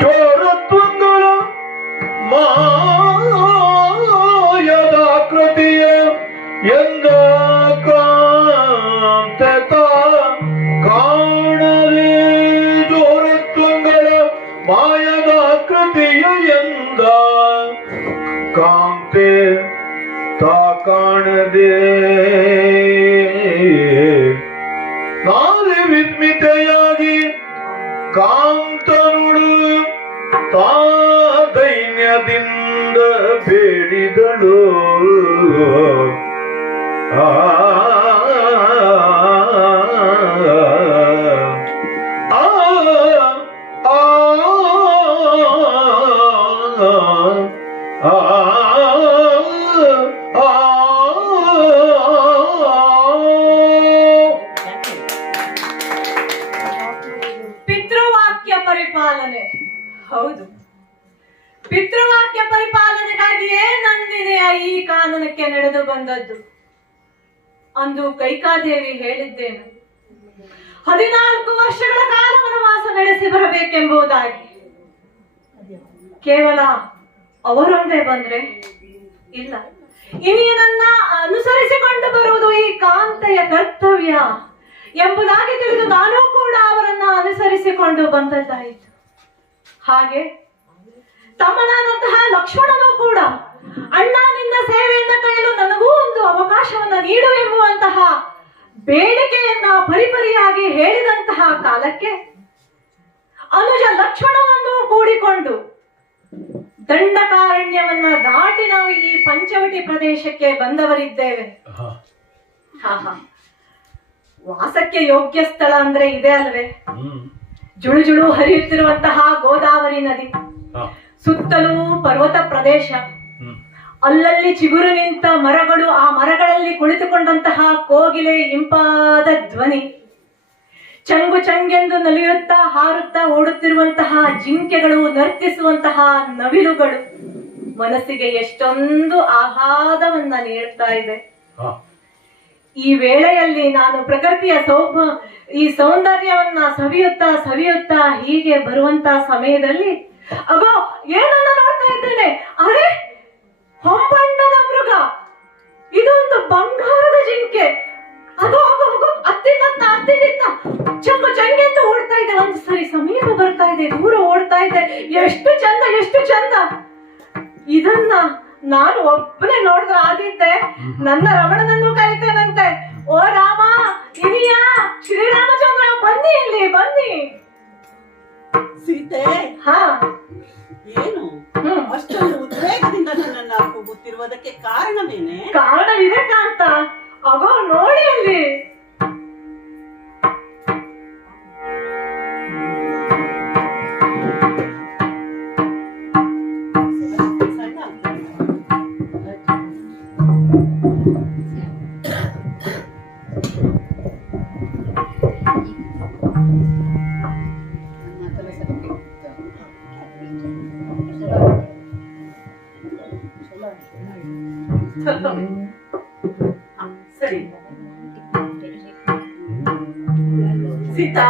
ಚೋರತ್ವಂಗಳ ಮಾಯದಾಕೃತಿಯ ಎಂದ ಕಾಂತೆ ಕಾಣದೆ ಚೋರತ್ವಂಗಳ ಮಾಯದಾಕೃತಿಯ ಎಂದ ಕಾಂತೆ ಕಾಣದೆ ನಾರಿ ವಿಸ್ಮಿತೆಯಾಗಿ ಕಾಂತನುಡು ತಾ ದೈನ್ಯದಿಂದ ಬೇಡಿದಳು. ಆ ಪಿತೃವಾಕ್ಯ ಪರಿಪಾಲನೆ. ಹೌದು, ಪಿತೃವಾಕ್ಯ ಪರಿಪಾಲನೆಗಾಗಿಯೇ ನಂದಿನಿಯ ಈ ಕಾನನಕ್ಕೆ ನಡೆದು ಬಂದದ್ದು. ಅಂದು ಕೈಕಾದೇವಿ ಹೇಳಿದ್ದೇನು, 14 ವರ್ಷಗಳ ಕಾಲ ವನವಾಸ ನಡೆಸಿ ಬರಬೇಕೆಂಬುದಾಗಿ. ಕೇವಲ ಅವರೊಂದೇ ಬಂದ್ರೆ ಇಲ್ಲ, ಇನ್ನೇನನ್ನ ಅನುಸರಿಸಿಕೊಂಡು ಬರುವುದು ಈ ಕಾಂತೆಯ ಕರ್ತವ್ಯ ಎಂಬುದಾಗಿ ತಿಳಿದು ನಾನು ಕೂಡ ಅವರನ್ನ ಅನುಸರಿಸಿಕೊಂಡು ಬಂದದ್ದಾಯಿತು. ಹಾಗೆ ತಮ್ಮನಾದಂತಹ ಲಕ್ಷ್ಮಣನು ಕೂಡ ಅಣ್ಣ ನಿನ್ನ ಸೇವೆಯನ್ನ ಕೈಯಲು ನನಗೂ ಒಂದು ಅವಕಾಶವನ್ನ ನೀಡು ಎಂಬುವಂತಹ ಬೇಡಿಕೆಯನ್ನ ಪರಿಪರಿಯಾಗಿ ಹೇಳಿದಂತಹ ಕಾಲಕ್ಕೆ ಅನುಜ ಲಕ್ಷ್ಮಣನನ್ನು ಕೂಡಿಕೊಂಡು ದಂಡಕಾರಣ್ಯವನ್ನ ದಾಟಿ ನಾವು ಈ ಪಂಚವಟಿ ಪ್ರದೇಶಕ್ಕೆ ಬಂದವರಿದ್ದೇವೆ. ವಾಸಕ್ಕೆ ಯೋಗ್ಯ ಸ್ಥಳ ಅಂದ್ರೆ ಇದೆ ಅಲ್ವೇ? ಜುಳು ಜುಳು ಹರಿಯುತ್ತಿರುವಂತಹ ಗೋದಾವರಿ ನದಿ, ಸುತ್ತಲೂ ಪರ್ವತ ಪ್ರದೇಶ, ಅಲ್ಲಲ್ಲಿ ಚಿಗುರು ನಿಂತ ಮರಗಳು, ಆ ಮರಗಳಲ್ಲಿ ಕುಳಿತುಕೊಂಡಂತಹ ಕೋಗಿಲೆ ಇಂಪಾದ ಧ್ವನಿ, ಚಂಗು ಚಂಗೆಂದು ನಲಿಯುತ್ತಾ ಹಾರುತ್ತಾ ಓಡುತ್ತಿರುವಂತಹ ಜಿಂಕೆಗಳು, ನರ್ತಿಸುವಂತಹ ನವಿಲುಗಳು ಮನಸ್ಸಿಗೆ ಎಷ್ಟೊಂದು ಆಹ್ಲಾದವನ್ನ ನೀಡ್ತಾ ಇದೆ. ಈ ವೇಳೆಯಲ್ಲಿ ನಾನು ಪ್ರಕೃತಿಯ ಈ ಸೌಂದರ್ಯವನ್ನ ಸವಿಯುತ್ತಾ ಹೀಗೆ ಬರುವಂತ ಸಮಯದಲ್ಲಿ ಅಗೋ ಏನನ್ನ ನೋಡ್ತಾ ಇದ್ದೇನೆ, ಅರೆ ಹೊಂಬಣ್ಣದ ಮೃಗ, ಇದೊಂದು ಬಂಗಾರದ ಜಿಂಕೆ, ಅದು ಅತ್ತಿಂದ ಚಂಗು ಚಂಗೆಂತ ಓಡ್ತಾ ಇದೆ. ಒಂದು ಸರಿ ಸಮೀಪ ಬರ್ತಾ ಇದೆ, ದೂರ ಓಡ್ತಾ ಇದೆ. ಎಷ್ಟು ಚಂದ, ಎಷ್ಟು ಚಂದ. ಇದನ್ನ ನಾನು ಒಬ್ಬನೇ ನೋಡಿದ್ರೆ ಆದಿತ್ತೆ ನನ್ನ ರಮಣನನ್ನು ಕರೀತೇನಂತೆ. ಓ ರಾಮ, ಇನಿಯಾ ಶ್ರೀರಾಮಚಂದ್ರ, ಬನ್ನಿ ಇಲ್ಲಿ ಬನ್ನಿ. ಸೀತೆ, ಹಾ ಏನು ಅಷ್ಟೊಂದು ಉದ್ವೇಗದಿಂದ ನನ್ನನ್ನ ಕೂಗುತ್ತಿರುವುದಕ್ಕೆ ಕಾರಣವೇನೆ? ಕಾರಣವಿದೆ ಕಾಂತ, ಅಗೋ ನೋಡಿ ಅಲ್ಲಿ. ಸರಿ ಸೀತಾ,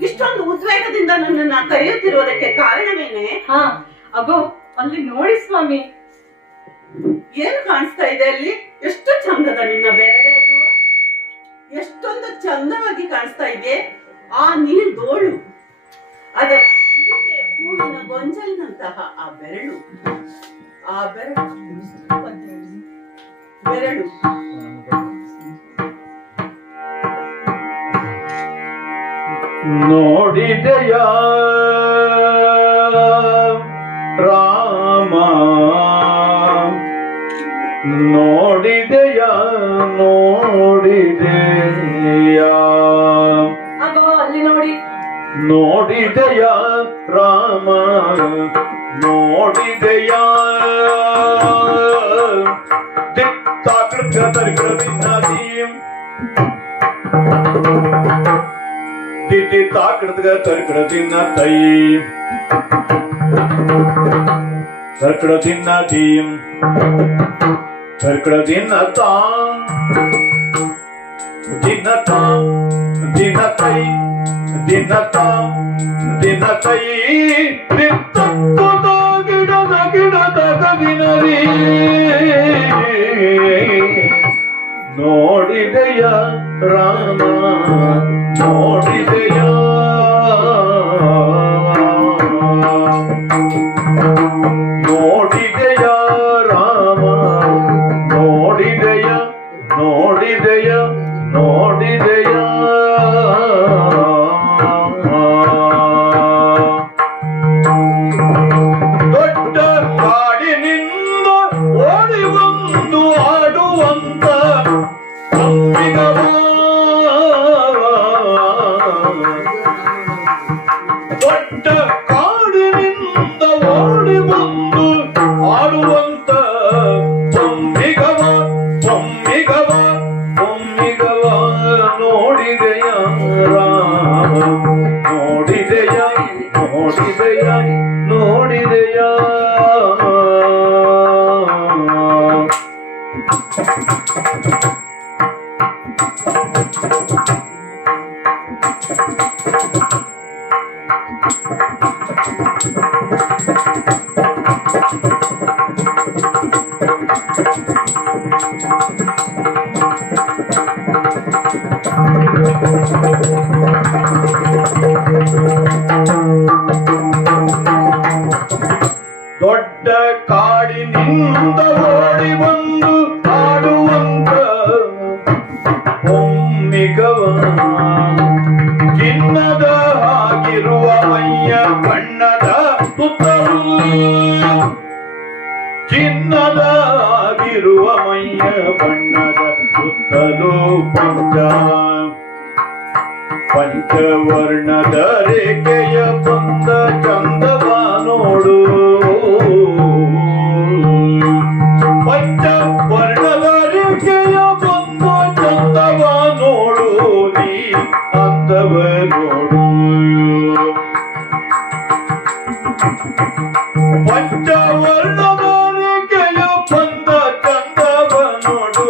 ಇಷ್ಟೊಂದು ಉದ್ವೇಗದಿಂದ ನನ್ನನ್ನ ಕರೆಯುತ್ತಿರುವುದಕ್ಕೆ ಕಾರಣವೇನೆ? ಅಗೋ ಅಲ್ಲಿ ನೋಡಿ ಸ್ವಾಮಿ. ಏನು ಕಾಣಿಸ್ತಾ ಇದೆ ಅಲ್ಲಿ? ಎಷ್ಟು ಚಂದದ ನಿನ್ನ ಬೆರಳೆ, ಅದು ಎಷ್ಟೊಂದು ಚಂದವಾಗಿ ಕಾಣಿಸ್ತಾ ಇದೆ. ಆ ನೀರ್ದೋಳು, ಅದರ ತುದಿಗೆ ಹೂವಿನ ಗೊಂಚಲಿನಂತಹ ಆ ಬೆರಳು, ಆ ಬೆರಳು ನೋಡಿದೆಯ ರಾಮ, ನೋಡಿದೆಯ ಅಗೋ ಅಲ್ಲಿ ನೋಡಿ. ನೋಡಿದೆಯ ರಾಮ, ನೋಡಿದೆಯ ದಿಟ್ಟಿ ತಾಕಡ್ಗ ತರ್ಕಡ ತಿನ್ನ ತೈ ತರ್ಕಡ ತಿನ್ನ ತೀಂ ತರ್ಕಡ ತಿನ್ನ ತಾ ದಿನ ತಾ ದಿನ ತೈ ದಿನ ತಾ ದಿನ ತೈ ನಿತ್ತಕ್ಕುದ ಗಿಡದ ಕದಿನರಿ ನೋಡಿದೆಯ ರಾಮ ನೋಡಿದೆಯ ನೋಡಿದೆಯ ರಾಮ ನೋಡಿದೆಯ ನೋಡಿದೆಯ ನೋಡಿದೆಯ ದೊಡ್ಡ ಕಾಡಿನಿಂದ ಓಡಿ ಬಂದು ಆಡುವಂತ ದೊಡ್ಡ ಕಾಡಿನಿಂದ ಓಡಿ ಬಂದು ಆಡುವಂತ ಬೊಮ್ಮಿಗವ ಬೊಮ್ಮಿಗವ ಬೊಮ್ಮಿಗವ ನೋಡಿದೆಯ ರಾಮ ನೋಡಿದೆಯ ನೋಡಿದೆಯ ನೋಡಿದೆಯ ದೊಡ್ಡ ಕಾಡಿನಿಂದ ಓಡಿ ಬಂದು ಆಡುವಂತ ಬೊಮ್ಮಿಗವ ಚಿನ್ನದ ಆಗಿರುವ ಮೈಯ ಬಣ್ಣದ ಸುತ್ತಲೂ ಚಿನ್ನದ ಆಗಿರುವ ಮೈಯ ಬಣ್ಣದ ಸುತ್ತಲೂ ಪಂಚವರ್ಣದ ರೇಖೆಯ ಬಂದ ಚಂದವ ನೋಡು ಪಂಚವರ್ಣದ ರೇಖೆಯ ಬಂದ ಚಂದವ ನೋಡು ನೀ ಅಂದವ ನೋಡು ಪಂಚವರ್ಣದ ರೇಖೆಯ ಬಂದ ಚಂದವ ನೋಡು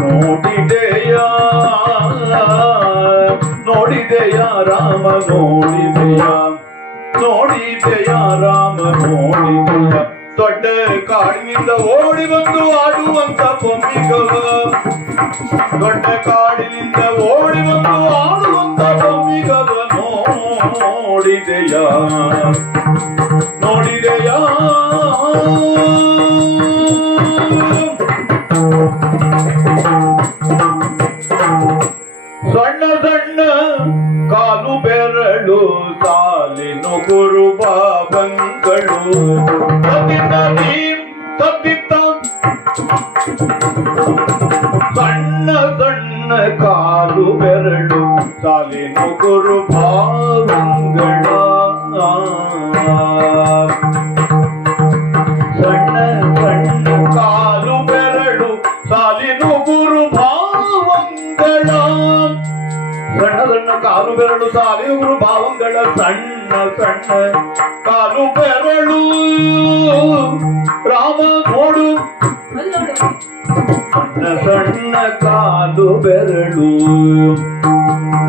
ನೋಡಿದೆಯ ನೋಡಿದೆಯ ರಾಮ ನೋಡಿದೆಯ ನೋಡಿದೆಯ ರಾಮ ನೋಡಿದೆಯ ದೊಡ್ಡ ಕಾಡಿನಿಂದ ಓಡಿ ಬಂದು ಆಡುವಂತ ಬೊಮ್ಮಿಗವ ದೊಡ್ಡ ಕಾಡಿನಿಂದ ಓಡಿ ಬಂದು ಆಡುವಂತ ಬೊಮ್ಮಿಗವ ನೋಡಿದೆಯ ನೋಡಿದೆಯ ಸಣ್ಣ ಸಣ್ಣ ಕಾಲು ಬೆರಳು ಸಾಲಿನು ಗುರು ಬಾಬಂಗಳು ತದ್ದಿತ್ತ ಸಣ್ಣ ಸಣ್ಣ ಕಾಲು ಬೆರಳು ಸಾಲಿನು ಗುರು ಭಾವಂಗಳ ಸಣ್ಣ ಸಣ್ಣ ಕಾಲು ಬೆರಳು ಸಾಲಿನು ಗುರು ಭಾವಂಗಳ ಸಣ್ಣ ಸಣ್ಣ ಕಾಲು ಬೆರಳು ಸಾಲಿನು ಗುರು ಭಾವಂಗಳ ಸಣ್ಣ ಸಣ್ಣ ಕಾಲು ಬೆರಳು ರಾಮ ನೋಡು ಸಣ್ಣ ಸಣ್ಣ ಕಾಲು ಬೆರಳು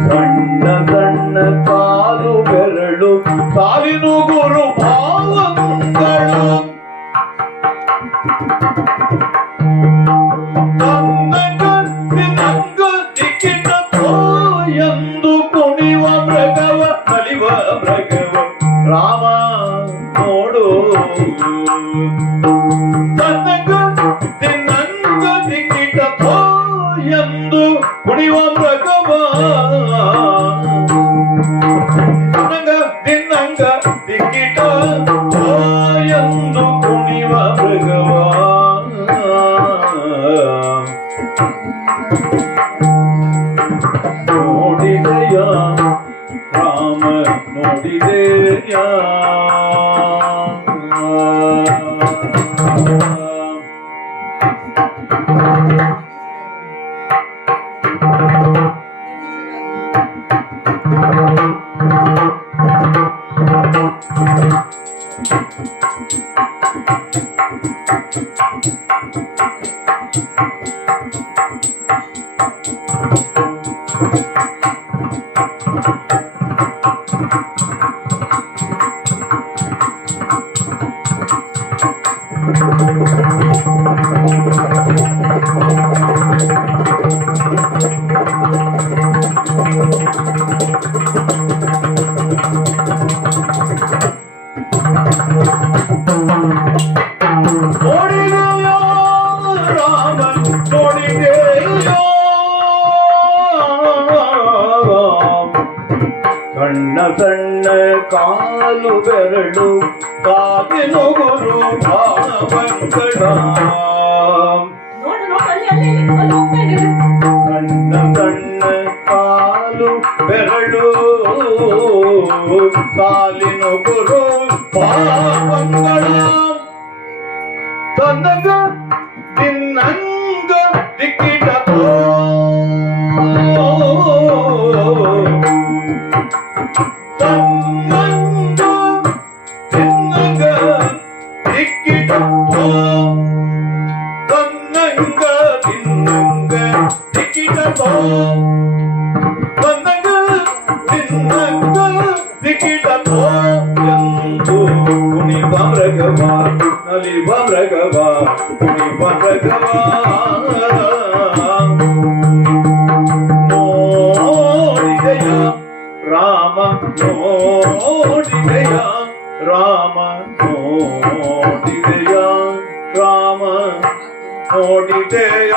ಸಣ್ಣ ಸಣ್ಣ ಕಾಲು ಬೆರಳು ಸಾಲಿನು ಗುರು ಭಾವಂಗಳು ಎಂದು ಕುಣಿವ ಮೃಗವ ನಲಿವ ಮೃಗವ ರಾಮ ನೋಡು ತಿನ್ನಂಗ ದಿಕ್ಕಿಟ ಎಂದು ಕುಣಿವ ಮೃಗವ ತಿನ್ನಂಗ ದಿಕ್ಕಿಟ ಎಂದು ಕುಣಿವ ಮೃಗವ ನೋಡಿದೆಯ ರಾಮ ನೋಡಿದೆಯ ನೋಡಿದೆಯೋ ರಾಮ ನೋಡಿದೆಯೋ ಸಣ್ಣ ಸಣ್ಣ ಕಾಲು ಬೆರಳು ಕಾಲಿನುಗುರು ಭಾವಗಳ ನೋಡು ನೋಡು ಅಲ್ಲಿ ಹೋಗ್ತಾ ಇದೆ. ಸಣ್ಣ ಸಣ್ಣ ಕಾಲು ಬೆರಳು ಕಾಲಿನುಗುರು ಭಾವಗಳ ತನ್ನಗ ತಿನ್ನಂಗ ದಿಕ್ಕಿಟ ತನ್ನಂಗ ತಿನ್ನಂಗ ದಿಕ್ಕಿಟ ತನ್ನಂಗ ತಿನ್ನಂಗ ದಿಕ್ಕಿಟ ತನ್ನಂಗ ತಿನ್ನಂಗ ದಿಕ್ಕಿಟ ಎಂದು ಕುಣಿವ ಮೃಗವ ನಲಿವ ಮೃಗವ ಕುಣಿವ ಮೃಗವ ನೋಡಿದೆಯ ರಾಮ ನೋಡಿದೆಯ ರಾಮ ನೋಡಿದೆಯ ರಾಮ ನೋಡಿದೆಯ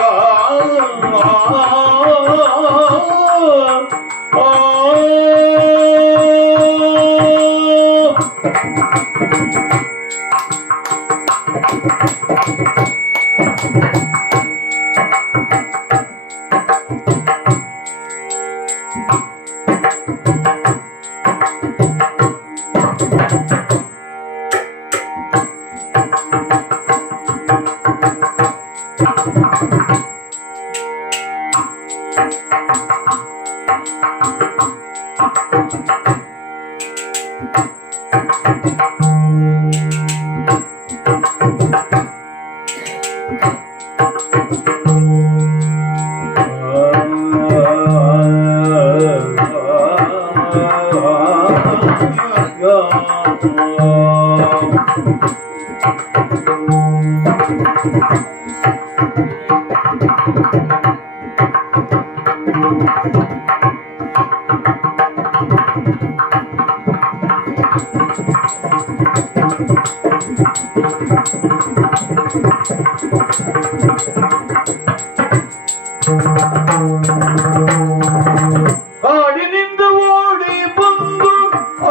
ಕಾಡಿನಿಂದ ಓಡಿ ಬಂದು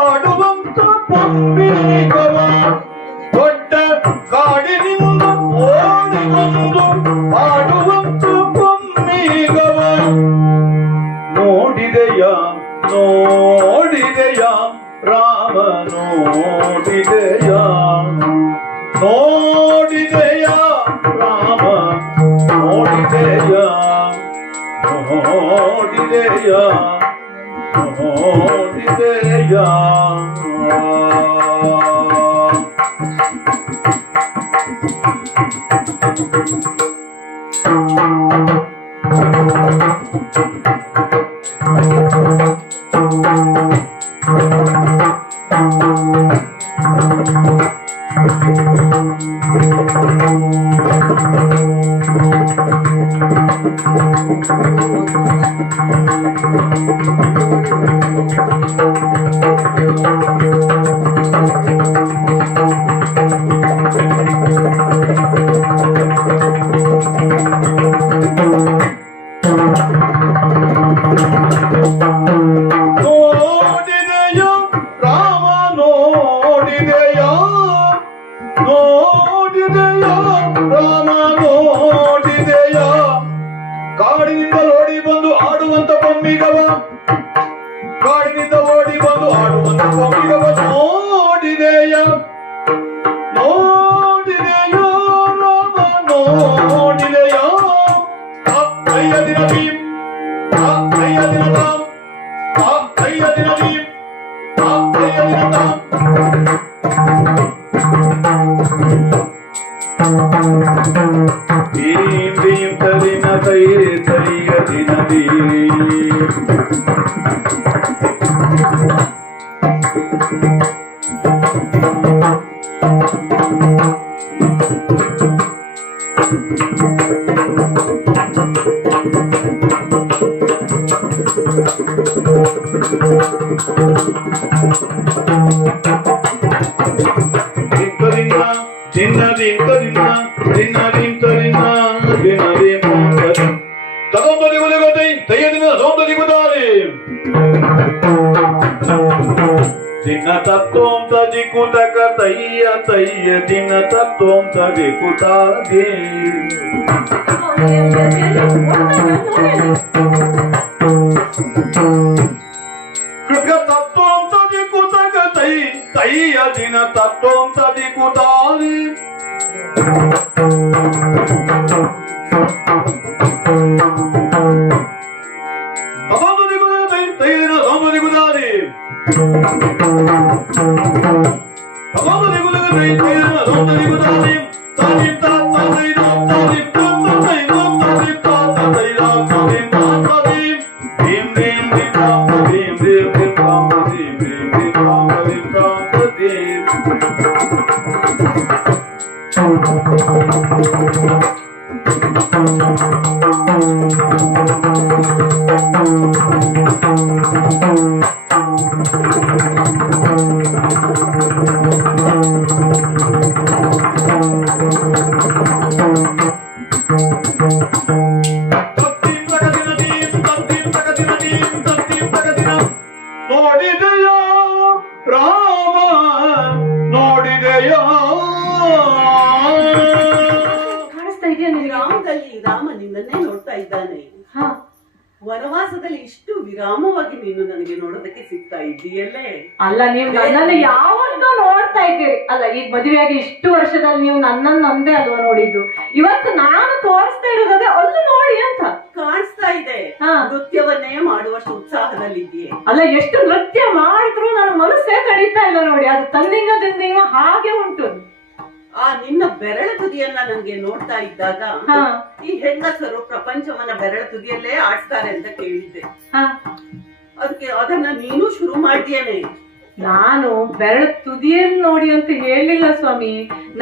ಆಡುವಂತ ಪಂಬಿಗವ ದೊಡ್ಡ ಕಾಡಿನಿಂದ ಓಡಿ ಬಂದು ಆಡುವಂತ ಪಂಬಿಗವ ನೋಡಿದೆಯ ನೋಡಿದೆಯ ರಾಮ ನೋಡಿದೆಯ ನೋಡಿದೆಯ ರಾಮ ನೋಡಿದೆಯ ನೋಡಿದೆಯ ನೋಡಿದೆಯ ನೋಡಿದೆಯ ರಾಮ ನೋಡಿದೆಯ ನೋಡಿದೆಯ ರಾಮ ನೋಡಿದೆಯ ಕಾಡಿನಿಂದ ಓಡಿ ಬಂದು ಆಡುವಂತ ಬೊಮ್ಮಿಗವ ಕಾಡಿನಿಂದ ಓಡಿ ಬಂದು ಆಡುವಂತ ಬೊಮ್ಮಿಗವ ನೋಡಿದೆಯ ನೋಡಿದೆಯ ರಾಮ ನೋಡಿದೆಯ ಅಯ್ಯ ದಿನ ಭೀಮ್ ಅಯ್ಯ ದಿನ ರಾಮ್ ಅಯ್ಯ ದಿನ ಭೀಮ್ ಅಯ್ಯ ದಿನ ರಾಮ್ ಭೀಮ್ ಭೀಮ್ ತರಿನ ತೈ ತೈಯ ದಿನದಿ ದಿನ ತತ್ವಂ ತದಿಕುತಕ ತಯ್ಯ ತಯ್ಯ ದಿನ ತತ್ವಂ ತದಿಕುತಾದೆ ಕೃತ ತತ್ವಂ ತದಿಕುತಕ ತಯ್ಯ ದಿನ ತತ್ವಂ ತದಿಕುತಾದೆ ನೋಡಿದೆಯೋ ರಾಮ ನೋಡಿದೆಯೋ ಕಾಣಿಸ್ತಾ ಇದೆಯಾ ನಿನಗೆ? ವಿರಾಮದಲ್ಲಿ ರಾಮ ನಿನ್ನನ್ನೇ ನೋಡ್ತಾ ಇದ್ದಾನೆ. ಹಾ, ವನವಾಸದಲ್ಲಿ ಇಷ್ಟು ವಿರಾಮವಾಗಿ ನೀನು ನನಗೆ ನೋಡೋದಕ್ಕೆ ಸಿಗ್ತಾ ಇದ್ದೀಯಲ್ಲೇ. ಅಲ್ಲ ನೀವು ನನ್ನನ್ನು ಯಾವತ್ತೂ ನೋಡ್ತಾ ಇದ್ದೀರಿ ಅಲ್ಲ, ಈಗ ಮದುವೆಯಾಗಿ ಇಷ್ಟು ವರ್ಷದಲ್ಲಿ ನೀವು ನನ್ನನ್ನು ನಂದೇ ಅಲ್ವಾ ನೋಡಿದ್ದು. ಇವತ್ತು ನಾನು ತೋರಿಸ್ತಾ ಇರೋದೇ ಅಲ್ಲೂ ನೋಡಿ ಅಂತ ಕಾಣಿಸ್ತಾ ಇದೆ. ಹಾ. ನೃತ್ಯವನ್ನೇ ಮಾಡುವಷ್ಟು ಉತ್ಸಾಹದಲ್ಲಿದ್ದೀಯೆ. ಅಲ್ಲ, ಎಷ್ಟು ನೃತ್ಯ ಮಾಡಿದ್ರು ನನ್ನ ಮನಸ್ಸೇ ತಡೀತಾ ಇಲ್ಲ ನೋಡಿ. ಅದು ತಂದಿಂಗ ಹಾಗೆ ಉಂಟು. ಆ ನಿನ್ನ ಬೆರಳ ತುದಿಯನ್ನ ನನಗೆ ನೋಡ್ತಾ ಇದ್ದಾಗ ಹಾ, ಈ ಹೆಂಗಸರು ಪ್ರಪಂಚವನ್ನ ಬೆರಳ ತುದಿಯಲ್ಲೇ ಆಡ್ತಾರೆ ಅಂತ ಕೇಳಿದ್ದೆ. ಹಾ. ಅದಕ್ಕೆ ಅದನ್ನ ನೀನು ಶುರು ಮಾಡ್ತೀಯೇನೆ. ನಾನು ಬೆರಳು ತುದಿಯಲ್ಲಿ ನೋಡಿ ಅಂತ ಹೇಳಿಲ್ಲ ಸ್ವಾಮಿ.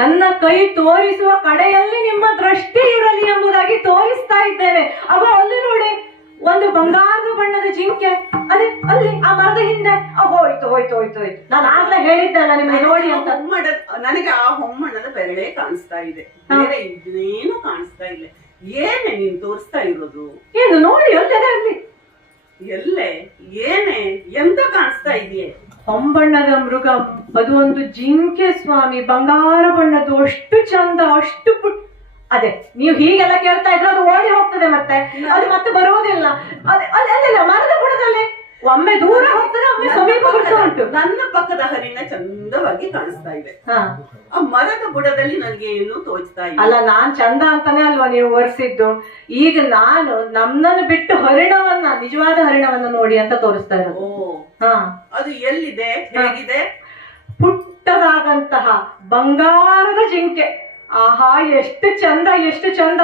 ನನ್ನ ಕೈ ತೋರಿಸುವ ಕಡೆಯಲ್ಲಿ ನಿಮ್ಮ ದೃಷ್ಟಿ ಇರಲಿ ಎಂಬುದಾಗಿ ತೋರಿಸ್ತಾ ಇದ್ದೇನೆ. ಅವ ಅಲ್ಲಿ ನೋಡಿ, ಒಂದು ಬಂಗಾರದ ಬಣ್ಣದ ಜಿಂಕೆ ಅದೇ ಅಲ್ಲಿ ಆ ಮರದ ಹಿಂದೆ. ಹೋಯ್ತು ಹೋಯ್ತು ಹೋಯ್ತು ಹೋಯ್ತು. ನಾನು ಆಗ್ಲೇ ಹೇಳಿದ್ದಲ್ಲ ನಿಮಗೆ ನೋಡಿ ಅಂತ. ನನಗೆ ಆ ಹೊಮ್ಮಣ್ಣದ ಬೆರಳೇ ಕಾಣಿಸ್ತಾ ಇದೆ, ಬೇರೆ ಇನ್ನೇನು ಕಾಣಿಸ್ತಾ ಇಲ್ಲ. ಏನೇ ನೀನ್ ತೋರಿಸ್ತಾ ಇರೋದು? ಏನು ನೋಡಿ ಅಲ್ಲದೆ ಅಲ್ಲಿ ಎಲ್ಲೇ ಏನೇ ಎಂತ ಕಾಣಿಸ್ತಾ ಇದೆಯೇ? ಹೊಂಬಣ್ಣದ ಮೃಗ, ಅದು ಒಂದು ಜಿಂಕೆ ಸ್ವಾಮಿ, ಬಂಗಾರ ಬಣ್ಣದ್ದು, ಅಷ್ಟು ಚಂದ, ಅಷ್ಟು ಅದೇ ನೀವು ಹೀಗೆಲ್ಲ ಕೇಳ್ತಾ ಇದ್ರೆ ಅದು ಓಡಿ ಹೋಗ್ತದೆ, ಮತ್ತೆ ಅದು ಮತ್ತೆ ಬರುವುದಿಲ್ಲ. ಅದೇ ಅಲ್ಲ ಮರದ ಬುಡದಲ್ಲಿ ಒಮ್ಮೆ ದೂರ ಹೋಗ್ತದೆ, ಒಮ್ಮೆ ಸಮೀಪ ಬರ್ತಾ ಉಂಟು. ನನ್ನ ಪಕ್ಕದ ಹರಿಣ ಚಂದವಾಗಿ ಕಾಣಿಸ್ತಾ ಇದೆ. ಆ ಮರದ ಬುಡದಲ್ಲಿ ನನಗೆ ಏನು ತೋಚ್ತಾ ಇಲ್ಲ. ಅಲ್ಲ, ನಾನ್ ಚಂದ ಅಂತಾನೆ ಅಲ್ವಾ ನೀವು ಒರೆಸಿದ್ದು. ಈಗ ನಾನು ನಮ್ಮನ್ನು ಬಿಟ್ಟು ಹರಿಣವನ್ನ, ನಿಜವಾದ ಹರಿಣವನ್ನ ನೋಡಿ ಅಂತ ತೋರಿಸ್ತಾ ಇರೋದು. ಹಾ, ಅದು ಎಲ್ಲಿದೆ, ಹೇಗಿದೆ? ಪುಟ್ಟದಾದಂತಹ ಬಂಗಾರದ ಜಿಂಕೆ. ಆಹಾ, ಎಷ್ಟು ಚಂದ, ಎಷ್ಟು ಚಂದ.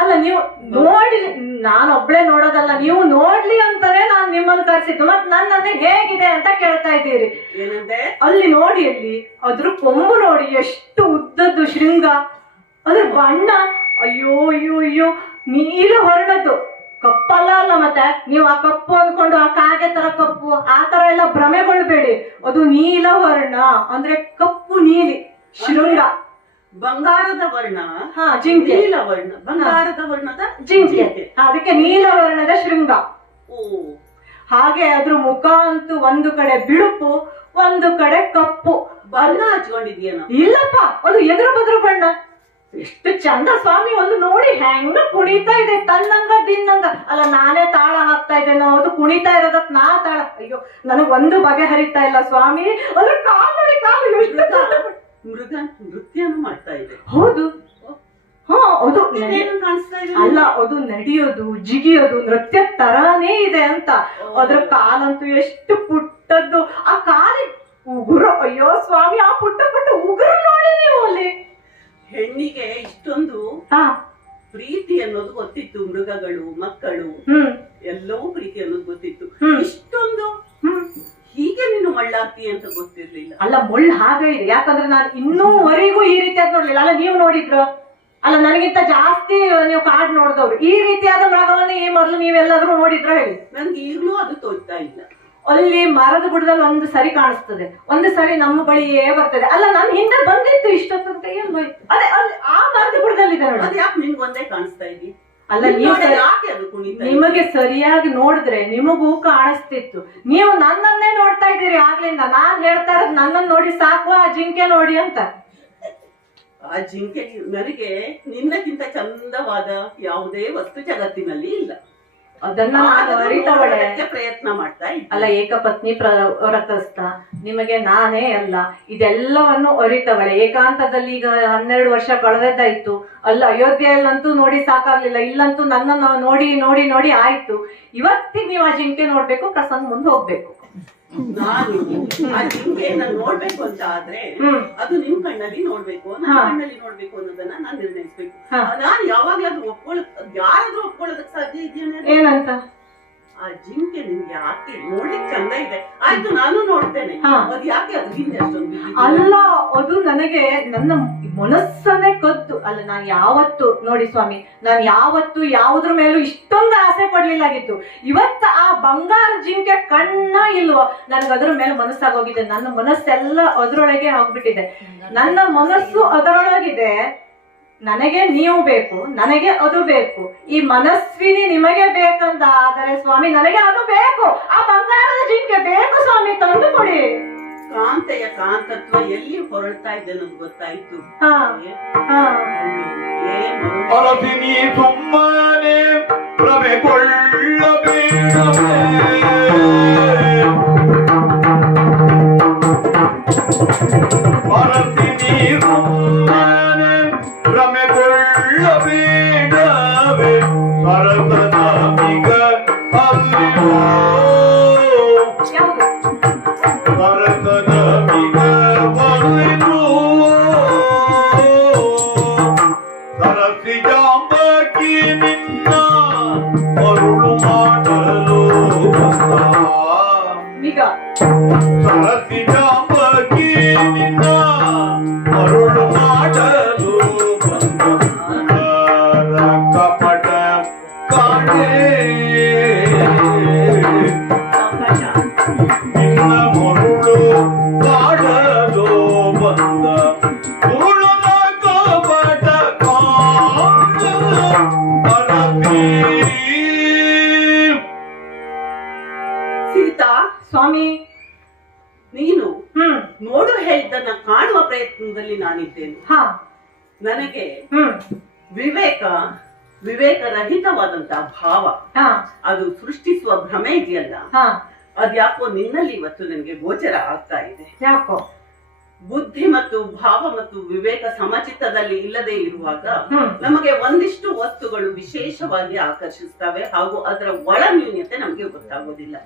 ಅಲ್ಲ, ನೀವು ನೋಡಿ, ನಾನು ಒಬ್ಳೆ ನೋಡೋದಲ್ಲ, ನೀವು ನೋಡ್ಲಿ ಅಂತಾನೆ ನಾನು ನಿಮ್ಮನ್ನು ಕರೆಸಿದ್ದು. ಮತ್ ನನ್ನನ್ನೇ ಹೇಗಿದೆ ಅಂತ ಕೇಳ್ತಾ ಇದ್ದೀರಿ. ಏನಂತೆ? ಅಲ್ಲಿ ನೋಡಿ, ಅಲ್ಲಿ ಅದ್ರ ಕೊಂಬು ನೋಡಿ, ಎಷ್ಟು ಉದ್ದದ್ದು ಶೃಂಗ. ಅದ್ರ ಬಣ್ಣ, ಅಯ್ಯೋ ಅಯ್ಯೋ ಅಯ್ಯೋ, ನೀಲ ವರ್ಣದ್ದು. ಕಪ್ಪಲ್ಲ ಅಲ್ಲ, ಮತ್ತೆ ನೀವು ಆ ಕಪ್ಪು ಅಂದ್ಕೊಂಡು ಆ ಕಾಗೆ ತರ ಕಪ್ಪು ಆ ತರ ಎಲ್ಲ ಭ್ರಮೆಗೊಳ್ಬೇಡಿ. ಅದು ನೀಲ ವರ್ಣ ಅಂದ್ರೆ ಕಪ್ಪು ನೀಲಿ ಶೃಂಗ. ಬಂಗಾರದ ವರ್ಣ. ಹಾ, ಜಿಂಕೆ. ನೀಲ ವರ್ಣ, ಬಂಗಾರದ ವರ್ಣದ ಜಿಂಕೆ, ಅದಕ್ಕೆ ನೀಲ ವರ್ಣದ ಶೃಂಗ. ಓ, ಹಾಗೆ ಅದ್ರ ಮುಖ ಅಂತೂ ಒಂದು ಕಡೆ ಬಿಳುಪು, ಒಂದು ಕಡೆ ಕಪ್ಪು. ಬಣ್ಣ ಹಚ್ಕೊಂಡಿದ್ಯೇನೋ? ಇಲ್ಲಪ್ಪ, ಅದು ಎದುರು ಬದ್ರು ಬಣ್ಣ. ಎಷ್ಟು ಚಂದ ಸ್ವಾಮಿ, ಒಂದು ನೋಡಿ ಹೆಂಗ ಕುಣಿತಾ ಇದೆ, ತನ್ನಂಗ ದಿನ್ನಂಗ. ಅಲ್ಲ, ನಾನೇ ತಾಳ ಹಾಕ್ತಾ ಇದ್ದೇನೋ, ಅದು ಕುಣಿತಾ ಇರೋದಕ್ ನಾ ತಾಳ. ಅಯ್ಯೋ, ನನಗ್ ಒಂದು ಬಗೆ ಹರಿತಾ ಇಲ್ಲ ಸ್ವಾಮಿ. ಅದ್ರ ಕಾಲು ನೋಡಿ, ಕಾಲು ಎಷ್ಟು ಮೃಗ ನೃತ್ಯನೂ ಮಾಡ್ತಾ ಇದೆ. ಹೌದು. ಹಾ, ಅದು ಕಾಣಿಸ್ತಾ ಇದೆ. ಅಲ್ಲ, ಅದು ನಡೆಯೋದು, ಜಿಗಿಯೋದು ನೃತ್ಯ ತರಾನೇ ಇದೆ ಅಂತ. ಅದ್ರ ಕಾಲಂತೂ ಎಷ್ಟು ಪುಟ್ಟದ್ದು. ಆ ಕಾಲಿ ಉಗುರು, ಅಯ್ಯೋ ಸ್ವಾಮಿ, ಆ ಪುಟ್ಟ ಪುಟ್ಟ ಉಗುರು ನೋಡಿ ನೀವು ಅಲ್ಲಿ. ಹೆಣ್ಣಿಗೆ ಇಷ್ಟೊಂದು ಹಾ ಪ್ರೀತಿ ಅನ್ನೋದು ಗೊತ್ತಿತ್ತು, ಮೃಗಗಳು, ಮಕ್ಕಳು ಎಲ್ಲವೂ ಪ್ರೀತಿ ಅನ್ನೋದು ಗೊತ್ತಿತ್ತು. ಇಷ್ಟೊಂದು ಹೀಗೆ ನೀನು ಮಳ್ಳಾಗ್ತಿ ಅಂತ ಗೊತ್ತಿರ್ಲಿಲ್ಲ. ಅಲ್ಲ, ಮುಳ್ಳು ಹಾಗೆ ಇದೆ. ಯಾಕಂದ್ರೆ ನಾನು ಇನ್ನೂವರೆಗೂ ಈ ರೀತಿಯಾದ ನೋಡ್ಲಿಲ್ಲ. ಅಲ್ಲ, ನೀವು ನೋಡಿದ್ರು? ಅಲ್ಲ, ನನಗಿಂತ ಜಾಸ್ತಿ ನೀವು ಕಾಡ್ ನೋಡಿದವ್ರು. ಈ ರೀತಿಯಾದ ಮೃಗವನ್ನ ಈ ಮೊದಲು ನೀವೆಲ್ಲಾದ್ರೂ ನೋಡಿದ್ರ ಹೇಳಿ? ನನ್ಗೆ ಈಗ್ಲೂ ಅದು ತೋಚ್ತಾ ಇಲ್ಲ. ಅಲ್ಲಿ ಮರದ ಬುಡದಲ್ಲಿ ಒಂದು ಸರಿ ಕಾಣಿಸ್ತದೆ, ಒಂದು ಸರಿ ನಮ್ಮ ಬಳಿಯೇ ಬರ್ತದೆ. ಅಲ್ಲ, ನಾನು ಹಿಂದೆ ಬಂದಿತ್ತು ಇಷ್ಟೊತ್ತಂತ ಏನ್ ಹೋಯ್ತು? ಅದೇ ಅಲ್ಲಿ ಆ ಮರದ ಬುಡದಲ್ಲಿ ಇದೆ ನೋಡಿ. ಅದು ಯಾಕೆ ನಿನ್ಗೆ ಒಂದೇ ಕಾಣಿಸ್ತಾ ಇದೀನಿ? ಅಲ್ಲ, ನೀವು ಯಾಕೆ ಅದು ಕುಣಿತ? ನಿಮಗೆ ಸರಿಯಾಗಿ ನೋಡಿದ್ರೆ ನಿಮಗೂ ಕಾಣಿಸ್ತಿತ್ತು. ನೀವು ನನ್ನನ್ನೇ ನೋಡ್ತಾ ಇದ್ದೀರಿ ಆಗ್ಲಿಂದ. ನಾನ್ ಹೇಳ್ತಾ ಇರೋದು ನನ್ನನ್ನು ನೋಡಿ ಸಾಕು, ಆ ಜಿಂಕೆ ನೋಡಿ ಅಂತ. ಆ ಜಿಂಕೆ ನನಗೆ ನಿನ್ನಕ್ಕಿಂತ ಚಂದವಾದ ಯಾವುದೇ ವಸ್ತು ಜಗತ್ತಿನಲ್ಲಿ ಇಲ್ಲ. ಅದನ್ನ ನಾನು ಅರಿತವಳೆ. ಪ್ರಯತ್ನ ಮಾಡ್ತಾ ಇದ್ದೆ. ಅಲ್ಲ, ಏಕಪತ್ನಿ ವ್ರತಸ್ಥ, ನಿಮಗೆ ನಾನೇ ಅಲ್ಲ, ಇದೆಲ್ಲವನ್ನು ಅರಿತವಳೆ. ಏಕಾಂತದಲ್ಲಿ ಈಗ 12 ವರ್ಷ ಕಳೆದದ್ದಾಯ್ತು. ಅಲ್ಲ, ಅಯೋಧ್ಯೆಯಲ್ಲಂತೂ ನೋಡಿ ಸಾಕಾಗ್ಲಿಲ್ಲ, ಇಲ್ಲಂತೂ ನನ್ನನ್ನು ನೋಡಿ ನೋಡಿ ನೋಡಿ ಆಯ್ತು. ಇವತ್ತಿಗೆ ನೀವು ಆ ಜಿಂಕೆ ನೋಡ್ಬೇಕು, ಪ್ರಸಂಗ ಮುಂದೆ ಹೋಗ್ಬೇಕು. ನಾನು ಆ ಜಿಂಕೆಯನ್ನ ನೋಡ್ಬೇಕು ಅಂತ ಆದ್ರೆ ಅದು ನಿಮ್ ಕಣ್ಣಲ್ಲಿ ನೋಡ್ಬೇಕು, ನನ್ನ ಕಣ್ಣಲ್ಲಿ ನೋಡ್ಬೇಕು ಅನ್ನೋದನ್ನ ನಾನ್ ನಿರ್ಣಯಿಸ್ಬೇಕು. ನಾನ್ ಯಾವಾಗ್ಲಾದ್ರೂ ಯಾರಾದ್ರೂ ಒಪ್ಕೊಳ್ಳೋದಕ್ಕೆ ಸಾಧ್ಯ ಇದೆಯಾ? ಏನಂತ? ಆ ಜಿಂಕೆ ನಿಮ್ಗೆ ಯಾಕೆ ನೋಡ್ಲಿಕ್ಕೆ ಚಂದ ಇದೆ, ಆಯ್ತು ನಾನು ನೋಡ್ತೇನೆ, ಅದ್ ಯಾಕೆ ಅದು ಹಿಂದೆ ಅಷ್ಟೊಂದು? ಅಲ್ಲ, ಅದು ನನಗೆ ನನ್ನ ಮನಸ್ಸನ್ನೇ ಕದ್ದು. ಅಲ್ಲ, ನಾನು ಯಾವತ್ತು ನೋಡಿ ಸ್ವಾಮಿ, ನಾನು ಯಾವತ್ತು ಯಾವುದ್ರ ಮೇಲೂ ಇಷ್ಟೊಂದು ಆಸೆ ಪಡ್ಲಿಲ್ಲಾಗಿತ್ತು. ಇವತ್ತ ಆ ಬಂಗಾರ ಜಿಂಕೆ ಕಣ್ಣ ಇಲ್ವೋ, ನನಗೆ ಅದ್ರ ಮೇಲೆ ಮನಸ್ಸಾಗೋಗಿದೆ. ನನ್ನ ಮನಸ್ಸೆಲ್ಲ ಅದರೊಳಗೆ ಹೋಗ್ಬಿಟ್ಟಿದೆ. ನನ್ನ ಮನಸ್ಸು ಅದರೊಳಗಿದೆ. ನನಗೆ ನೀವು ಬೇಕು, ನನಗೆ ಅದು ಬೇಕು. ಈ ಮನಸ್ವಿನಿ ನಿಮಗೆ ಬೇಕಂತ ಆದರೆ ಸ್ವಾಮಿ ನನಗೆ ಅದು ಬೇಕು. ಆ ಬಂಗಾರದ ಜಿಂಕೆ ಬೇಕು ಸ್ವಾಮಿ, ತಂದು ಕೊಡಿ. ಕಾಂತೆಯ ಕಾಂತತ್ವ ಎಲ್ಲಿ ಹೊರಳ್ತಾ ಇದೆ ಅನ್ನೋದು ಗೊತ್ತಾಯ್ತು. ಅರಸಿನಿ ಸುಮ್ಮನೆ ಪ್ರಭೆಗೊಳ್ಳಬೇಕೇ, ಅರಸಿನಿ ಸುಮ್ಮನೆ ಭ್ರಮೆಗೊಳ್ಳಬೇಡವೇ, ಸರಸನ ಮಿಗ ಅಲ್ಲಿಯೋ, ಸರಸನ ಮಿಗ ಅಲ್ಲಿಯೋ, ಸರಸಿ ಜಾಂಬಕಿ ನಿನ್ನ ಮರುಳು ಮಾಡಲು ಬಂದ, ಸರಸಿ ಜಾಂಬಕಿ ನಿನ್ನ ಮರುಳು ಮಾಡಲು ಬಂದ, ಕಪಟ ಕಾಣೆ ನಿನ್ನ ಮರುಳು ಮಾಡಲು ಬಂದ, ಉರುಳದ ಕಪಟ ಸೀತಾ, ಸ್ವಾಮಿ ನೀನು ನೋಡು ಹೇಳಿದ್ದನ್ನ ಕಾಣುವ ಪ್ರಯತ್ನದಲ್ಲಿ ನಾನಿದ್ದೇನೆ. ನನಗೆ ವಿವೇಕರಹಿತವಾದಂತಹ ಭಾವ ಅದು ಸೃಷ್ಟಿಸುವ ಭ್ರಮೆ ಇದೆಯಲ್ಲ, ಅದ್ಯಾಕೋ ನಿನ್ನಲ್ಲಿ ಇವತ್ತು ನನಗೆ ಗೋಚರ ಆಗ್ತಾ ಇದೆ. ಯಾಕೋ? ಬುದ್ಧಿ ಮತ್ತು ಭಾವ ಮತ್ತು ವಿವೇಕ ಸಮಚಿತ್ತದಲ್ಲಿ ಇಲ್ಲದೆ ಇರುವಾಗ ನಮಗೆ ಒಂದಿಷ್ಟು ವಸ್ತುಗಳು ವಿಶೇಷವಾಗಿ ಆಕರ್ಷಿಸ್ತವೆ, ಹಾಗೂ ಅದರ ಒಳ ನ್ಯೂನ್ಯತೆ ನಮಗೆ ಗೊತ್ತಾಗೋದಿಲ್ಲ.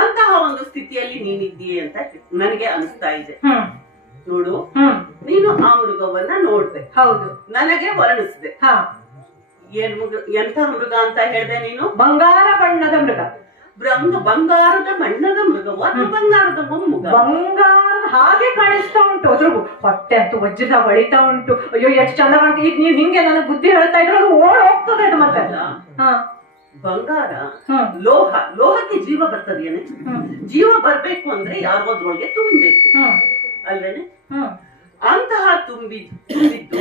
ಅಂತಹ ಒಂದು ಸ್ಥಿತಿಯಲ್ಲಿ ನೀನಿದ್ದೀಯ ಅಂತ ನನಗೆ ಅನಿಸ್ತಾ ಇದೆ. ನೋಡು, ನೀನು ಆ ಮೃಗವನ್ನ ನೋಡ್ದೆ, ಹೌದು, ನನಗೆ ವರ್ಣಿಸಿದೆ. ಏನ್ ಎಂಥ ಮೃಗ ಅಂತ ಹೇಳ್ದೆ ನೀನು? ಬಂಗಾರ ಬಣ್ಣದ ಮೃಗ. ಬಂಗಾರದ ಬಣ್ಣದ ಮೃಗವು ಅಥವಾ ಬಂಗಾರದ ಮೊಮ್ಮಗ? ಬಂಗಾರದ ಹಾಗೆ ಕಾಣಿಸ್ತಾ ಉಂಟು. ಅದ್ರ ಹೊಟ್ಟೆ ಅಂತೂ ವಜ್ರದ ಹೊಳಿತಾ ಉಂಟು. ಅಯ್ಯೋ, ಎಷ್ಟು ಚಂದ ಕಾಣ್ತು. ಈಗ ನೀವ್ ಹಿಂಗೆ ನನ್ನ ಬುದ್ಧಿ ಹೇಳ್ತಾ ಇದ್ರೆ ಅದು ಓಡ್ ಹೋಗ್ತದೆ. ಅದು ಮತ್ತೆ ಬಂಗಾರ ಲೋಹಕ್ಕೆ ಜೀವ ಬರ್ತದೇನೆ. ಜೀವ ಬರ್ಬೇಕು ಅಂದ್ರೆ ಯಾರೋ ಅದ್ರೊಳಗೆ ತುಂಬಬೇಕು ಅಲ್ಲೇನೆ. ಅಂತಹ ತುಂಬಿದ್ದು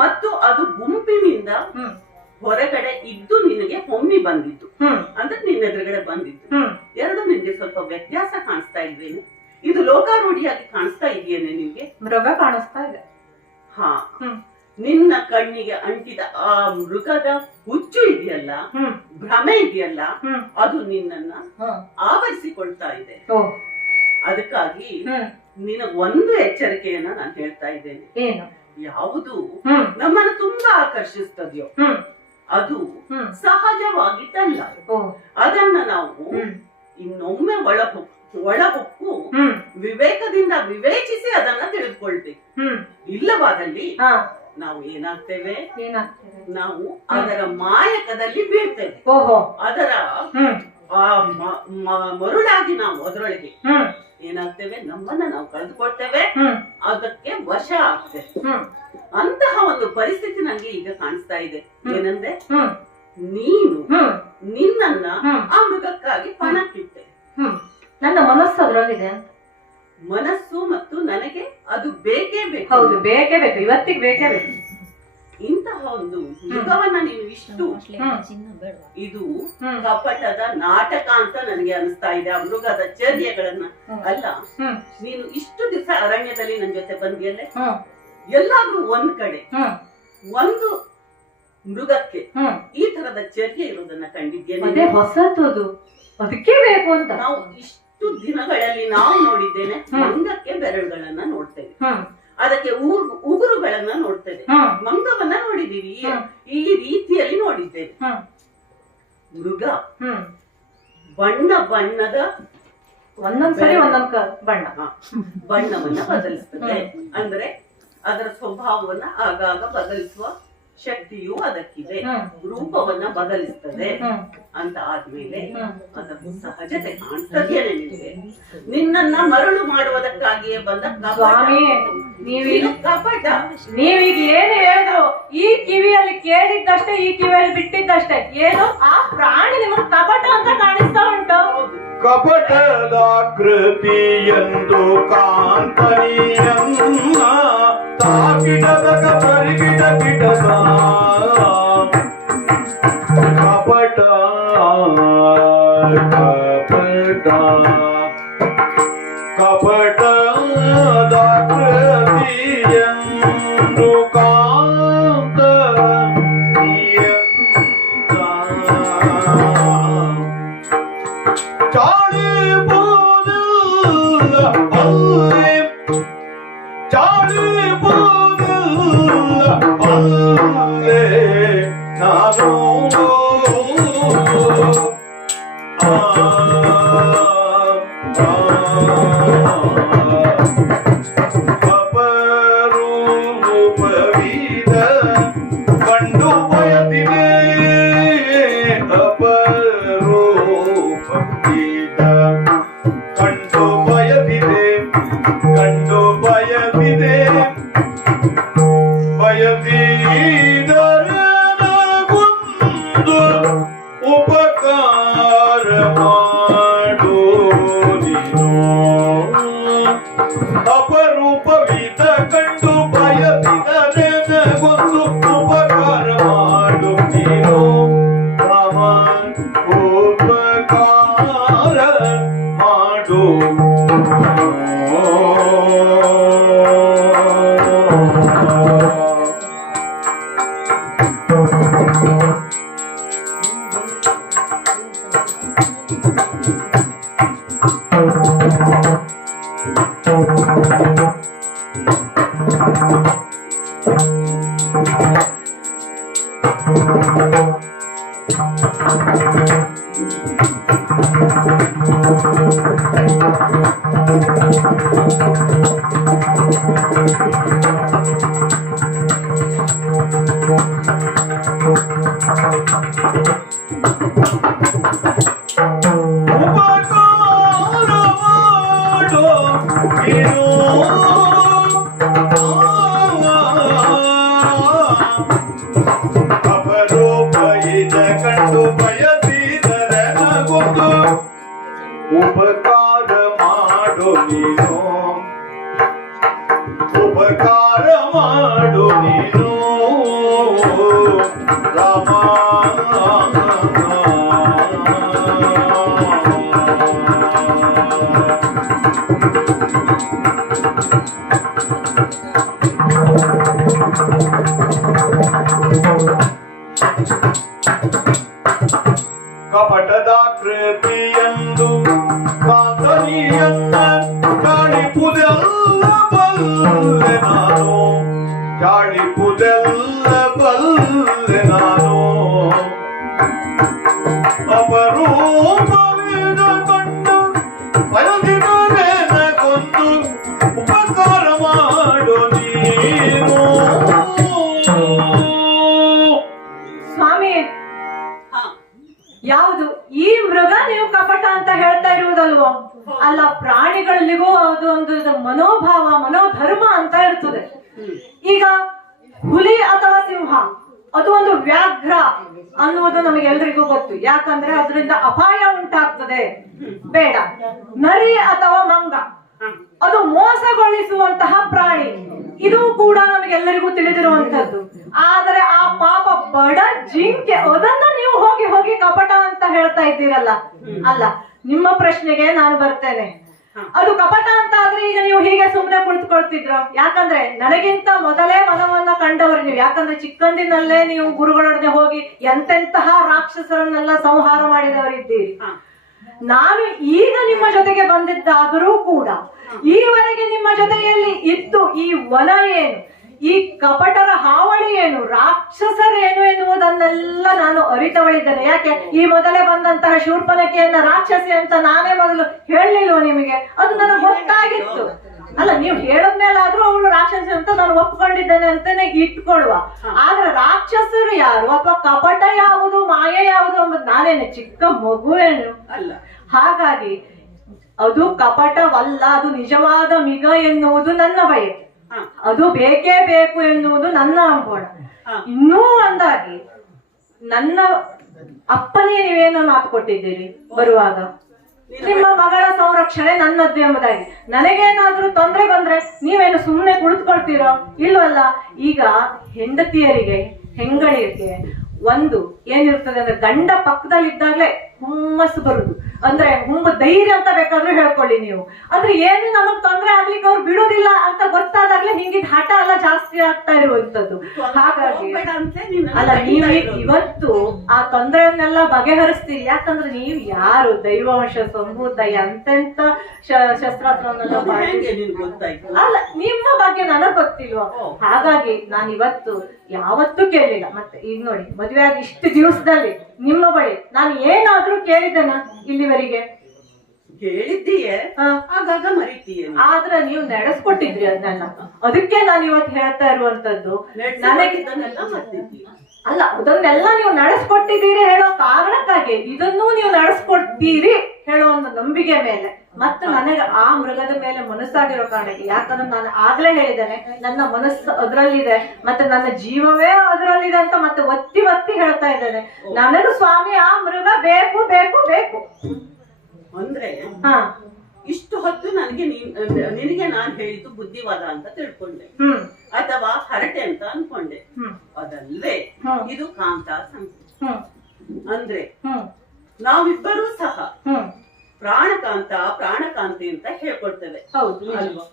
ಮತ್ತು ಅದು ಗುಂಪಿನಿಂದ ಹೊರಗಡೆ ಇದ್ದು ನಿನಗೆ ಹೊಮ್ಮಿ ಬಂದಿತ್ತು ಅಂದ್ರೆ ನಿನ್ನ ಎದುರುಗಡೆ ಬಂದಿತ್ತು. ಎರಡು ನಿನ್ಗೆ ಸ್ವಲ್ಪ ವ್ಯತ್ಯಾಸ ಕಾಣಿಸ್ತಾ ಇದ್ದೇನೆ. ಇದು ಲೋಕಾರೂಢಿಯಾಗಿ ಕಾಣಿಸ್ತಾ ಇದೆಯೇನೆ ನಿನ್ಗೆ? ಮೃಗ ಕಾಣಿಸ್ತಾ ಇದೆ. ನಿನ್ನ ಕಣ್ಣಿಗೆ ಅಂಟಿದ ಆ ಮೃಗದ ಹುಚ್ಚು ಇದೆಯಲ್ಲ, ಭ್ರಮೆ ಇದೆಯಲ್ಲ, ಅದು ನಿನ್ನನ್ನ ಆವರಿಸಿಕೊಳ್ತಾ ಇದೆ. ಅದಕ್ಕಾಗಿ ನಿನಗೆ ಒಂದು ಎಚ್ಚರಿಕೆಯನ್ನ ನಾನು ಹೇಳ್ತಾ ಇದ್ದೇನೆ. ಯಾವುದು ನಮ್ಮನ್ನು ತುಂಬಾ ಆಕರ್ಷಿಸ್ತದೆಯೋ ಅದು ಸಹಜವಾಗಿದ್ದಲ್ಲ. ಅದನ್ನ ನಾವು ಇನ್ನೊಮ್ಮೆ ಒಳಹೊಕ್ಕು ವಿವೇಕದಿಂದ ವಿವೇಚಿಸಿ ಅದನ್ನ ತಿಳಿದುಕೊಳ್ಬೇಕು. ಇಲ್ಲವಾದಲ್ಲಿ ನಾವು ಏನಾಗ್ತೇವೆ, ಏನಾಗ್ತದೆ? ನಾವು ಅದರ ಮಾಯಕದಲ್ಲಿ ಬೀಳ್ತೇವೆ. ಓಹೋ. ಅದರ ಹ್ಮ್ ಮರುಳಾಗಿ ನಾವು ಅದರೊಳಗೆ ಹ್ಮ್ ಏನಾಗ್ತೇವೆ, ನಮ್ಮನ್ನ ನಾವು ಕಳೆದುಕೊಳ್ತೇವೆ, ಹ್ಮ್ ಅದಕ್ಕೆ ವಶ ಆಗ್ತೇವೆ. ಹ್ಮ್ ಅಂತಹ ಒಂದು ಪರಿಸ್ಥಿತಿ ನಂಗೆ ಈಗ ಕಾಣಿಸ್ತಾ ಇದೆ. ಏನಂದ್ರೆ ಹ್ಮ್ ನೀನು ಹ್ಮ್ ನಿನ್ನನ್ನ ಹ್ಮ್. ಆ ಮೃಗಕ್ಕಾಗಿ ಪಣಕ್ಕಿಟ್ಟೆ. ಹ್ಮ್ ನನ್ನ ಮನಸ್ಸು ಅದ್ರಲ್ಲಿದೆ. ಮನಸ್ಸು ಮತ್ತು ನನಗೆ ಅದು ಬೇಕೇ ಬೇಕು. ಹೌದು, ಬೇಕೇ ಬೇಕು, ಇವತ್ತಿಗೆ ಬೇಕೇ ಬೇಕು. ಇಂತಹ ಒಂದು ಮೃಗವನ್ನ ನೀನು ಇಷ್ಟು ಇದು ಹ್ಮ್. ಕಪಟದ ನಾಟಕ ಅಂತ ನನಗೆ ಅನಿಸ್ತಾ ಇದೆ. ಆ ಮೃಗದ ಚರ್ಯಗಳನ್ನ ಅಲ್ಲ, ಹ್ಮ್ ನೀನು ಇಷ್ಟು ದಿವಸ ಅರಣ್ಯದಲ್ಲಿ ನನ್ನ ಜೊತೆ ಬಂದಿಯಲ್ಲೇ, ಹ್ಮ್ ಎಲ್ಲಾದ್ರೂ ಒಂದ್ ಕಡೆ ಹ್ಮ್ ಒಂದು ಮೃಗಕ್ಕೆ ಹ್ಮ್ ಈ ತರದ ಚರ್ಯೆ ಇರೋದನ್ನ ಕಂಡಿದ್ದೇನೆ. ಅದೇ ಹೊಸತದು, ಅದಕ್ಕೆ ಬೇಕು ಅಂತ. ನಾವು ಇಷ್ಟು ದಿನಗಳಲ್ಲಿ ನಾವು ನೋಡಿದ್ದೇನೆ, ಮಂಗಕ್ಕೆ ಬೆರಳುಗಳನ್ನ ನೋಡ್ತೇವೆ, ಹ್ಮ್ ಅದಕ್ಕೆ ಉಗುರುಗಳನ್ನ ನೋಡ್ತೇವೆ, ಹ್ಮ್ ಮಂಗವನ್ನ ನೋಡಿದೀವಿ, ಈ ರೀತಿಯಲ್ಲಿ ನೋಡಿದ್ದೇವೆ. ಹ್ಮ್ ಮೃಗ ಹ್ಮ್ ಬಣ್ಣ ಬಣ್ಣದ ಒಂದೊಂದ್ಸರಿ ಒಂದೊಂದ್ ಬಣ್ಣ ಬಣ್ಣವನ್ನ ಬದಲಿಸ್ತದೆ. ಅಂದ್ರೆ ಅದರ ಸ್ವಭಾವವನ್ನ ಆಗಾಗ ಬದಲಿಸುವ ಶಕ್ತಿಯು ಅದಕ್ಕಿದೆ, ರೂಪವನ್ನ ಬದಲಿಸ್ತದೆ ಅಂತ ಆದ್ಮೇಲೆ ಅದರ ಸಹಜತೆ ಕಾಣಿಸ್ತದೇನೆ ನಿಮಗೆ. ನಿನ್ನನ್ನ ಮರಳು ಮಾಡುವುದಕ್ಕಾಗಿಯೇ ಬಂದ ಸ್ವಾಮಿ, ಕಪಟ. ನೀವೀಗ ಏನು ಹೇಳಿದ್ರು ಈ ಕಿವಿಯಲ್ಲಿ ಕೇಳಿದ್ದಷ್ಟೇ, ಈ ಕಿವಿಯಲ್ಲಿ ಬಿಟ್ಟಿದ್ದಷ್ಟೇ. ಏನು ಆ ಪ್ರಾಣಿ ನಿಮಗೆ ಕಪಟ ಅಂತ ಕಾಣಿಸ್ತಾ ಉಂಟು? ಕಪಟದಾಕೃತಿ ಎಂದು ಕಾಂತನಿಯನ್ನ ತಾಕಿಡದ ಕಪರಿಗಿಡ ಕಿಟದ ಕಪಟ ಕಪಟ ಕಪಟದಾಕೃತಿ ಎಂದು ಚಾಳಿ ಬೋದಲ್ಲ ಅಲ್ಲೇ, ಚಾಳಿ ಬೋದಲ್ಲ ಅಲ್ಲೇ ನಾನು ಅಪರೂಪವಿದ ಕಂಡು ಬಯಸಿದೆ, ಅಪರೂಪವಿದ ಕಂಡು ಬಯಸಿದೆ, ಕಂಡು ಬಯಸಿದೆ, ಬಯಸಿದರನಗೊಂದು ಉಪಕಾರ ಮಾಡು ನೀನು. ಅಪರೂಪವಿದ ಕಂಡು ಬಯಸಿದರನಗೊಂದು ಉಪಕಾರ ಮಾಡು ನೀನು. ರಾಮ ಉಪಕಾರ ಮಾಡು. ಅಪರೂಪವಿದ ಕಂಡು ಬಯಸಿದರನಗೊಂದು ಉಪಕಾರ ಮಾಡು ನೀನು. ಉಪಕಾರ ಮಾಡು ನೀನು ರಾಮ. ಕಪಟದಾಕೃತಿಯೆಂದು ಕಾಂತನಿಯನ್ನ ಕಾಣಿಪುದೆಲ್ಲ ಬಲ್ಲೆ ನಾನು, ಕಾಣಿಪುದೆಲ್ಲ ಬಲ್ಲೆ ನಾನು. ಅಪರೂಪವಿದ ಕಂಡು ಬಯಸಿದರನಗೊಂದು ಉಪಕಾರ ಮಾಡು ನೀನು. ಯಾವುದು ಈ ಮೃಗ ನೀವು ಕಪಟ ಅಂತ ಹೇಳ್ತಾ ಇರುವುದಲ್ವೋ? ಅಲ್ಲ, ಪ್ರಾಣಿಗಳಿಗೂ ಅದು ಒಂದು ಮನೋಭಾವ ಮನೋಧರ್ಮ ಅಂತ ಇರ್ತದೆ. ಈಗ ಹುಲಿ ಅಥವಾ ಸಿಂಹ ಅದು ಒಂದು ವ್ಯಾಘ್ರ ಅನ್ನುವುದು ನಮಗೆಲ್ಲರಿಗೂ ಗೊತ್ತು. ಯಾಕಂದ್ರೆ ಅದರಿಂದ ಅಪಾಯ ಉಂಟಾಗ್ತದೆ, ಬೇಡ. ನರಿ ಅಥವಾ ಮಂಗ ಅದು ಮೋಸಗೊಳಿಸುವಂತಹ ಪ್ರಾಣಿ, ಇದು ಕೂಡ ನಮಗೆಲ್ಲರಿಗೂ ತಿಳಿದಿರುವಂತದ್ದು. ಆದರೆ ಆ ಪಾಪ ಬಡ ಜಿಂಕೆ, ಅದನ್ನ ನೀವು ಹೋಗಿ ಹೋಗಿ ಕಪಟ ಅಂತ ಹೇಳ್ತಾ ಇದ್ದೀರಲ್ಲ. ಅಲ್ಲ, ನಿಮ್ಮ ಪ್ರಶ್ನೆಗೆ ನಾನು ಬರ್ತೇನೆ. ಅದು ಕಪಟ ಅಂತ ಆದ್ರೆ ಈಗ ನೀವು ಹೀಗೆ ಸುಮ್ನೆ ಕುಳಿತುಕೊಳ್ತಿದ್ರು? ಯಾಕಂದ್ರೆ ನನಗಿಂತ ಮೊದಲೇ ಮನವನ್ನ ಕಂಡವರು ನೀವು. ಯಾಕಂದ್ರೆ ಚಿಕ್ಕಂದಿನಲ್ಲೇ ನೀವು ಗುರುಗಳೊಡನೆ ಹೋಗಿ ಎಂತೆಂತಹ ರಾಕ್ಷಸರನ್ನೆಲ್ಲ ಸಂಹಾರ ಮಾಡಿದವರಿದ್ದೀರಿ. ನಾನು ಈಗ ನಿಮ್ಮ ಜೊತೆಗೆ ಬಂದಿದ್ದಾದರೂ ಕೂಡ ಈವರೆಗೆ ನಿಮ್ಮ ಜೊತೆಯಲ್ಲಿ ಇದ್ದು ಈ ವನ ಏನು, ಈ ಕಪಟರ ಹಾವಳಿ ಏನು, ರಾಕ್ಷಸರೇನು ಎನ್ನುವುದನ್ನೆಲ್ಲ ನಾನು ಅರಿತವಳಿದ್ದೇನೆ. ಯಾಕೆ ಈ ಮೊದಲೇ ಬಂದಂತಹ ಶೂರ್ಪನಖಿಯನ್ನ ರಾಕ್ಷಸಿ ಅಂತ ನಾನೇ ಮೊದಲು ಹೇಳಲಿಲ್ವ ನಿಮಗೆ? ಅದು ನನಗೆ ಗೊತ್ತಾಗಿತ್ತು. ಅಲ್ಲ, ನೀವು ಹೇಳದ್ಮೇಲಾದ್ರೂ ಅವಳು ರಾಕ್ಷಸಿ ಅಂತ ನಾನು ಒಪ್ಕೊಂಡಿದ್ದೇನೆ ಅಂತಾನೆ ಇಟ್ಕೊಳ್ಳುವ. ಆದ್ರೆ ರಾಕ್ಷಸರು ಯಾರು ಅಥವಾ ಕಪಟ ಯಾವುದು ಮಾಯೆ ಯಾವುದು ಎಂಬುದು ನಾನೇನೆ ಚಿಕ್ಕ ಮಗುವೇನು ಅಲ್ಲ. ಹಾಗಾಗಿ ಅದು ಕಪಟವಲ್ಲ, ಅದು ನಿಜವಾದ ಮಿಗ ಎನ್ನುವುದು ನನ್ನ ಬಯಕೆ. ಅದು ಬೇಕೇ ಬೇಕು ಎನ್ನುವುದು ನನ್ನ ಅಂಬೋಣ. ಇನ್ನೂ ಒಂದಾಗಿ, ನನ್ನ ಅಪ್ಪನೇ ನೀವೇನೋ ಮಾತು ಕೊಟ್ಟಿದ್ದೀರಿ ಬರುವಾಗ, ನಿಮ್ಮ ಮಗಳ ಸಂರಕ್ಷಣೆ ನನ್ನದ್ದು ಎಂಬುದಾಗಿ. ನನಗೇನಾದ್ರೂ ತೊಂದರೆ ಬಂದ್ರೆ ನೀವೇನು ಸುಮ್ಮನೆ ಕುಳಿತುಕೊಳ್ತೀರೋ? ಇಲ್ವಲ್ಲ. ಈಗ ಹೆಂಡತಿಯರಿಗೆ, ಹೆಂಗಳಿರಿಗೆ ಒಂದು ಏನಿರ್ತದೆ ಅಂದ್ರೆ, ಗಂಡ ಪಕ್ಕದಲ್ಲಿದ್ದಾಗ್ಲೇ ಹುಮ್ಮಸ್ಸು ಬರುದು. ಅಂದ್ರೆ ಹುಂಬ ಧೈರ್ಯ ಅಂತ ಬೇಕಾದ್ರೂ ಹೇಳ್ಕೊಳ್ಳಿ ನೀವು. ಅಂದ್ರೆ ಏನು ನಮಗ್ ತೊಂದ್ರೆ ಆಗ್ಲಿಕ್ಕೆ ಅವ್ರು ಬಿಡುದಿಲ್ಲ ಅಂತ ಗೊತ್ತಾದಾಗ್ಲೇ ಹಿಂಗಿದ್ ಹಠ ಎಲ್ಲ ಜಾಸ್ತಿ ಆಗ್ತಾ ಇರುವಂತದ್ದು. ಹಾಗಾಗಿ ಅಲ್ಲ, ನೀವು ಇವತ್ತು ಆ ತೊಂದರೆಯನ್ನೆಲ್ಲ ಬಗೆಹರಿಸ್ತೀರಿ. ಯಾಕಂದ್ರೆ ನೀವು ಯಾರು ದೈವಾಂಶ ಸಂಭೂತ ಎಂತೆಂತ ಶಸ್ತ್ರಾಸ್ತ್ರವನ್ನೆಲ್ಲ ಅಲ್ಲ, ನಿಮ್ಮ ಬಗ್ಗೆ ನನಗ್ ಗೊತ್ತಿಲ್ವ. ಹಾಗಾಗಿ ನಾನು ಇವತ್ತು ಯಾವತ್ತೂ ಕೇಳಲಿಲ್ಲ. ಮತ್ತೆ ಈಗ ನೋಡಿ, ಮದುವೆ ಆದ ಇಷ್ಟು ದಿವಸದಲ್ಲಿ ನಿಮ್ಮ ಬಳಿ ನಾನು ಏನಾದ್ರೂ ಕೇಳಿದ್ದೇನ ಇಲ್ಲಿವರೆಗೆ? ಕೇಳಿದ್ದೀಯೇ, ಆಗಾಗ ಮರಿತೀಯ. ಆದ್ರೆ ನೀವು ನಡೆಸ್ಕೊಟ್ಟಿದ್ರಿ ಅದನ್ನೆಲ್ಲ. ಅದಕ್ಕೆ ನಾನು ಇವತ್ತು ಹೇಳ್ತಾ ಇರುವಂತದ್ದು, ನನಗೆ ಅಲ್ಲ, ಅದನ್ನೆಲ್ಲ ನೀವು ನಡೆಸ್ಕೊಟ್ಟಿದ್ದೀರಿ ಹೇಳೋ ಕಾರಣಕ್ಕಾಗಿ ಇದನ್ನೂ ನೀವು ನಡೆಸ್ಕೊಡ್ತೀರಿ ಹೇಳೋ ಒಂದು ನಂಬಿಕೆ ಮೇಲೆ, ಮತ್ತೆ ನನಗೆ ಆ ಮೃಗದ ಮೇಲೆ ಮನಸ್ಸಾಗಿರೋ ಕಾರಣಕ್ಕೆ. ಯಾಕಂದ್ರೆ ನಾನು ಆಗ್ಲೇ ಹೇಳಿದ್ದೇನೆ, ನನ್ನ ಮನಸ್ಸು ಅದರಲ್ಲಿದೆ, ಮತ್ತೆ ನನ್ನ ಜೀವವೇ ಅದರಲ್ಲಿದೆ ಅಂತ ಮತ್ತೆ ಒತ್ತಿ ಒತ್ತಿ ಹೇಳ್ತಾ ಇದ್ದೇನೆ. ನನಗೆ ಸ್ವಾಮಿ ಆ ಮೃಗ ಬೇಕು ಬೇಕು ಬೇಕು ಅಂದ್ರೆ ಇಷ್ಟು ಹೊತ್ತು ನನಗೆ ನಿನಗೆ ನಾನು ಹೇಳಿದ್ದು ಬುದ್ಧಿವಾದ ಅಂತ ತಿಳ್ಕೊಂಡೆ, ಅಥವಾ ಹರಟೆ ಅಂತ ಅನ್ಕೊಂಡೆ. ಅದಲ್ಲದೆ ಇದು ಕಾಂತ ಸಂಖ್ಯೆ. ಅಂದ್ರೆ ನಾವಿಬ್ಬರೂ ಸಹ ಪ್ರಾಣಕಾಂತ ಪ್ರಾಣಕಾಂತಿ ಅಂತ ಹೇಳ್ಕೊಳ್ತೇವೆ, ಅಲ್ವಾ?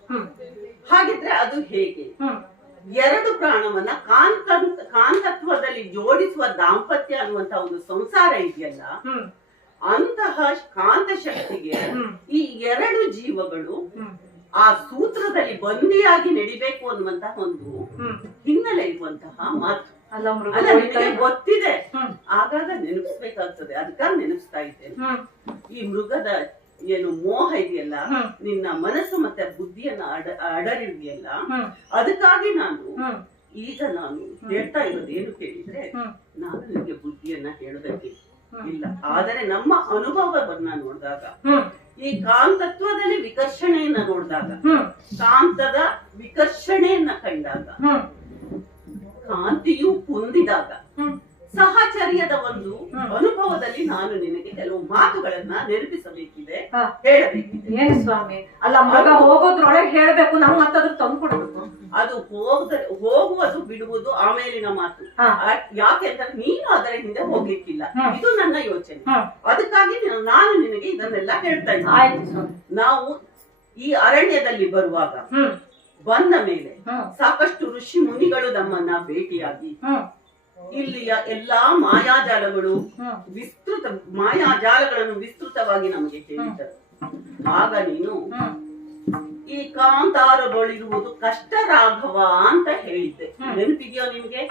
ಹಾಗಿದ್ರೆ ಅದು ಹೇಗೆ? ಎರಡು ಪ್ರಾಣವನ್ನ ಕಾಂತತ್ವದಲ್ಲಿ ಜೋಡಿಸುವ ದಾಂಪತ್ಯ ಅನ್ನುವಂತ ಒಂದು ಸಂಸಾರ ಇದೆಯಲ್ಲ, ಅಂತಹ ಕಾಂತ ಶಕ್ತಿಗೆ ಈ ಎರಡು ಜೀವಗಳು ಆ ಸೂತ್ರದಲ್ಲಿ ಬಂದಿಯಾಗಿ ನಡಿಬೇಕು ಅನ್ನುವಂತಹ ಒಂದು ಹಿನ್ನೆಲೆ ಇರುವಂತಹ ಮಾತು. ಅಲ್ಲ, ನಿನಗೆ ಗೊತ್ತಿದೆ, ಆಗಾಗ ನೆನಪಿಸ್ಬೇಕಾಗ್ತದೆ. ಅದಕ್ಕಾಗಿ ನೆನಪಿಸ್ತಾ ಇದ್ದೇನೆ. ಈ ಮೃಗದ ಏನು ಮೋಹ ಇದೆಯಲ್ಲ, ನಿನ್ನ ಮನಸ್ಸು ಮತ್ತೆ ಬುದ್ಧಿಯನ್ನ ಅಡರಿದೆಯಲ್ಲ, ಅದಕ್ಕಾಗಿ ಈಗ ನಾನು ಹೇಳ್ತಾ ಇರೋದು ಏನು ಕೇಳಿದ್ರೆ, ನಾನು ನಿಮಗೆ ಬುದ್ಧಿಯನ್ನ ಹೇಳೋದಕ್ಕೆ ಇಲ್ಲ. ಆದರೆ ನಮ್ಮ ಅನುಭವವನ್ನ ನೋಡಿದಾಗ, ಈ ಕಾಂತತ್ವದಲ್ಲಿ ವಿಕರ್ಷಣೆಯನ್ನ ನೋಡಿದಾಗ, ಕಾಂತದ ವಿಕರ್ಷಣೆಯನ್ನ ಕಂಡಾಗ, ಕಾಂತಿಯು ಕುಂದಿದಾಗ, ಸಹಚರ್ಯದ ಒಂದು ಅನುಭವದಲ್ಲಿ ನಾನು ನಿನಗೆ ಕೆಲವು ಮಾತುಗಳನ್ನ ನೆನಪಿಸಬೇಕಿದೆ, ಹೇಳಬೇಕಿದೆ. ಏನು ಸ್ವಾಮಿ? ಅಲ್ಲ, ಮಗ ಹೋಗೋದ್ರೊಳಗೆ ಹೇಳ್ಬೇಕು, ನಾವು ಮತ್ತದು ತಂದ್ಕೊಡ್ಬೇಕು. ಅದು ಹೋಗುವುದು ಬಿಡುವುದು ಆಮೇಲಿನ ಮಾತು. ಯಾಕೆಂದ್ರೆ ನೀನು ಅದರ ಹಿಂದೆ ಹೋಗ್ಲಿಕ್ಕಿಲ್ಲ, ಇದು ನನ್ನ ಯೋಚನೆ. ಅದಕ್ಕಾಗಿ ನಾನು ನಿನಗೆ ಇದನ್ನೆಲ್ಲ ಹೇಳ್ತಾ ಇದ್ದೀನಿ. ನಾವು ಈ ಅರಣ್ಯದಲ್ಲಿ ಬರುವಾಗ, ಬಂದ ಮೇಲೆ ಸಾಕಷ್ಟು ಋಷಿ ಮುನಿಗಳು ನಮ್ಮನ್ನ ಭೇಟಿಯಾಗಿ ಇಲ್ಲಿಯ ಎಲ್ಲಾ ಮಾಯಾಜಾಲಗಳು ಮಾಯಾಜಾಲಗಳನ್ನು ವಿಸ್ತೃತವಾಗಿ ನಮಗೆ ಹೇಳಿದರು. ಆಗ ನೀನು ಈ ಕಾಂತಾರಗಳಿರುವುದು ಕಷ್ಟ ರಾಘವ ಅಂತ ಹೇಳಿದ್ದೆ, ನೆನಪಿದೆಯೋ ನಿಮ್ಗೆ?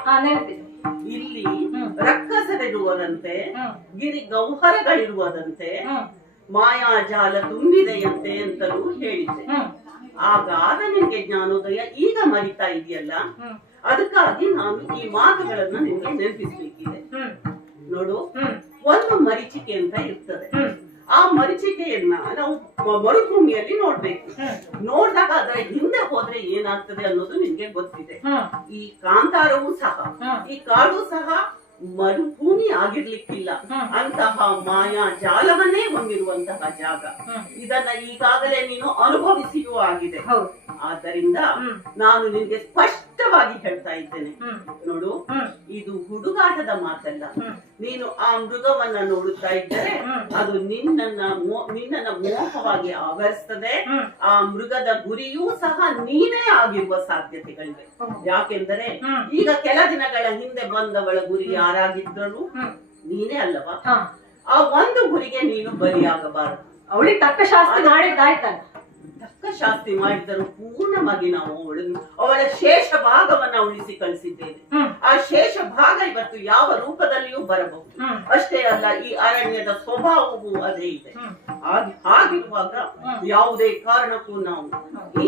ಇಲ್ಲಿ ರಕ್ಕಸರಿರುವುದಂತೆ, ಗಿರಿ ಗೌಹರಗಳಿರುವುದಂತೆ, ಮಾಯಾಜಾಲ ತುಂಬಿದೆಯಂತೆ ಅಂತಲೂ ಹೇಳಿದ್ದೆ. ಆಗಾಗ ನಿನ್ಗೆ ಜ್ಞಾನೋದಯ ಈಗ ಮರಿತಾ ಇದೆಯಲ್ಲ, ಅದಕ್ಕಾಗಿ ನಾನು ಈ ಮಾತುಗಳನ್ನ ನಿನ್ಗೆ ನೆನಪಿಸ್ಬೇಕಿದೆ. ನೋಡು, ಒಂದು ಮರೀಚಿಕೆ ಅಂತ ಇರ್ತದೆ. ಆ ಮರೀಚಿಕೆಯನ್ನ ನಾವು ಮರುಭೂಮಿಯಲ್ಲಿ ನೋಡ್ಬೇಕು. ನೋಡಿದಾಗ ಅದರ ಹಿಂದೆ ಹೋದ್ರೆ ಏನಾಗ್ತದೆ ಅನ್ನೋದು ನಿಮ್ಗೆ ಗೊತ್ತಿದೆ. ಈ ಕಾಂತಾರವೂ ಸಹ, ಈ ಕಾಡು ಸಹ ಮರುಭೂಮಿ ಆಗಿರ್ಲಿಕ್ಕಿಲ್ಲ. ಅಂತಹ ಮಾಯಾ ಜಾಲವನ್ನೇ ಹೊಂದಿರುವಂತಹ ಜಾಗ. ಇದನ್ನ ಈಗಾಗಲೇ ನೀನು ಅನುಭವಿಸಿಯೂ ಆಗಿದೆ. ಆದ್ದರಿಂದ ನಾನು ನಿನ್ಗೆ ಸ್ಪಷ್ಟವಾಗಿ ಹೇಳ್ತಾ ಇದ್ದೇನೆ, ನೋಡು, ಇದು ಹುಡುಗಾಟದ ಮಾತಲ್ಲ. ನೀನು ಆ ಮೃಗವನ್ನ ನೋಡುತ್ತಾ ಇದ್ದರೆ ಅದು ನಿನ್ನನ್ನ ಮೋಹವಾಗಿ ಆವರಿಸ್ತದೆ. ಆ ಮೃಗದ ಗುರಿಯೂ ಸಹ ನೀನೇ ಆಗಿರುವ ಸಾಧ್ಯತೆಗಳಿವೆ. ಯಾಕೆಂದರೆ ಈಗ ಕೆಲ ದಿನಗಳ ಹಿಂದೆ ಬಂದವಳ ಗುರಿ ಯಾರಾಗಿದ್ದರು? ನೀನೇ ಅಲ್ಲವಾ? ಆ ಒಂದು ಗುರಿಗೆ ನೀನು ಬಲಿಯಾಗಬಾರದು. ಅವಳಿಗೆ ತಕ್ಕ ಶಾಸ್ತಿ ಮಾಡಿದ್ದಾಯ್ತಲ್ಲ. ತಕ್ಕ ಶಾಸ್ತಿ ಮಾಡಿದರೂ ಪೂರ್ಣವಾಗಿ ನಾವು ಅವಳ ಶೇಷ ಭಾಗವನ್ನ ಉಳಿಸಿ ಕಳಿಸಿದ್ದೇವೆ. ಆ ಶೇಷ ಭಾಗ ಇವತ್ತು ಯಾವ ರೂಪದಲ್ಲಿಯೂ ಬರಬಹುದು. ಅಷ್ಟೇ ಅಲ್ಲ, ಈ ಅರಣ್ಯದ ಸ್ವಭಾವವೂ ಅದೇ ಇದೆ. ಹಾಗಿರುವಾಗ ಯಾವುದೇ ಕಾರಣಕ್ಕೂ ನಾವು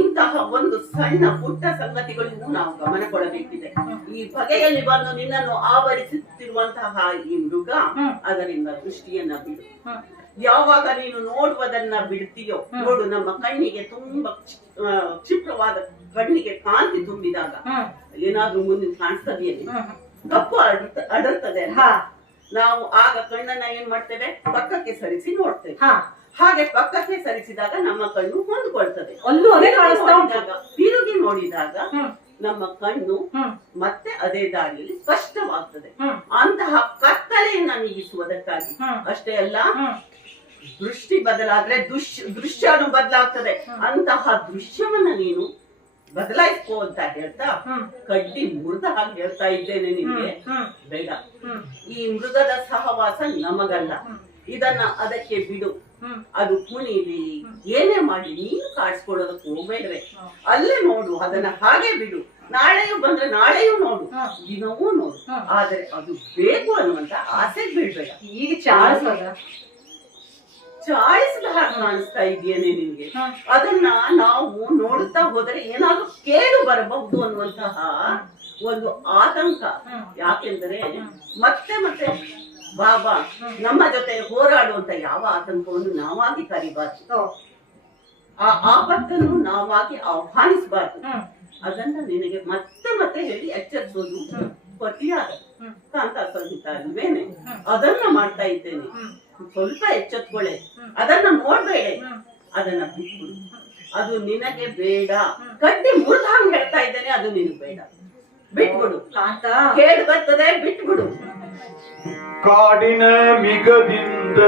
ಇಂತಹ ಒಂದು ಸಣ್ಣ ಪುಟ್ಟ ಸಂಗತಿಗಳಿಗೂ ನಾವು ಗಮನ ಕೊಡಬೇಕಿದೆ. ಈ ಬಗೆಯಲ್ಲಿ ಬಂದು ನಿನ್ನನ್ನು ಆವರಿಸುತ್ತಿರುವಂತಹ ಈ ಮೃಗ, ಅದರಿಂದ ದೃಷ್ಟಿಯನ್ನ ಬಿಡು. ಯಾವಾಗ ನೀನು ನೋಡುವುದನ್ನ ಬಿಡ್ತೀಯೋ, ನೋಡು, ನಮ್ಮ ಕಣ್ಣಿಗೆ ತುಂಬಾ ಕ್ಷಿಪ್ರವಾದ ಕಣ್ಣಿಗೆ ಕಾಂತಿ ತುಂಬಿದಾಗ ಏನಾದ್ರೂ ಮುಂದಿನ ಕಾಣಿಸ್ತದೆಯಲ್ಲಿ ಕಪ್ಪು ಅಡರ್ತದೆ. ನಾವು ಆಗ ಕಣ್ಣನ್ನ ಏನ್ ಮಾಡ್ತೇವೆ? ಪಕ್ಕಕ್ಕೆ ಸರಿಸಿ ನೋಡ್ತೇವೆ. ಹಾಗೆ ಪಕ್ಕಕ್ಕೆ ಸರಿಸಿದಾಗ ನಮ್ಮ ಕಣ್ಣು ಹೊಂದ್ಕೊಳ್ತದೆ. ತಿರುಗಿ ನೋಡಿದಾಗ ನಮ್ಮ ಕಣ್ಣು ಮತ್ತೆ ಅದೇ ದಾರಿಯಲ್ಲಿ ಸ್ಪಷ್ಟವಾಗ್ತದೆ. ಅಂತಹ ಕತ್ತಲೆಯನ್ನ ನೀಗಿಸುವುದಕ್ಕಾಗಿ. ಅಷ್ಟೇ ಅಲ್ಲ, ದೃಷ್ಟಿ ಬದಲಾದ್ರೆ ದೃಶ್ಯನು ಬದಲಾಗ್ತದೆ. ಅಂತಹ ದೃಶ್ಯವನ್ನ ನೀನು ಬದಲಾಯಿಸ್ಕೋ ಅಂತ ಹೇಳ್ತಾ ಕಡ್ಡಿ ಮುರಿದ ಹಾಗೆ ಹೇಳ್ತಾ ಇದ್ದೇನೆ ನಿನ್ಗೆ. ಬೇಡ, ಈ ಮೃಗದ ಸಹವಾಸ ನಮಗಲ್ಲ. ಇದನ್ನ ಅದಕ್ಕೆ ಬಿಡು. ಅದು ಕುಣಿಲಿ, ಏನೇ ಮಾಡಿ ನೀನು ಕಾಡ್ಸ್ಕೊಳ್ಳೋದಕ್ಕೆ ಹೋಗ್ಬೇಡ್ರೆ. ಅಲ್ಲೇ ನೋಡು, ಅದನ್ನ ಹಾಗೆ ಬಿಡು. ನಾಳೆಯೂ ಬಂದ್ರೆ ನಾಳೆಯೂ ನೋಡು, ದಿನವೂ ನೋಡು. ಆದ್ರೆ ಅದು ಬೇಕು ಅನ್ನುವಂತ ಆಸೆ ಬೀಳ್ಬೇಡ. ಈಗ ಚಾಳಿಸಿದ ಹಾಗೆ ಕಾಣಿಸ್ತಾ ಇದೆಯೇನೆ ನಿನ್ಗೆ. ಅದನ್ನ ನಾವು ನೋಡುತ್ತಾ ಹೋದರೆ ಏನಾದ್ರೂ ಕೇಳು ಬರಬಹುದು ಅನ್ನುವಂತಹ ಒಂದು ಆತಂಕ. ಯಾಕೆಂದರೆ ಮತ್ತೆ ಮತ್ತೆ ಬಾಬಾ ನಮ್ಮ ಜೊತೆ ಹೋರಾಡುವಂತ ಯಾವ ಆತಂಕವನ್ನು ನಾವಾಗಿ ಕರಿಬಾರ್ದು. ಆ ಆಪತ್ತನ್ನು ನಾವಾಗಿ ಆಹ್ವಾನಿಸಬಾರ್ದು. ಅದನ್ನ ನಿನಗೆ ಮತ್ತೆ ಮತ್ತೆ ಹೇಳಿ ಎಚ್ಚರಿಸೋದು ಪತಿಯಾದ ಕಾಂತ ಸಂಹಿತ ಅಲ್ವೇನೆ. ಅದನ್ನ ಮಾಡ್ತಾ ಇದ್ದೇನೆ. ಸ್ವಲ್ಪ ಎಚ್ಚೆತ್ಕೊಳ್ಳೆ. ಅದನ್ನ ನೋಡ್ಬೇಡ, ಅದನ್ನ ಬಿಟ್ಬಿಡು. ಅದು ನಿನಗೆ ಬೇಡ. ಕಡ್ಡಿ ಮುರಿದ ಹಾಗೆ ಹೇಳ್ತಾ ಇದ್ದೇನೆ, ಅದು ನಿನಗೆ ಬೇಡ. ಬಿಟ್ಬಿಡು. ಕೇಳಿ ಬರ್ತದೆ, ಬಿಟ್ಬಿಡು. ಕಾಡಿನ ಮಿಗದಿಂದ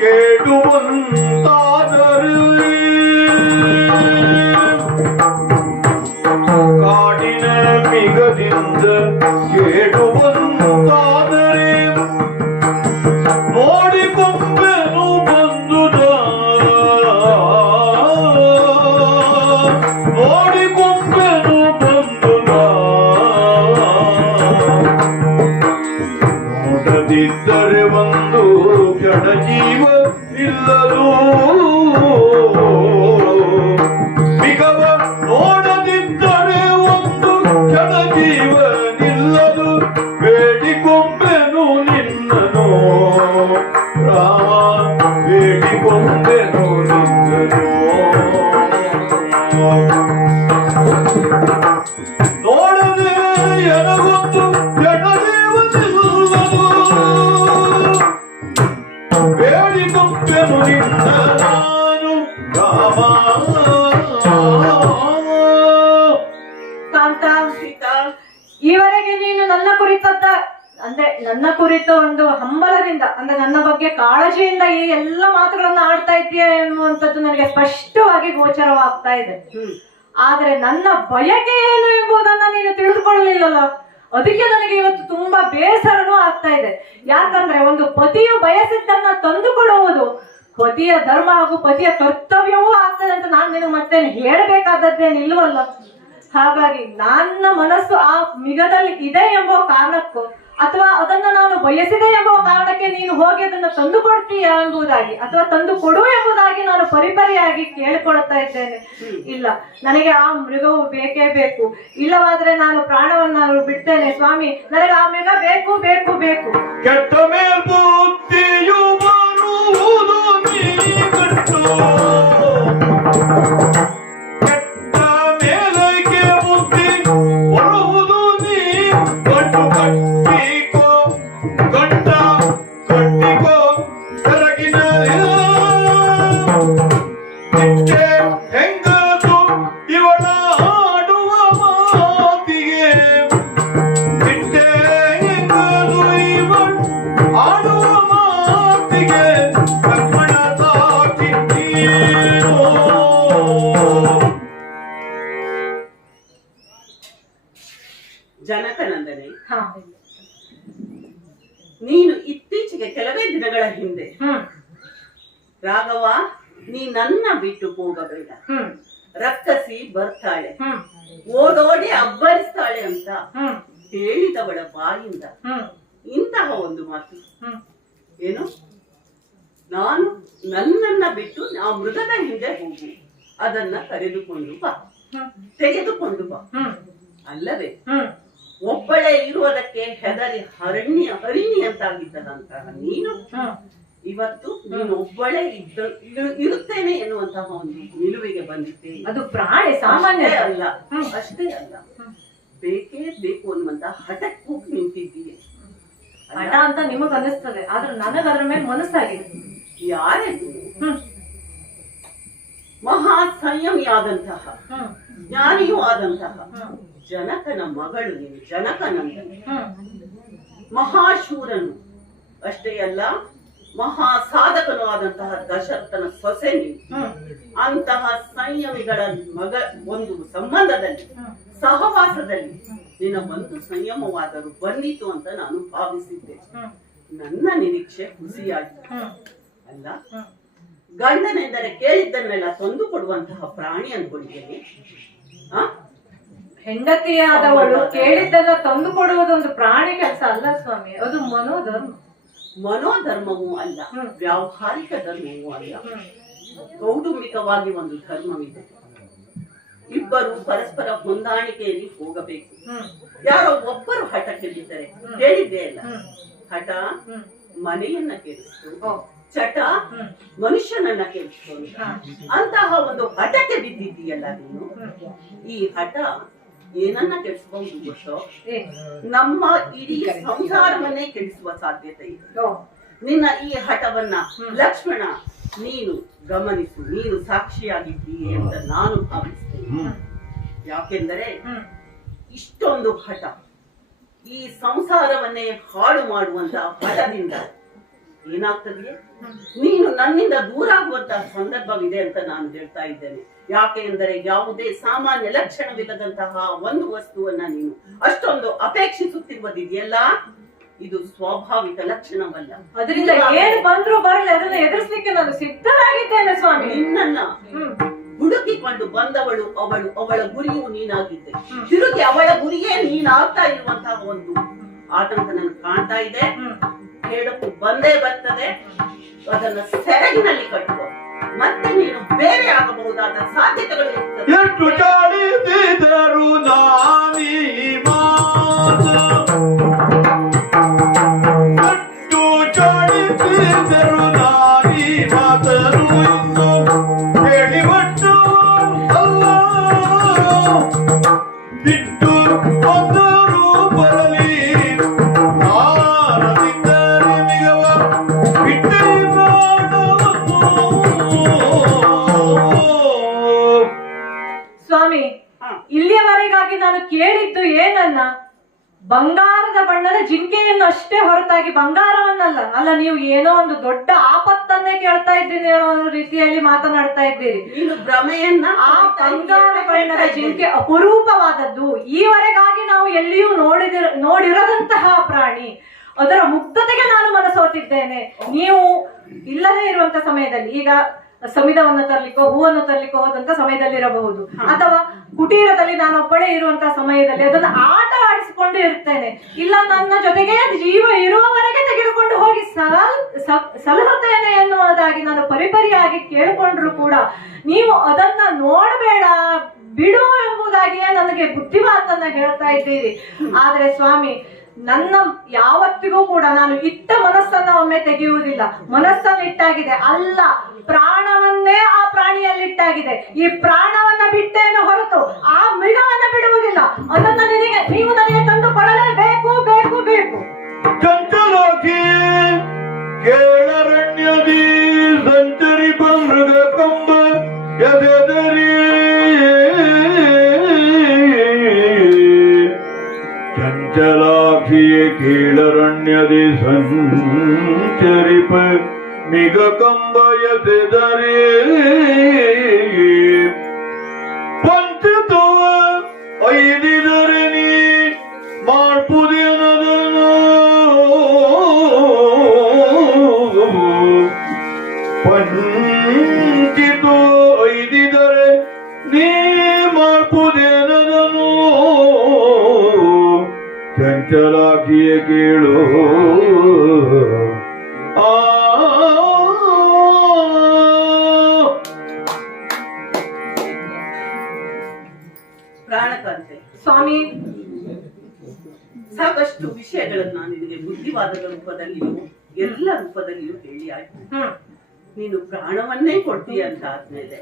ಕೇಳುವಂತಾದರೆ, ಕಾಡಿನ ಮಿಗದಿಂದ ಕೇಳುವಂತಾದರೆ ನೋಡಿಕೊಂಬೆನು ಬಂದುದ, ನೋಡಿಕೊಂಬೆನು ಬಂದುದ. ನೋಡದಿದ್ದರೆ ಒಂದು ಕೆಡಜೀವ ಇಲ್ಲದು, ಮಿಗವ ನೋಡದಿದ್ದರೆ ಒಂದು ಕೆಡಜೀವ ನಿಲ್ಲದು. ಬೇಡಿಕೊಂಬೆನು ನಿನ್ನನು ರಾಮ, ಬೇಡಿಕೊಂಬೆನು ನಿನ್ನನು. ನೋಡದೆ ಎನಗೊಂದು ಕೆಡಜೀವ ನಿಲ್ಲದು, ಬೇಡಿಕೊಂಬೆನು ನಿನ್ನ ನಾನು ರಾಮ. ಕಾಂತ, ಈವರೆಗೆ ನೀನು ನನ್ನ ಕುರಿತದ್ದ ನನ್ನ ಕುರಿತು ಒಂದು ಹಂಬಲದಿಂದ, ಅಂದ್ರೆ ನನ್ನ ಬಗ್ಗೆ ಕಾಳಜಿಯಿಂದ ಈ ಎಲ್ಲ ಮಾತುಗಳನ್ನ ಆಡ್ತಾ ಇದ್ದೀಯ ಎನ್ನುವಂಥದ್ದು ನನಗೆ ಸ್ಪಷ್ಟವಾಗಿ ಗೋಚರವಾಗ್ತಾ ಇದೆ. ಆದ್ರೆ ನನ್ನ ಬಯಕೆ ಏನು ಎಂಬುದನ್ನ ನೀನು ತಿಳಿದುಕೊಳ್ಳಲಿಲ್ಲಲ್ಲ. ಅದಕ್ಕೆ ನನಗೆ ಇವತ್ತು ತುಂಬಾ ಬೇಸರನೂ ಆಗ್ತಾ ಇದೆ. ಯಾಕಂದ್ರೆ ಒಂದು ಪತಿಯು ಬಯಸಿದ್ದನ್ನ ತಂದುಕೊಡುವುದು ಪತಿಯ ಧರ್ಮ ಹಾಗೂ ಪತಿಯ ಕರ್ತವ್ಯವೂ ಆಗ್ತದೆ ಅಂತ ನಾನು ನಿನಗೆ ಮತ್ತೆ ಹೇಳಬೇಕಾದದ್ದೇನಿಲ್ವಲ್ಲ. ಹಾಗಾಗಿ ನನ್ನ ಮನಸ್ಸು ಆ ಮಿಗದಲ್ಲಿ ಇದೆ ಎಂಬ ಕಾರಣಕ್ಕೂ, ಅಥವಾ ಅದನ್ನ ನಾನು ಬಯಸಿದೆ ಎಂಬ ಕಾರಣಕ್ಕೆ ನೀನು ಹೋಗಿ ಅದನ್ನ ತಂದು ಕೊಡ್ತೀಯ ಎಂಬುದಾಗಿ, ಅಥವಾ ತಂದು ಕೊಡು ಎಂಬುದಾಗಿ ನಾನು ಪರಿಪರಿಯಾಗಿ ಕೇಳಿಕೊಳ್ತಾ ಇದ್ದೇನೆ. ಇಲ್ಲ, ನನಗೆ ಆ ಮೃಗವು ಬೇಕೇ ಬೇಕು. ಇಲ್ಲವಾದ್ರೆ ನಾನು ಪ್ರಾಣವನ್ನ ಬಿಡ್ತೇನೆ ಸ್ವಾಮಿ. ನನಗೆ ಆ ಮೃಗ ಬೇಕು ಬೇಕು ಬೇಕು. ಕೆಟ್ಟ ಮೇಲ್ಬುದ್ಧಿ ಹಿಂದೆ ಹ್ಮ್ ರಾಘವ, ನೀ ನನ್ನ ಬಿಟ್ಟು ಹೋಗಬೇಡ, ಹ್ಮ್ ರಕ್ಕಸಿ ಬರ್ತಾಳೆ, ಹ್ಮ್ ಓಡೋಡಿ ಅಬ್ಬರಿಸ್ತಾಳೆ ಅಂತ ಹ್ಮ್ ಹೇಳಿದವಳ ಬಾಯಿಂದ ಹ್ಮ್ ಇಂತಹ ಒಂದು ಮಾತು. ಹ್ಮ್ ಏನು? ನಾನು ನನ್ನನ್ನ ಬಿಟ್ಟು ಆ ಮೃಗದ ಹಿಂದೆ ಹೋಗು, ಅದನ್ನ ಕರೆದುಕೊಂಡು ಬಾ, ಹ್ಮ್ ತೆಗೆದುಕೊಂಡು ಬಾ, ಹ್ಮ್ ಅಲ್ಲವೇ? ಹ್ಮ್ ಒಬ್ಬಳೇ ಇರುವುದಕ್ಕೆ ಹೆದರಿ ಹರಿಣಿ ಅಂತಾಗಿದ್ದದಂತಹ ನೀನು ಹ್ಮ್ ಇವತ್ತು ನೀನು ಒಬ್ಬಳೇ ಇರುತ್ತೇನೆ ಎನ್ನುವಂತಹ ಒಂದು ನಿಲುವಿಗೆ ಬಂದಿದ್ದೇನೆ. ಅದು ಪ್ರಾಣಿ ಸಾಮಾನ್ಯ ಅಷ್ಟೇ ಅಲ್ಲ, ಹ್ಮ್. ಅಷ್ಟೇ ಅಲ್ಲ, ಬೇಕೇ ಬೇಕು ಅನ್ನುವಂತ ಹಠಕ್ಕೂ ನಿಂತಿದ್ದೀಯೆ. ಹಠ ಅಂತ ನಿಮಗ್ ಅನಿಸ್ತದೆ, ಆದ್ರೆ ನನಗ ಅದ್ರ ಮೇಲೆ ಮನಸ್ಸಾಗಿದೆ. ಯಾರೆಂದು ಹ್ಮ್ ಮಹಾ ಸಂಯಮಿಯಾದಂತಹ ಹ್ಮ್ ಜ್ಞಾನಿಯೂ ಆದಂತಹ ಹ್ಮ್ ಜನಕನ ಮಗಳು ನೀನು, ಜನಕನಂದನ ಹ್ಮ್ ಮಹಾಶೂರನು, ಅಷ್ಟೇ ಅಲ್ಲ ಮಹಾ ಸಾಧಕನು ಆದಂತಹ ದಶರಥನ ಸೊಸೆ ನೀನು. ಹ್ಮ್ ಅಂತಹ ಸಂಯಮಿಗಳ ಒಂದು ಸಂಬಂಧದಲ್ಲಿ, ಸಹವಾಸದಲ್ಲಿ ನಿನ್ನ ಒಂದು ಸಂಯಮವಾದರೂ ಬಂದಿತು ಅಂತ ನಾನು ಭಾವಿಸಿದ್ದೆ. ಹ್ಮ್ ನನ್ನ ನಿರೀಕ್ಷೆ ಹುಸಿಯಾಗಿ ಹ್ಮ್ ಅಲ್ಲ, ಹ್ಮ್ ಗಂಡನೆಂದರೆ ಕೇಳಿದ್ದನ್ನೆಲ್ಲ ತಂದು ಕೊಡುವಂತಹ ಪ್ರಾಣಿ ಅನ್ಕೊಂಡಿದ್ದೇನೆ. ಹೆಂಡತಿಯಾದವಳು ಕೇಳಿದ್ದೆಲ್ಲ ತಂದು ಕೊಡುವುದೊಂದು ಪ್ರಾಣಿ ಕೆಲಸ ಅಲ್ಲ ಸ್ವಾಮಿ, ಅದು ಮನೋಧರ್ಮ. ಮನೋಧರ್ಮವೂ ಅಲ್ಲ, ಹ್ಮ್. ವ್ಯಾವಹಾರಿಕ ಧರ್ಮವೂ ಅಲ್ಲ, ಹ್ಮ್ ಕೌಟುಂಬಿಕವಾಗಿ ಒಂದು ಧರ್ಮವಿದೆ. ಇಬ್ಬರು ಪರಸ್ಪರ ಹೊಂದಾಣಿಕೆಯಲ್ಲಿ ಹೋಗಬೇಕು. ಹ್ಮ್ ಯಾರೋ ಒಬ್ಬರು ಹಠ ಕೆಡಿದರೆ ಹೇಳಿದ್ದೇ ಅಲ್ಲ, ಹ್ಮ್ ಹಠ ಹ್ಮ್ ಮನೆಯನ್ನ ಕೆಡಿಸ್ತು, ಓ ಚಟ ಹ್ಮ್ ಮನುಷ್ಯನನ್ನ ಕೆಡಿಸ್ತು. ಹಾ. ಅಂತಹ ಒಂದು ಹಠಕ್ಕೆ ಬಿದ್ದಿದ್ದೀಯಲ್ಲ ನೀನು. ಈ ಹಠ ಏನನ್ನ ಕೆಡಿಸಬಹುದು ಗೊತ್ತೋ? ಏ ನಮ್ಮ ಇಡೀ ಸಂಸಾರವನ್ನೇ ಕೆಡಿಸುವ ಸಾಧ್ಯತೆ ಇದೆ. ಓ ನಿನ್ನ ಈ ಹಠವನ್ನ ಲಕ್ಷ್ಮಣ ನೀನು ಗಮನಿಸು, ನೀನು ಸಾಕ್ಷಿಯಾಗಿದ್ದೀಯೆ ಅಂತ ನಾನು ಭಾವಿಸ್ತೇನೆ. ಯಾಕೆಂದರೆ ಹ್ಮ್ ಇಷ್ಟೊಂದು ಹಠ, ಈ ಸಂಸಾರವನ್ನೇ ಹಾಳು ಮಾಡುವಂತ ಹಠದಿಂದ ಏನಾಗ್ತದೆ? ನೀನು ನನ್ನಿಂದ ದೂರ ಆಗುವಂತಹ ಸಂದರ್ಭವಿದೆ ಅಂತ ನಾನು ಹೇಳ್ತಾ ಇದ್ದೇನೆ. ಯಾಕೆ ಎಂದರೆ ಯಾವುದೇ ಸಾಮಾನ್ಯ ಲಕ್ಷಣವಿಲ್ಲದಂತಹ ಒಂದು ವಸ್ತುವನ್ನ ನೀನು ಅಷ್ಟೊಂದು ಅಪೇಕ್ಷಿಸುತ್ತಿರುವುದಿದೆಯಲ್ಲ, ಇದು ಸ್ವಾಭಾವಿಕ ಲಕ್ಷಣವಲ್ಲ. ಅದರಿಂದ ಏನು ಬಂದ್ರು ಬರಲಿ, ಅದನ್ನ ಎದುರಿಸಲಿಕ್ಕೆ ನಾನು ಸಿದ್ಧರಾಗಿದ್ದೇನೆ ಸ್ವಾಮಿ. ನಿನ್ನನ್ನ ಹ್ಮ್ ಹುಡುಕಿಕೊಂಡು ಬಂದವಳು ಅವಳ ಗುರಿಯು ನೀನಾಗಿದ್ದೆ. ತಿರುಗಿ ಅವಳ ಗುರಿಯೇ ನೀನಾಗ್ತಾ ಇರುವಂತಹ ಒಂದು ಆತಂಕ ನನಗೆ ಕಾಣ್ತಾ ಇದೆ. ಹೇಳಕ್ಕೂ ಬಂದೇ ಬರ್ತದೆ. ಅದನ್ನ ಸೆರಗಿನಲ್ಲಿ ಕಟ್ಟುವ, ಮತ್ತೆ ನೀನು ಬೇರೆ ಆಗಬಹುದಾದ ಸಾಧ್ಯತೆಗಳು ಇರ್ತದೆ. ಎಷ್ಟು ಚಾಡಿದರು ನಾನೀ ಮಾತು, ಎಷ್ಟು ಚಾಡಿದರು ನಾನೀ ಮಾತರು ಎಂದು ಹೇಳಿಬಿಟ್ಟು ಅಲ್ಲ ಬಿಟ್ಟು ಬಂದರು ಬರಲಿ ನಾರದಿದ್ದರೆ ಮಿಗವ ಬಿಟ್ಟೇ ಮಾಡವನ್ನು. ಸ್ವಾಮಿ, ಇಲ್ಲಿಯವರೆಗಾಗಿ ನಾನು ಕೇಳಿದ್ದು ಏನನ್ನ, ಬಂಗಾರದ ಬಣ್ಣದ ಜಿಂಕೆಯನ್ನು ಅಷ್ಟೇ ಹೊರತಾಗಿ ಬಂಗಾರವನ್ನಲ್ಲ. ಅಲ್ಲ, ನೀವು ಏನೋ ಒಂದು ದೊಡ್ಡ ಆಪತ್ತನ್ನೇ ಕೇಳ್ತಾ ಇದ್ದೀನಿ ಹೇಳೋ ಒಂದು ರೀತಿಯಲ್ಲಿ ಮಾತನಾಡ್ತಾ ಇದ್ದೀರಿ. ನೀನು ಭ್ರಮೆಯನ್ನ ಆ ಬಂಗಾರ ಬಣ್ಣದ ಜಿಂಕೆ ಅಪರೂಪವಾದದ್ದು, ಈವರೆಗಾಗಿ ನಾವು ಎಲ್ಲಿಯೂ ನೋಡಿರದಂತಹ ಪ್ರಾಣಿ. ಅದರ ಮುಗ್ಧತೆಗೆ ನಾನು ಮನಸೋತಿದ್ದೇನೆ. ನೀವು ಇಲ್ಲದೆ ಇರುವಂತ ಸಮಯದಲ್ಲಿ, ಈಗ ಸಮಿಧವನ್ನ ತರ್ಲಿಕ್ಕೋ ಹೂವನ್ನು ತರ್ಲಿಕ್ಕೋ ಹೋದಂತ ಸಮಯದಲ್ಲಿ ಇರಬಹುದು, ಅಥವಾ ಕುಟೀರದಲ್ಲಿ ನಾನು ಒಬ್ಬಳೇ ಇರುವಂತಹ ಸಮಯದಲ್ಲಿ ಅದನ್ನ ಆಟ ಆಡಿಸಿಕೊಂಡು ಇರ್ತೇನೆ. ಇಲ್ಲ, ನನ್ನ ಜೊತೆಗೆ ಜೀವ ಇರುವವರೆಗೆ ತೆಗೆದುಕೊಂಡು ಹೋಗಿ ಸಲಹುತ್ತೇನೆ ಎನ್ನುವುದಾಗಿ ನಾನು ಪರಿಪರಿಯಾಗಿ ಕೇಳಿಕೊಂಡ್ರು ಕೂಡ ನೀವು ಅದನ್ನ ನೋಡಬೇಡ, ಬಿಡು ಎಂಬುದಾಗಿಯೇ ನನಗೆ ಬುದ್ಧಿಮಾತನ್ನ ಹೇಳ್ತಾ ಇದ್ದೀರಿ. ಆದ್ರೆ ಸ್ವಾಮಿ, ನನ್ನ ಯಾವತ್ತಿಗೂ ಕೂಡ ನಾನು ಇಟ್ಟ ಮನಸ್ಸನ್ನ ಒಮ್ಮೆ ತೆಗೆಯುವುದಿಲ್ಲ. ಮನಸ್ಸನ್ನು ಇಟ್ಟಾಗಿದೆ ಅಲ್ಲ, ಪ್ರಾಣವನ್ನೇ ಆ ಪ್ರಾಣಿಯಲ್ಲಿಟ್ಟಾಗಿದೆ. ಈ ಪ್ರಾಣವನ್ನ ಬಿಟ್ಟೇನು ಹೊರತು ಆ ಮೃಗವನ್ನ ಬಿಡುವುದಿಲ್ಲ. ಅದನ್ನ ನೀವು ನನಗೆ ತಂದು ಕೊಡಲೇಬೇಕು, ಬೇಕು ಬೇಕು. ಚಂಚಲೋಕಿ ಕೇಳರಣ್ಯದಿ ಸಂಚರಿಪ ಮೃಗ ಕಂಬ ಎದೆದರಿ, ಚಂಚಲಾಕ್ಷಿಯ ಕೀಳರಣ್ಯದಿ ಸಂಚರಿಪ ಮಿಗ ಕಂಬ ಎದೆದರಿ, ಪಂಚತವ ಐದಿದರೆ ನೀ ಮಾಡ್ಪುದೇನದನು ಪಂಚಿತು ಐದಿದರೆ ನೀ ಮಾಡ್ಪುದೇನದನು ಚಂಚಲಾಕಿಯ ಕೇಳು ಆ ಪ್ರಾಣಕಾಂತೆ, ಸ್ವಾಮಿ, ಸಾಕಷ್ಟು ವಿಷಯಗಳನ್ನ ನಿನಗೆ ಬುದ್ಧಿವಾದದ ರೂಪದಲ್ಲಿಯೂ ಎಲ್ಲ ರೂಪದಲ್ಲಿಯೂ ಹೇಳಿ ಆಯ್ತು. ನೀನು ಪ್ರಾಣವನ್ನೇ ಕೊಡ್ತೀಯ ಅಂತ ಆದ್ಮೇಲೆ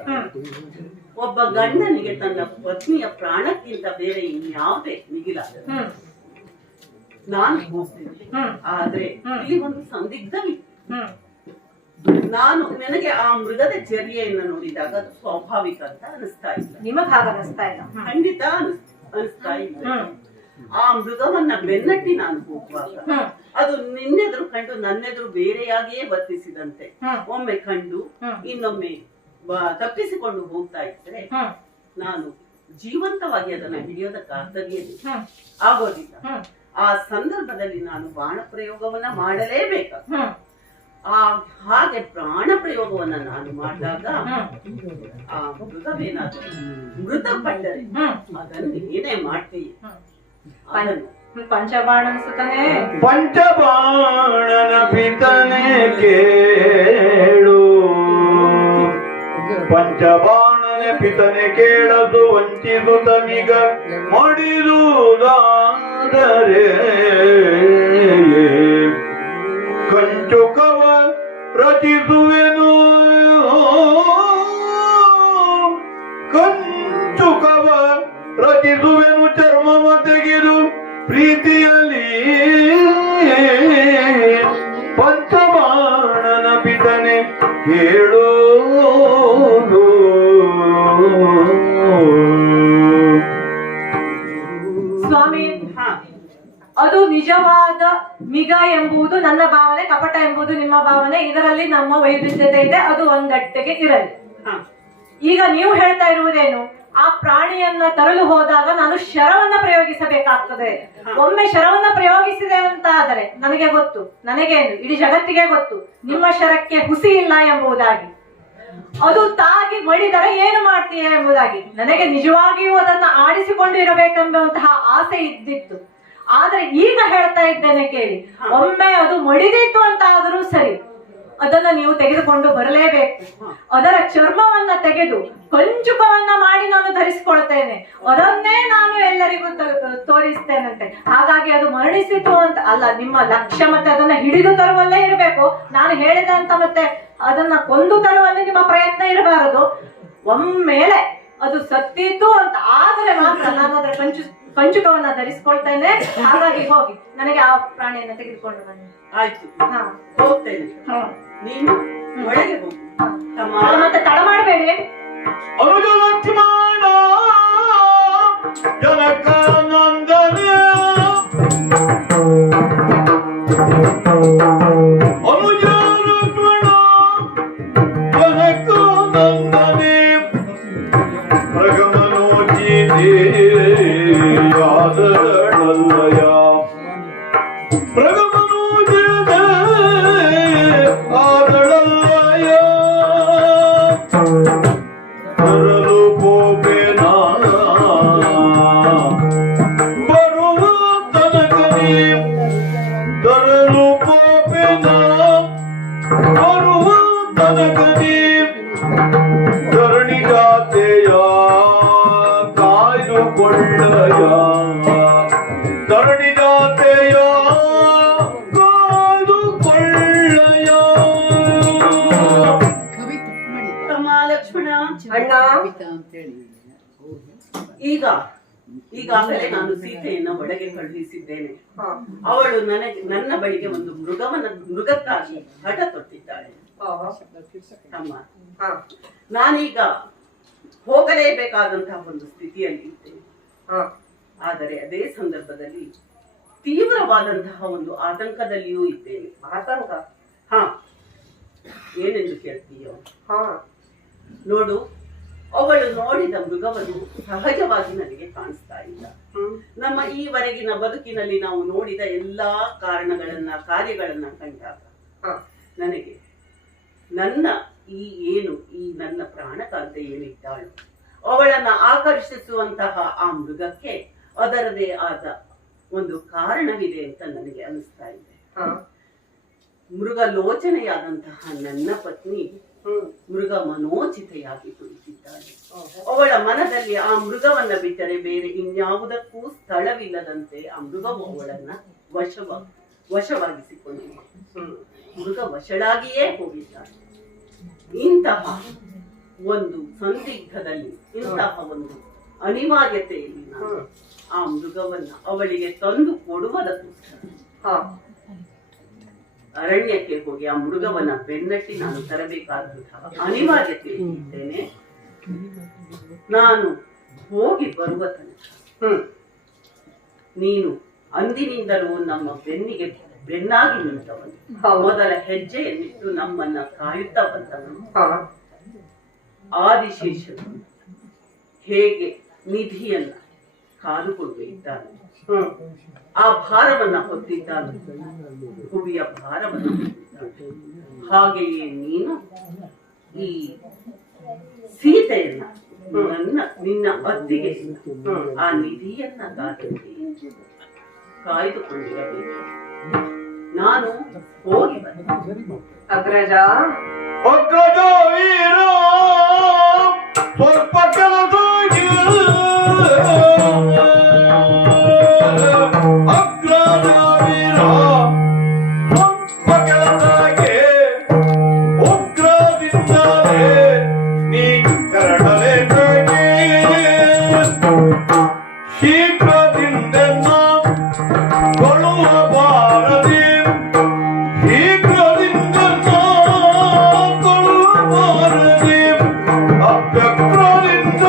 ಒಬ್ಬ ಗಂಡನಿಗೆ ತನ್ನ ಪತ್ನಿಯ ಪ್ರಾಣಕ್ಕಿಂತ ಬೇರೆ ಇನ್ಯಾವುದೇ ಮಿಗಿಲಾದ ನಾನು ಹೋಗ್ತೀನಿ. ಆದ್ರೆ ಇಲ್ಲಿ ಒಂದು ಸಂದಿಗ್ಧವಿತ್ತು. ನಾನು ನನಗೆ ಆ ಮೃಗದ ಚರ್ಯೆಯನ್ನು ನೋಡಿದಾಗ ಅದು ಸ್ವಾಭಾವಿಕ ಅಂತ ಅನಿಸ್ತಾ ಇಲ್ಲ. ನಿಮಗ್ ಹಾಗ ಅನಿಸ್ತಾ ಇಲ್ಲ? ಖಂಡಿತ ಅನಿಸ್ತಾ ಇಲ್ಲ. ಆ ಮೃಗವನ್ನ ಬೆನ್ನಟ್ಟಿ ನಾನು ಹೋಗುವಾಗ ಅದು ನಿನ್ನೆದುರು ಕಂಡು ನನ್ನೆದುರು ಬೇರೆಯಾಗಿಯೇ ವರ್ತಿಸಿದಂತೆ ಒಮ್ಮೆ ಕಂಡು ಇನ್ನೊಮ್ಮೆ ತಪ್ಪಿಸಿಕೊಂಡು ಹೋಗ್ತಾ ಇದ್ರೆ ನಾನು ಜೀವಂತವಾಗಿ ಅದನ್ನ ಹಿಡಿಯೋದಕ್ಕಾಗದೇ ಆಗೋದಿಲ್ಲ. ಆ ಸಂದರ್ಭದಲ್ಲಿ ನಾನು ಬಾಣ ಪ್ರಯೋಗವನ್ನ ಮಾಡಲೇಬೇಕು. ಹಾಗೆ ಪ್ರಾಣ ಪ್ರಯೋಗವನ್ನ ನಾನು ಮಾಡಿದಾಗ ಆ ಮೃಗವೇನಾದ್ರೂ ಮೃತಪಟ್ಟರೆ ಅದನ್ನು ಏನೇ ಮಾಡ್ತೀಯ? ಪಂಚಬಾಣ ಅನ್ಸುತ್ತಾನೆ. ಪಂಚಬಾಣನ ಪಿತನೆ ಕೇಳು, ಪಂಚಬಾಣನ ಪಿತನೆ ಕೇಳದು ವಂಚಿಸುತ್ತನಿಗ ಮಾಡಿದುದಾದರೆ ಕಂಚುಕವ ರಚಿಸುವೆನು, ಕಂಚುಕವ ರಚಿಸುವೆನು ಚರ್ಮವ ತೆಗೆದು ಪ್ರೀತಿಯಲ್ಲಿ ಪಂಚಬಾಣನ ಪಿತನೆ ಕೇಳು. ಸ್ವಾಮಿ, ಅದು ನಿಜವಾದ ಮಿಗ ಎಂಬುದು ನನ್ನ ಭಾವನೆ, ಕಪಟ ಎಂಬುದು ನಿಮ್ಮ ಭಾವನೆ. ಇದರಲ್ಲಿ ನಮ್ಮ ವೈವಿಧ್ಯತೆ ಇದೆ, ಅದು ಒಂದಟ್ಟಿಗೆ ಇರಲಿ. ಈಗ ನೀವು ಹೇಳ್ತಾ ಇರುವುದೇನು? ಆ ಪ್ರಾಣಿಯನ್ನ ತರಲು ಹೋದಾಗ ನಾನು ಶರವನ್ನ ಪ್ರಯೋಗಿಸಬೇಕಾಗ್ತದೆ. ಒಮ್ಮೆ ಶರವನ್ನ ಪ್ರಯೋಗಿಸಿದೆ ಅಂತ ಆದರೆ ನನಗೆ ಗೊತ್ತು, ನನಗೇನು ಇಡೀ ಜಗತ್ತಿಗೆ ಗೊತ್ತು, ನಿಮ್ಮ ಶರಕ್ಕೆ ಹುಸಿ ಇಲ್ಲ ಎಂಬುದಾಗಿ. ಅದು ತಾಗಿ ಮಡಿದರೆ ಏನು ಮಾಡ್ತೀಯ ಎಂಬುದಾಗಿ ನನಗೆ ನಿಜವಾಗಿಯೂ ಅದನ್ನ ಆಡಿಸಿಕೊಂಡು ಇರಬೇಕೆಂಬಂತಹ ಆಸೆ ಇದ್ದಿತ್ತು. ಆದ್ರೆ ಈಗ ಹೇಳ್ತಾ ಇದ್ದೇನೆ ಕೇಳಿ, ಒಮ್ಮೆ ಅದು ಮಡಿದಿತ್ತು ಅಂತ ಆದರೂ ಸರಿ, ಅದನ್ನ ನೀವು ತೆಗೆದುಕೊಂಡು ಬರಲೇಬೇಕು. ಅದರ ಚರ್ಮವನ್ನ ತೆಗೆದು ಕಂಚುಕವನ್ನ ಮಾಡಿ ನಾನು ಧರಿಸಿಕೊಳ್ತೇನೆ, ಅದನ್ನೇ ನಾನು ಎಲ್ಲರಿಗೂ ತೋರಿಸ್ತೇನಂತೆ. ಹಾಗಾಗಿ ಅದು ಮರಣಿಸಿತು ಅಂತ ಅಲ್ಲ, ನಿಮ್ಮ ಲಕ್ಷ್ಯ ಮತ್ತೆ ಅದನ್ನ ಹಿಡಿದು ತರುವಲ್ಲೇ ಇರಬೇಕು. ನಾನು ಹೇಳಿದೆ ಅಂತ ಮತ್ತೆ ಅದನ್ನ ಕೊಂದು ತರುವಲ್ಲಿ ನಿಮ್ಮ ಪ್ರಯತ್ನ ಇರಬಾರದು. ಒಮ್ಮೆಲೆ ಅದು ಸತ್ತಿತು ಅಂತ ಆದರೆ ಮಾತ್ರ ನಾನು ಅದರ ಕಂಚುಕವನ್ನ ಧರಿಸಿಕೊಳ್ತೇನೆ. ಹಾಗಾಗಿ ಹೋಗಿ ನನಗೆ ಆ ಪ್ರಾಣಿಯನ್ನ ತೆಗೆದುಕೊಂಡು ಬನ್ನಿ. ಆಯ್ತು, ಹೋಗ್ತೇನೆ. ನೀನು ಒಳಗೆ ಹೋಗು. ಮತ್ತೆ ತಡ ಮಾಡಬೇಡಿ. ಅನುಜ ಲಕ್ಷ್ಮಣ ಜನಕಾನಂದನೆ, ಅನುಜ ಲಕ್ಷ್ಮಣ ಜನಕಾನಂದನೆ, ಪ್ರಗಮನೋಚಿತೇಯಾದರಳಲ್ಲಯ, ಪ್ರಗಮನೋಚಿತ ಆದಳಲ್ಲಯ, ತರಲು ಕೋಪೆನ ಬರುವ ತನಕನೇ, ತರಲು ಕೋಪೆನ ಬರುವ ತನಕನೇ, ಧರಣಿ ಜಾತೆಯ ಕಾಯ್ದುಕೊಳ್ಳಯ, ಧರಣಿ ಜಾತೆಯ ಕಾಯ್ದುಕೊಳ್ಳಯ. ಲಕ್ಷ್ಮಣ ಅಣ್ಣ, ಈಗಾಗಲೇ ನಾನು ಸೀತೆಯನ್ನ ಒಳಗೆ ಕಳುಹಿಸಿದ್ದೇನೆ. ಅವಳು ನನ್ನ ಬಳಿಗೆ ಒಂದು ಮೃಗಕ್ಕಾಗಿ ಹಠ ತೊಟ್ಟಿದ್ದಾಳೆ. ತಮ್ಮ, ನಾನೀಗ ಹೋಗಲೇಬೇಕಾದಂತಹ ಒಂದು ಸ್ಥಿತಿಯಲ್ಲಿ ಇದ್ದೇನೆ. ಆದರೆ ಅದೇ ಸಂದರ್ಭದಲ್ಲಿ ತೀವ್ರವಾದಂತಹ ಒಂದು ಆತಂಕದಲ್ಲಿಯೂ ಇದ್ದೇನೆ. ಆತಂಕ? ಏನೆಂದು ಕೇಳ್ತೀಯೋ? ನೋಡು, ಅವಳು ನೋಡಿದ ಮೃಗವನ್ನು ಸಹಜವಾಗಿ ನನಗೆ ಕಾಣಿಸ್ತಾ ಇಲ್ಲ. ನಮ್ಮ ಈವರೆಗಿನ ಬದುಕಿನಲ್ಲಿ ನಾವು ನೋಡಿದ ಎಲ್ಲಾ ಕಾರ್ಯಗಳನ್ನ ಕಂಡಾಗ ನನಗೆ ನನ್ನ ಈ ನನ್ನ ಪ್ರಾಣಕಾಂತೆ ಏನಿದ್ದಾಳು, ಅವಳನ್ನ ಆಕರ್ಷಿಸುವಂತಹ ಆ ಮೃಗಕ್ಕೆ ಅದರದೇ ಆದ ಒಂದು ಕಾರಣವಿದೆ ಅಂತ ನನಗೆ ಅನಿಸ್ತಾ ಇದೆ. ಮೃಗಲೋಚನೆಯಾದಂತಹ ನನ್ನ ಪತ್ನಿ ಮೃಗ ಮನೋಚಿತೆಯಾಗಿ ಕುಳಿತಿದ್ದಾಳೆ. ಅವಳ ಮನದಲ್ಲಿ ಆ ಮೃಗವನ್ನ ಬಿಟ್ಟರೆ ಬೇರೆ ಇನ್ಯಾವುದಕ್ಕೂ ಸ್ಥಳವಿಲ್ಲದಂತೆ ಆ ಮೃಗವು ಅವಳನ್ನ ವಶವಾಗಿಸಿಕೊಂಡಿದೆ. ಮೃಗ ವಶಳಾಗಿಯೇ ಹೋಗಿದ್ದಾಳೆ. ಇಂತಹ ಒಂದು ಸಂದಿಗ್ಧದಲ್ಲಿ, ಇಂತಹ ಒಂದು ಅನಿವಾರ್ಯತೆಯಲ್ಲಿ ನಾನು ಆ ಮೃಗವನ್ನ ಅವಳಿಗೆ ತಂದು ಕೊಡುವುದಕ್ಕೋಸ್ಕರ ಅರಣ್ಯಕ್ಕೆ ಹೋಗಿ ಆ ಮೃಗವನ್ನ ಬೆನ್ನಟ್ಟಿ ನಾನು ತರಬೇಕಾದಂತಹ ಅನಿವಾರ್ಯತೆ ಇದ್ದೇನೆ. ನಾನು ಹೋಗಿ ಬರುವ ತನಕ ನೀನು ಅಂದಿನಿಂದಲೂ ನಮ್ಮ ಬೆನ್ನಿಗೆ ಬೆನ್ನಾಗಿ ನಿಂತವನು, ಮೊದಲ ಹೆಜ್ಜೆಯನ್ನಿಟ್ಟು ನಮ್ಮನ್ನ ಕಾಯುತ್ತಾ ಬಂದವನು. ಆದಿಶೇಷನು ಹೇಗೆ ನಿಧಿಯನ್ನ ಕಾದುಕೊಂಡು ಇದ್ದಾನೆ, ಆ ಭಾರವನ್ನ ಹೊತ್ತಿದ್ದಾನೆ, ಭುವಿಯ ಭಾರವನ್ನು ಹೊತ್ತಿದ್ದಾನೆ. ಹಾಗೆಯೇ ನೀನು ಈ ಸೀತೆಯನ್ನ ನಿನ್ನ ಅತ್ತಿಗೆ ಆ ನಿಧಿಯನ್ನ ಕಾಯ್ದುಕೊಂಡಿರಬೇಕು. ನಾನು ಹೋಗಿ ಬಂದೆ. ಅಗ್ರಜ ವೀರ ಸ್ವಲ್ಪ ಕೆಲಸವಾಗಿ ಅಗ್ರಜ ವೀರ ಸ್ವಲ್ಪ ಕೆಲಸಕ್ಕೆ ಉಗ್ರದಿಂದಲೇ ನೀ ಕರಡಲೇಕಾಗಿ ಶೀಘ್ರದಿಂದ ಕೊಳುವ ಬಾರದೆ ಶೀಘ್ರದಿಂದ ಕೊಳುವ ಬಾರದೆ ಅಭ್ಯಗ್ರದಿಂದ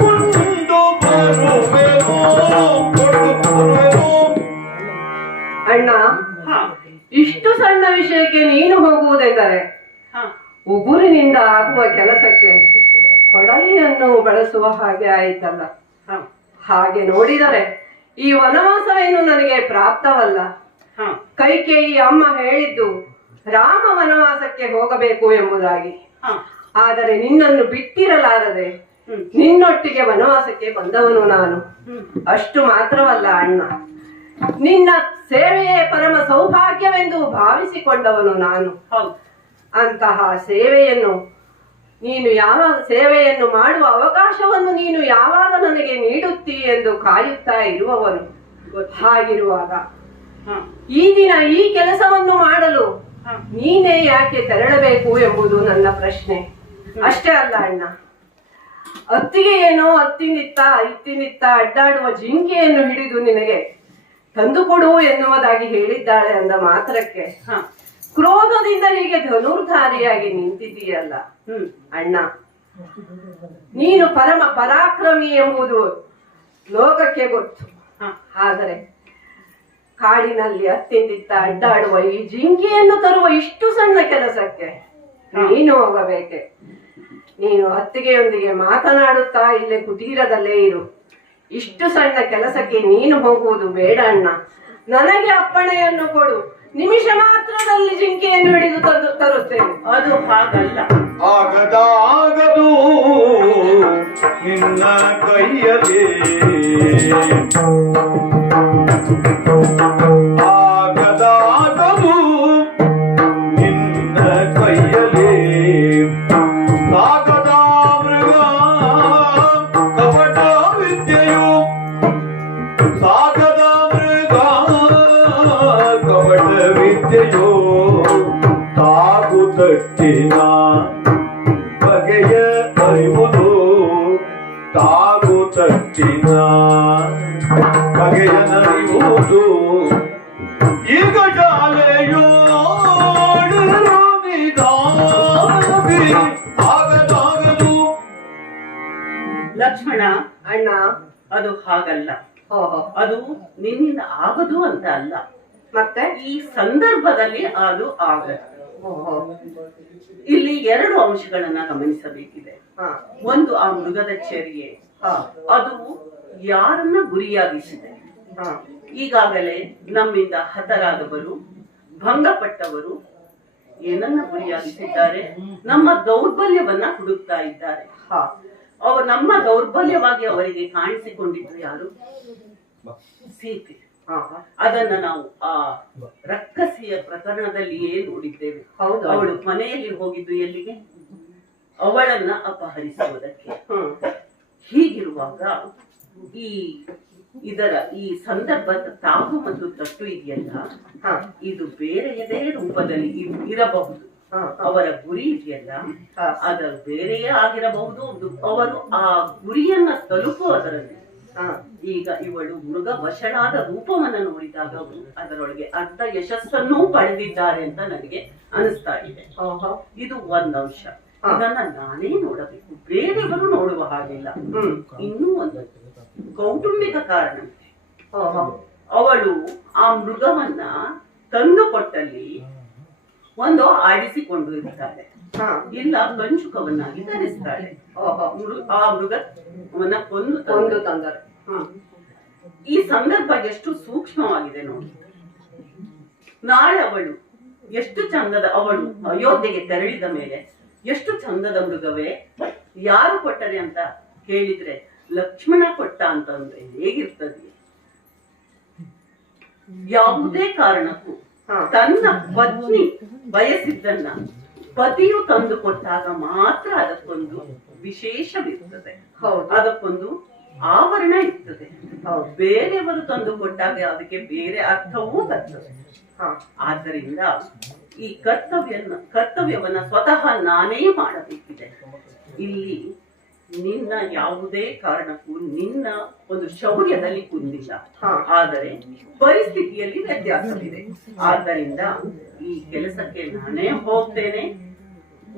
ಕೊಂಡು ಬರುವೆನೋ ಅಣ್ಣ, ಇಷ್ಟು ಸಣ್ಣ ವಿಷಯಕ್ಕೆ ನೀನು ಹೋಗುವುದೆಂದರೆ ಉಗುರಿನಿಂದ ಆಗುವ ಕೆಲಸಕ್ಕೆ ಕೊಡಲಿಯನ್ನು ಬಳಸುವ ಹಾಗೆ ಆಯಿತಲ್ಲ. ಹಾಗೆ ನೋಡಿದರೆ ಈ ವನವಾಸವೇನು ನನಗೆ ಪ್ರಾಪ್ತವಲ್ಲ. ಕೈಕೇಯಿ ಅಮ್ಮ ಹೇಳಿದ್ದು ರಾಮ ವನವಾಸಕ್ಕೆ ಹೋಗಬೇಕು ಎಂಬುದಾಗಿ. ಆದರೆ ನಿನ್ನನ್ನು ಬಿಟ್ಟಿರಲಾರದೆ ನಿನ್ನೊಟ್ಟಿಗೆ ವನವಾಸಕ್ಕೆ ಬಂದವನು ನಾನು. ಅಷ್ಟು ಮಾತ್ರವಲ್ಲ ಅಣ್ಣ, ನಿನ್ನ ಸೇವೆಯೇ ಪರಮ ಸೌಭಾಗ್ಯವೆಂದು ಭಾವಿಸಿಕೊಂಡವನು ನಾನು. ಅಂತಹ ಸೇವೆಯನ್ನು ಮಾಡುವ ಅವಕಾಶವನ್ನು ನೀನು ಯಾವಾಗ ನನಗೆ ನೀಡುತ್ತೀ ಎಂದು ಕಾಯುತ್ತಾ ಇರುವವನು. ಹಾಗಿರುವಾಗ ಈ ದಿನ ಈ ಕೆಲಸವನ್ನು ಮಾಡಲು ನೀನೇ ಯಾಕೆ ತೆರಳಬೇಕು ಎಂಬುದು ನನ್ನ ಪ್ರಶ್ನೆ. ಅಷ್ಟೇ ಅಲ್ಲ ಅಣ್ಣ, ಅತ್ತಿಗೆ ಏನೋ ಇತ್ತಿನಿತ್ತ ಅಡ್ಡಾಡುವ ಜಿಂಕೆಯನ್ನು ಹಿಡಿದು ನಿನಗೆ ತಂದುಕೊಡು ಎನ್ನುವುದಾಗಿ ಹೇಳಿದ್ದಾಳೆ ಅಂದ ಮಾತ್ರಕ್ಕೆ ಕ್ರೋಧದಿಂದ ಹೀಗೆ ಧನುರ್ಧಾರಿಯಾಗಿ ನಿಂತಿದ್ದೀಯಲ್ಲ ಅಣ್ಣ. ನೀನು ಪರಮ ಪರಾಕ್ರಮಿ ಎಂಬುದು ಲೋಕಕ್ಕೆ ಗೊತ್ತು. ಆದರೆ ಕಾಡಿನಲ್ಲಿ ಅತ್ತಿಂದಿತ್ತ ಅಡ್ಡಾಡುವ ಈ ಜಿಂಕೆಯನ್ನು ತರುವ ಇಷ್ಟು ಸಣ್ಣ ಕೆಲಸಕ್ಕೆ ನೀನು ಹೋಗಬೇಕೆ? ನೀನು ಅತ್ತಿಗೆಯೊಂದಿಗೆ ಮಾತನಾಡುತ್ತಾ ಇಲ್ಲೇ ಕುಟೀರದಲ್ಲೇ ಇರು. ಇಷ್ಟು ಸಣ್ಣ ಕೆಲಸಕ್ಕೆ ನೀನು ಹೋಗುವುದು ಬೇಡ ಅಣ್ಣ. ನನಗೆ ಅಪ್ಪಣೆಯನ್ನು ಕೊಡು, ನಿಮಿಷ ಮಾತ್ರದಲ್ಲಿ ಜಿಂಕೆಯನ್ನು ಹಿಡಿದು ತರುತ್ತೇನೆ. ಅದು ಹಾಗಲ್ಲ. ಆಗದು ನಿನ್ನ ಕೈಯಲ್ಲಿ, ಆಗದು ನಿನ್ನ ಕೈಯಲ್ಲಿ. ಸಾಗದ ಮೃಗ ಕಪಟ ವಿದ್ಯೆಯು, ಸಾಗದ ಮೃಗ ಕಪಟ ವಿದ್ಯೆಯು, ತಾಗುತ್ತಟ್ಟಿನ ಬಗೆಯ ಅರಿವುದು, ತಾಗುತ್ತಟ್ಟಿನ ಬಗೆಯ ನರಿಯುವುದು. ಈಗ ಶಾಲೆಯೋ ಆಗದಾಗದು. ಲಕ್ಷ್ಮಣ ಅಣ್ಣ, ಅದು ಹಾಗಲ್ಲ. ಅದು ನಿನ್ನಿಂದ ಆಗದು ಅಂತ ಅಲ್ಲ, ಮತ್ತೆ ಈ ಸಂದರ್ಭದಲ್ಲಿ ಅದು ಆಗದು. ಇಲ್ಲಿ ಎರಡು ಅಂಶಗಳನ್ನ ಗಮನಿಸಬೇಕಿದೆ. ಒಂದು, ಆ ಮೃಗದ ಚರ್ಯೆ, ಅದು ಯಾರನ್ನ ಗುರಿಯಾಗಿಸಿದೆ. ಈಗಾಗಲೇ ನಮ್ಮಿಂದ ಹತರಾದವರು, ಭಂಗಪಟ್ಟವರು ಏನನ್ನ ಗುರಿಯಾಗಿಸಿದ್ದಾರೆ? ನಮ್ಮ ದೌರ್ಬಲ್ಯವನ್ನ ಹುಡುಕ್ತಾ ಇದ್ದಾರೆ. ಅವರು ನಮ್ಮ ದೌರ್ಬಲ್ಯವಾಗಿ ಅವರಿಗೆ ಕಾಣಿಸಿಕೊಂಡಿದ್ದು ಯಾರು? ಸೀತೆ. ಅದನ್ನ ನಾವು ಆ ರಕ್ಕಸಿಯ ಪ್ರಕರಣದಲ್ಲಿಯೇ ನೋಡಿದ್ದೇವೆ. ಅವಳು ಮನೆಯಲ್ಲಿ ಹೋಗಿದ್ದು ಎಲ್ಲಿಗೆ? ಅವಳನ್ನ ಅಪಹರಿಸುವುದಕ್ಕೆ. ಹೀಗಿರುವಾಗ ಈ ಸಂದರ್ಭದ ತಾವು ಮತ್ತು ತಟ್ಟು ಇದೆಯಲ್ಲ, ಇದು ಬೇರೆಯದೇ ರೂಪದಲ್ಲಿ ಇರಬಹುದು. ಅವರ ಗುರಿ ಇದೆಯಲ್ಲ, ಅದರ ಬೇರೆಯೇ ಆಗಿರಬಹುದು. ಅವರು ಆ ಗುರಿಯನ್ನ ತಲುಪುವುದರಲ್ಲಿ ಈಗ ಇವಳು ಮೃಗ ವಶಳಾದ ರೂಪವನ್ನ ನೋಡಿದಾಗ ಅದರೊಳಗೆ ಅರ್ಧ ಯಶಸ್ಸನ್ನೂ ಪಡೆದಿದ್ದಾರೆ ಅಂತ ನನಗೆ ಅನಿಸ್ತಾ ಇದೆ. ಇದು ಒಂದಂಶ. ಇದನ್ನ ನಾನೇ ನೋಡಬೇಕು, ಬೇರೆಯವರು ನೋಡುವ ಹಾಗಿಲ್ಲ. ಇನ್ನೂ ಒಂದು ಕೌಟುಂಬಿಕ ಕಾರಣ. ಅವಳು ಆ ಮೃಗವನ್ನ ತಂದು ಕೊಟ್ಟಲ್ಲಿ ಒಂದು ಆಡಿಸಿಕೊಂಡು ಇರ್ತಾಳೆ, ಇಲ್ಲ ಕಂಚುಕವನ್ನಾಗಿ ಧರಿಸ್ತಾಳೆ. ಆ ಮೃಗವನ್ನ ಕೊಂದು ತಂದರೆ ಈ ಸಂದರ್ಭ ಎಷ್ಟು ಸೂಕ್ಷ್ಮವಾಗಿದೆ ನೋಡಿ. ನಾಳೆ ಅವಳು ಎಷ್ಟು ಚಂದದ, ಅವಳು ಅಯೋಧ್ಯೆಗೆ ತೆರಳಿದ ಮೇಲೆ ಎಷ್ಟು ಚಂದದ ಮೃಗವೇ, ಯಾರು ಕೊಟ್ಟರೆ ಅಂತ ಕೇಳಿದ್ರೆ ಲಕ್ಷ್ಮಣ ಕೊಟ್ಟ ಅಂತಂದ್ರೆ ಹೇಗಿರ್ತದೆ? ಯಾವುದೇ ಕಾರಣಕ್ಕೂ ತನ್ನ ಪತ್ನಿ ಬಯಸಿದ್ದನ್ನ ಪತಿಯು ತಂದು ಕೊಟ್ಟಾಗ ಮಾತ್ರ ಅದಕ್ಕೊಂದು ವಿಶೇಷವಿರ್ತದೆ, ಅದಕ್ಕೊಂದು ಆವರಣ ಇರ್ತದೆ. ಬೇರೆಯವರು ತಂದು ಕೊಟ್ಟಾಗ ಅದಕ್ಕೆ ಬೇರೆ ಅರ್ಥವೂ ಬರ್ತದೆ. ಆದ್ದರಿಂದ ಈ ಕರ್ತವ್ಯವನ್ನ ಸ್ವತಃ ನಾನೇ ಮಾಡಬೇಕಿದೆ. ಇಲ್ಲಿ ನಿನ್ನ ಯಾವುದೇ ಕಾರಣಕ್ಕೂ ನಿನ್ನ ಒಂದು ಶೌರ್ಯದಲ್ಲಿ ಕುಂದಿಲ್ಲ, ಆದರೆ ಪರಿಸ್ಥಿತಿಯಲ್ಲಿ ವ್ಯತ್ಯಾಸವಿದೆ. ಆದ್ದರಿಂದ ಈ ಕೆಲಸಕ್ಕೆ ನಾನೇ ಹೋಗ್ತೇನೆ,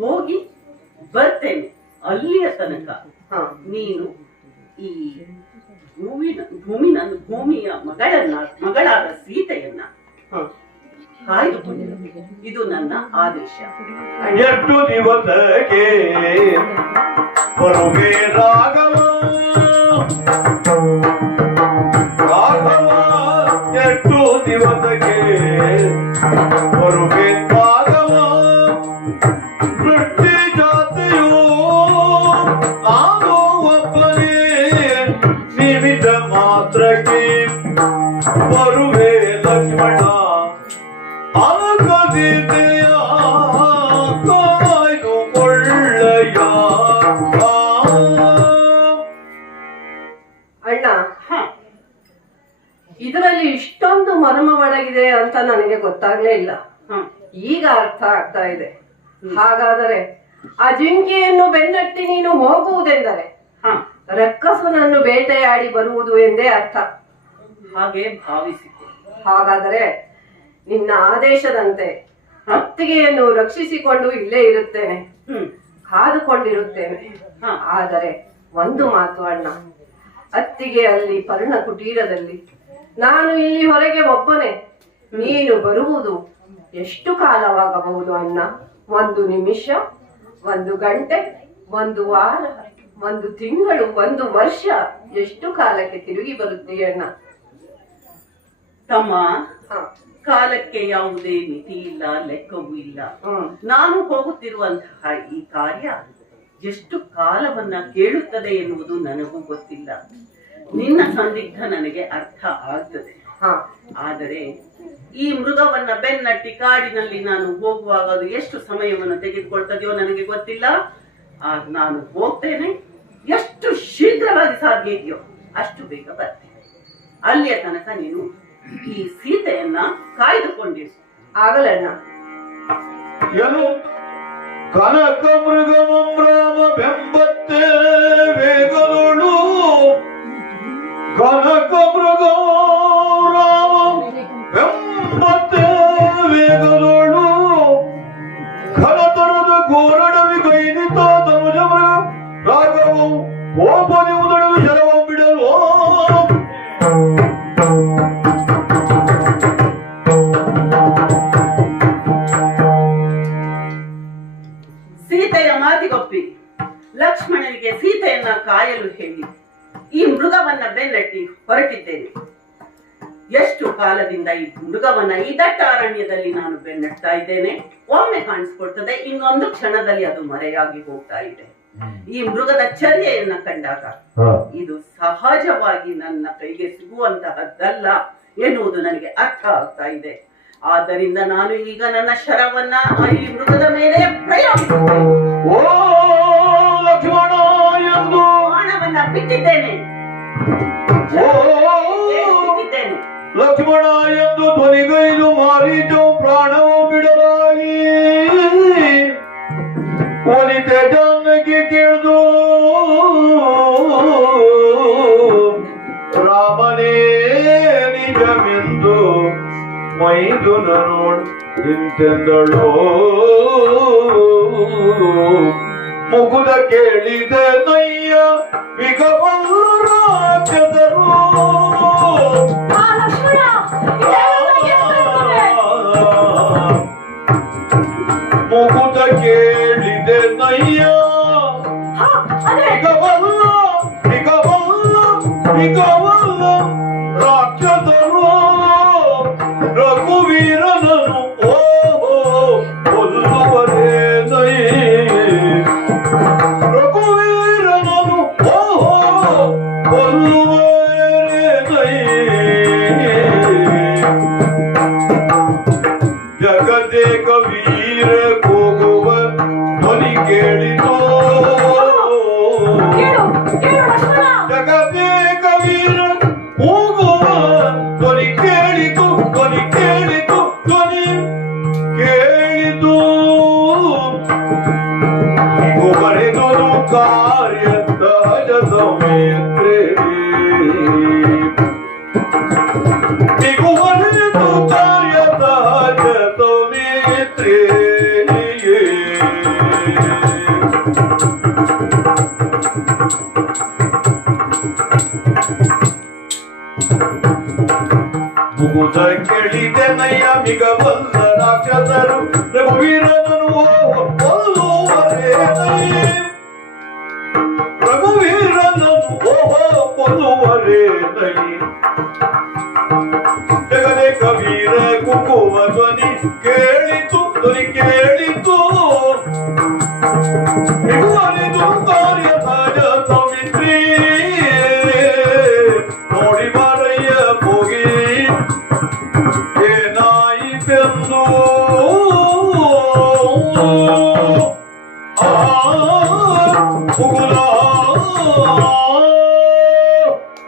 ಹೋಗಿ ಬರ್ತೇನೆ. ಅಲ್ಲಿಯ ತನಕ ನೀನು ಈ ಭೂಮಿಯ ಮಗಳಾದ ಸೀತೆಯನ್ನ ಕಾಯ್ದುಕೊಂಡಿರಬೇಕು. ಇದು ನನ್ನ ಆದೇಶ. ಎಷ್ಟು ದಿವಸಕ್ಕೆ ಬರುವೆ ರಾಘವ, ರಾಘವ ಎಷ್ಟು ದಿವಸಕ್ಕೆ ಬರುವೆ ರಾಘವ. ಸೃಷ್ಟಿ ಜಾತಿಯು ನಾನು ಒಬ್ಬನೇ, ನಿಮಿಷ ಮಾತ್ರಕ್ಕೆ ಬರುವೆ ಲಕ್ಷ್ಮಣ. ಅಣ್ಣ, ಇದರಲ್ಲಿ ಇಷ್ಟೊಂದು ಮರ್ಮ ಒಳಗಿದೆ ಅಂತ ನನಗೆ ಗೊತ್ತಾಗ್ಲೇ ಇಲ್ಲ. ಈಗ ಅರ್ಥ ಆಗ್ತಾ ಇದೆ. ಹಾಗಾದರೆ ಆ ಜಿಂಕೆಯನ್ನು ಬೆನ್ನಟ್ಟಿ ನೀನು ಹೋಗುವುದೆಂದರೆ ರಕ್ಕಸನನ್ನು ಬೇಟೆಯಾಡಿ ಬರುವುದು ಎಂದೇ ಅರ್ಥ. ಹಾಗೆ ಭಾವಿಸಿತು. ಹಾಗಾದರೆ ನಿನ್ನ ಆದೇಶದಂತೆ ಅತ್ತಿಗೆಯನ್ನು ರಕ್ಷಿಸಿಕೊಂಡು ಇಲ್ಲೇ ಇರುತ್ತೇನೆ, ಕಾದುಕೊಂಡಿರುತ್ತೇನೆ. ಆದರೆ ಒಂದು ಮಾತು ಅಣ್ಣ, ಅತ್ತಿಗೆ ಅಲ್ಲಿ ಪರ್ಣ ಕುಟೀರದಲ್ಲಿ, ನಾನು ಇಲ್ಲಿ ಹೊರಗೆ ಒಬ್ಬನೇ. ನೀನು ಬರುವುದು ಎಷ್ಟು ಕಾಲವಾಗಬಹುದು ಅಣ್ಣ? 1 ನಿಮಿಷ, 1 ಗಂಟೆ, 1 ವಾರ, 1 ತಿಂಗಳು, 1 ವರ್ಷ? ಎಷ್ಟು ಕಾಲಕ್ಕೆ ತಿರುಗಿ ಬರುತ್ತೀಯಣ್ಣ? ತಮ್ಮ, ಕಾಲಕ್ಕೆ ಯಾವುದೇ ಮಿತಿ ಇಲ್ಲ, ಲೆಕ್ಕವೂ ಇಲ್ಲ. ನಾನು ಹೋಗುತ್ತಿರುವಂತಹ ಈ ಕಾರ್ಯ ಎಷ್ಟು ಕಾಲವನ್ನ ಕೇಳುತ್ತದೆ ಎನ್ನುವುದು ನನಗೂ ಗೊತ್ತಿಲ್ಲ. ನಿನ್ನ ಸಂದಿಗ್ಧ ನನಗೆ ಅರ್ಥ ಆಗ್ತದೆ. ಆದರೆ ಈ ಮೃಗವನ್ನ ಬೆನ್ನಟ್ಟಿ ಕಾಡಿನಲ್ಲಿ ನಾನು ಹೋಗುವಾಗ ಅದು ಎಷ್ಟು ಸಮಯವನ್ನು ತೆಗೆದುಕೊಳ್ತದೆಯೋ ನನಗೆ ಗೊತ್ತಿಲ್ಲ. ನಾನು ಹೋಗ್ತೇನೆ, ಎಷ್ಟು ಶೀಘ್ರವಾಗಿ ಸಾಧ್ಯ ಇದೆಯೋ ಅಷ್ಟು ಬೇಗ ಬರ್ತೇನೆ. ಅಲ್ಲಿಯ ತನಕ ನೀನು ಈ ಸೀತೆಯನ್ನ ಕಾಯ್ದುಕೊಂಡಿರು. ಆಗಲಣ್ಣ. ಕನಕ ಮೃಗಮಂ ರಾಮ ಬೆಂಬತ್ತೆ ವೇಗದೊಳು, ಕನಕ ಮೃಗ ರಾಮ ಬೆಂಬತ್ತೆ ವೇಗದೊಳು, ಘನತರದ ಗೋರಡವಿ ಕೈನಿತ ತನುಜ ಮೃಗ ರಾಘವು ಕೋಪದಿ ಉದಳದು ಶರವ ಬಿಡಲು. ಸೀತೆಯ ಮಾತಿಗೊಪ್ಪಿ ಲಕ್ಷ್ಮಣನಿಗೆ ಸೀತೆಯನ್ನ ಕಾಯಲು ಹೇಳಿ ಈ ಮೃಗವನ್ನ ಬೆನ್ನಟ್ಟಿ ಹೊರಟಿದ್ದೇನೆ. ಎಷ್ಟು ಕಾಲದಿಂದ ಈ ಮೃಗವನ್ನ ಈ ದಟ್ಟ ಅರಣ್ಯದಲ್ಲಿ ನಾನು ಬೆನ್ನಟ್ತಾ ಇದ್ದೇನೆ. ಒಮ್ಮೆ ಕಾಣಿಸ್ಕೊಳ್ತದೆ, ಇನ್ನೊಂದು ಕ್ಷಣದಲ್ಲಿ ಅದು ಮರೆಯಾಗಿ ಹೋಗ್ತಾ ಇದೆ. ಈ ಮೃಗದ ಚರ್ಯೆಯನ್ನ ಕಂಡಾಗ ಇದು ಸಹಜವಾಗಿ ನನ್ನ ಕೈಗೆ ಸಿಗುವಂತಹದ್ದಲ್ಲ ಎನ್ನುವುದು ನನಗೆ ಅರ್ಥ ಆಗ್ತಾ ಇದೆ. ಆದ್ದರಿಂದ ನಾನು ಈಗ ನನ್ನ ಶರವನ್ನ ಈ ಮೃಗದ ಮೇಲೆ ಪ್ರಯೋಗಿಸುತ್ತೇನೆ. ಓ ಲಕ್ಷ್ಮಣ ಎಂದು ಬಾಣವನ್ನ ಬಿಟ್ಟಿದ್ದೇನೆ. ಬಿಟ್ಟಿದ್ದೇನೆ. ಲಕ್ಷ್ಮಣ ಎಂದು ಧ್ವನಿಗೈದು ಮಾರೀಚು ಪ್ರಾಣವು ಬಿಡಲಾಗಿ ಒಲಿತೆ ಜಾನಕಿ ಕೇಳಿದು ರಾಮನೇ ನಿಜವೆಂದು ಮೈದು ನೋಡ್ ಇಂತೆಂದಳು. ಮುಗುದ ಕೇಳಿದ ನಯ್ಯ ವಿಗಬಲ್ಲು ರಾಜ್ಯದರು ಮುಗುದ ಕೇಳಿದೆ ನಯ್ಯ ವಿಗಬಲ್ಲ ವಿಗಬಲ್ಲ ವಿಗಬಲ್ಲ ರಾಕ್ಷಸರು ರಘುವೀರನನು ಓಹೋ ಕೊಲ್ಲುವರೇ ನೈ ರಘುವೀರನನು ಓಹೋ ಕೊಲ್ಲುವರೇ ನೈ ಜಗದೇಕ ವೀರ ಕೂಗುವ ಧ್ವನಿ ಕೇಳಿತು. ಜಗದೇಕ ವೀರ ಕೂಗುವ ಧ್ವನಿ ಕೇಳಿತು. ಧ್ವನಿ ಕೇಳಿತು. ಧ್ವನಿ ಕೇಳಿತು. ಇದು ಬರೆದನು ಕಾರ್ಯ ಸಹಜ ಸೌಮಿತ್ರೇ. ಇದು ಬರೆದು ಕಾರ್ಯ ಸಹಜ ಸೌಮಿತ್ರೇ. ಮುಗುದ ಕೇಳಿದೆ ನಯ್ಯ ಮಿಗಬಲ್ಲ ರಾಕ್ಷಸರು ರಘುವೀರನನು ಕೊಲ್ಲುವರೇ ನೈ ರಘುವೀರನನು ಓಹೋ ಕೊಲ್ಲುವರೇ ನೈ. ಜಗದೇಕ ವೀರ ಕುಕುವ ಧ್ವನಿ ಕೇಳಿತು. ಧ್ವನಿ ಕೇಳಿತು. ಮಿಗುವರಿದು ಕಾರ್ಯ ಸಹಜ ಸೌಮಿತ್ರಿ. ನೋಡಿ ಬಾರಯ್ಯ ಹೋಗಿ ಏನಾಯಿತೆಂದು ಮುಗುಲ.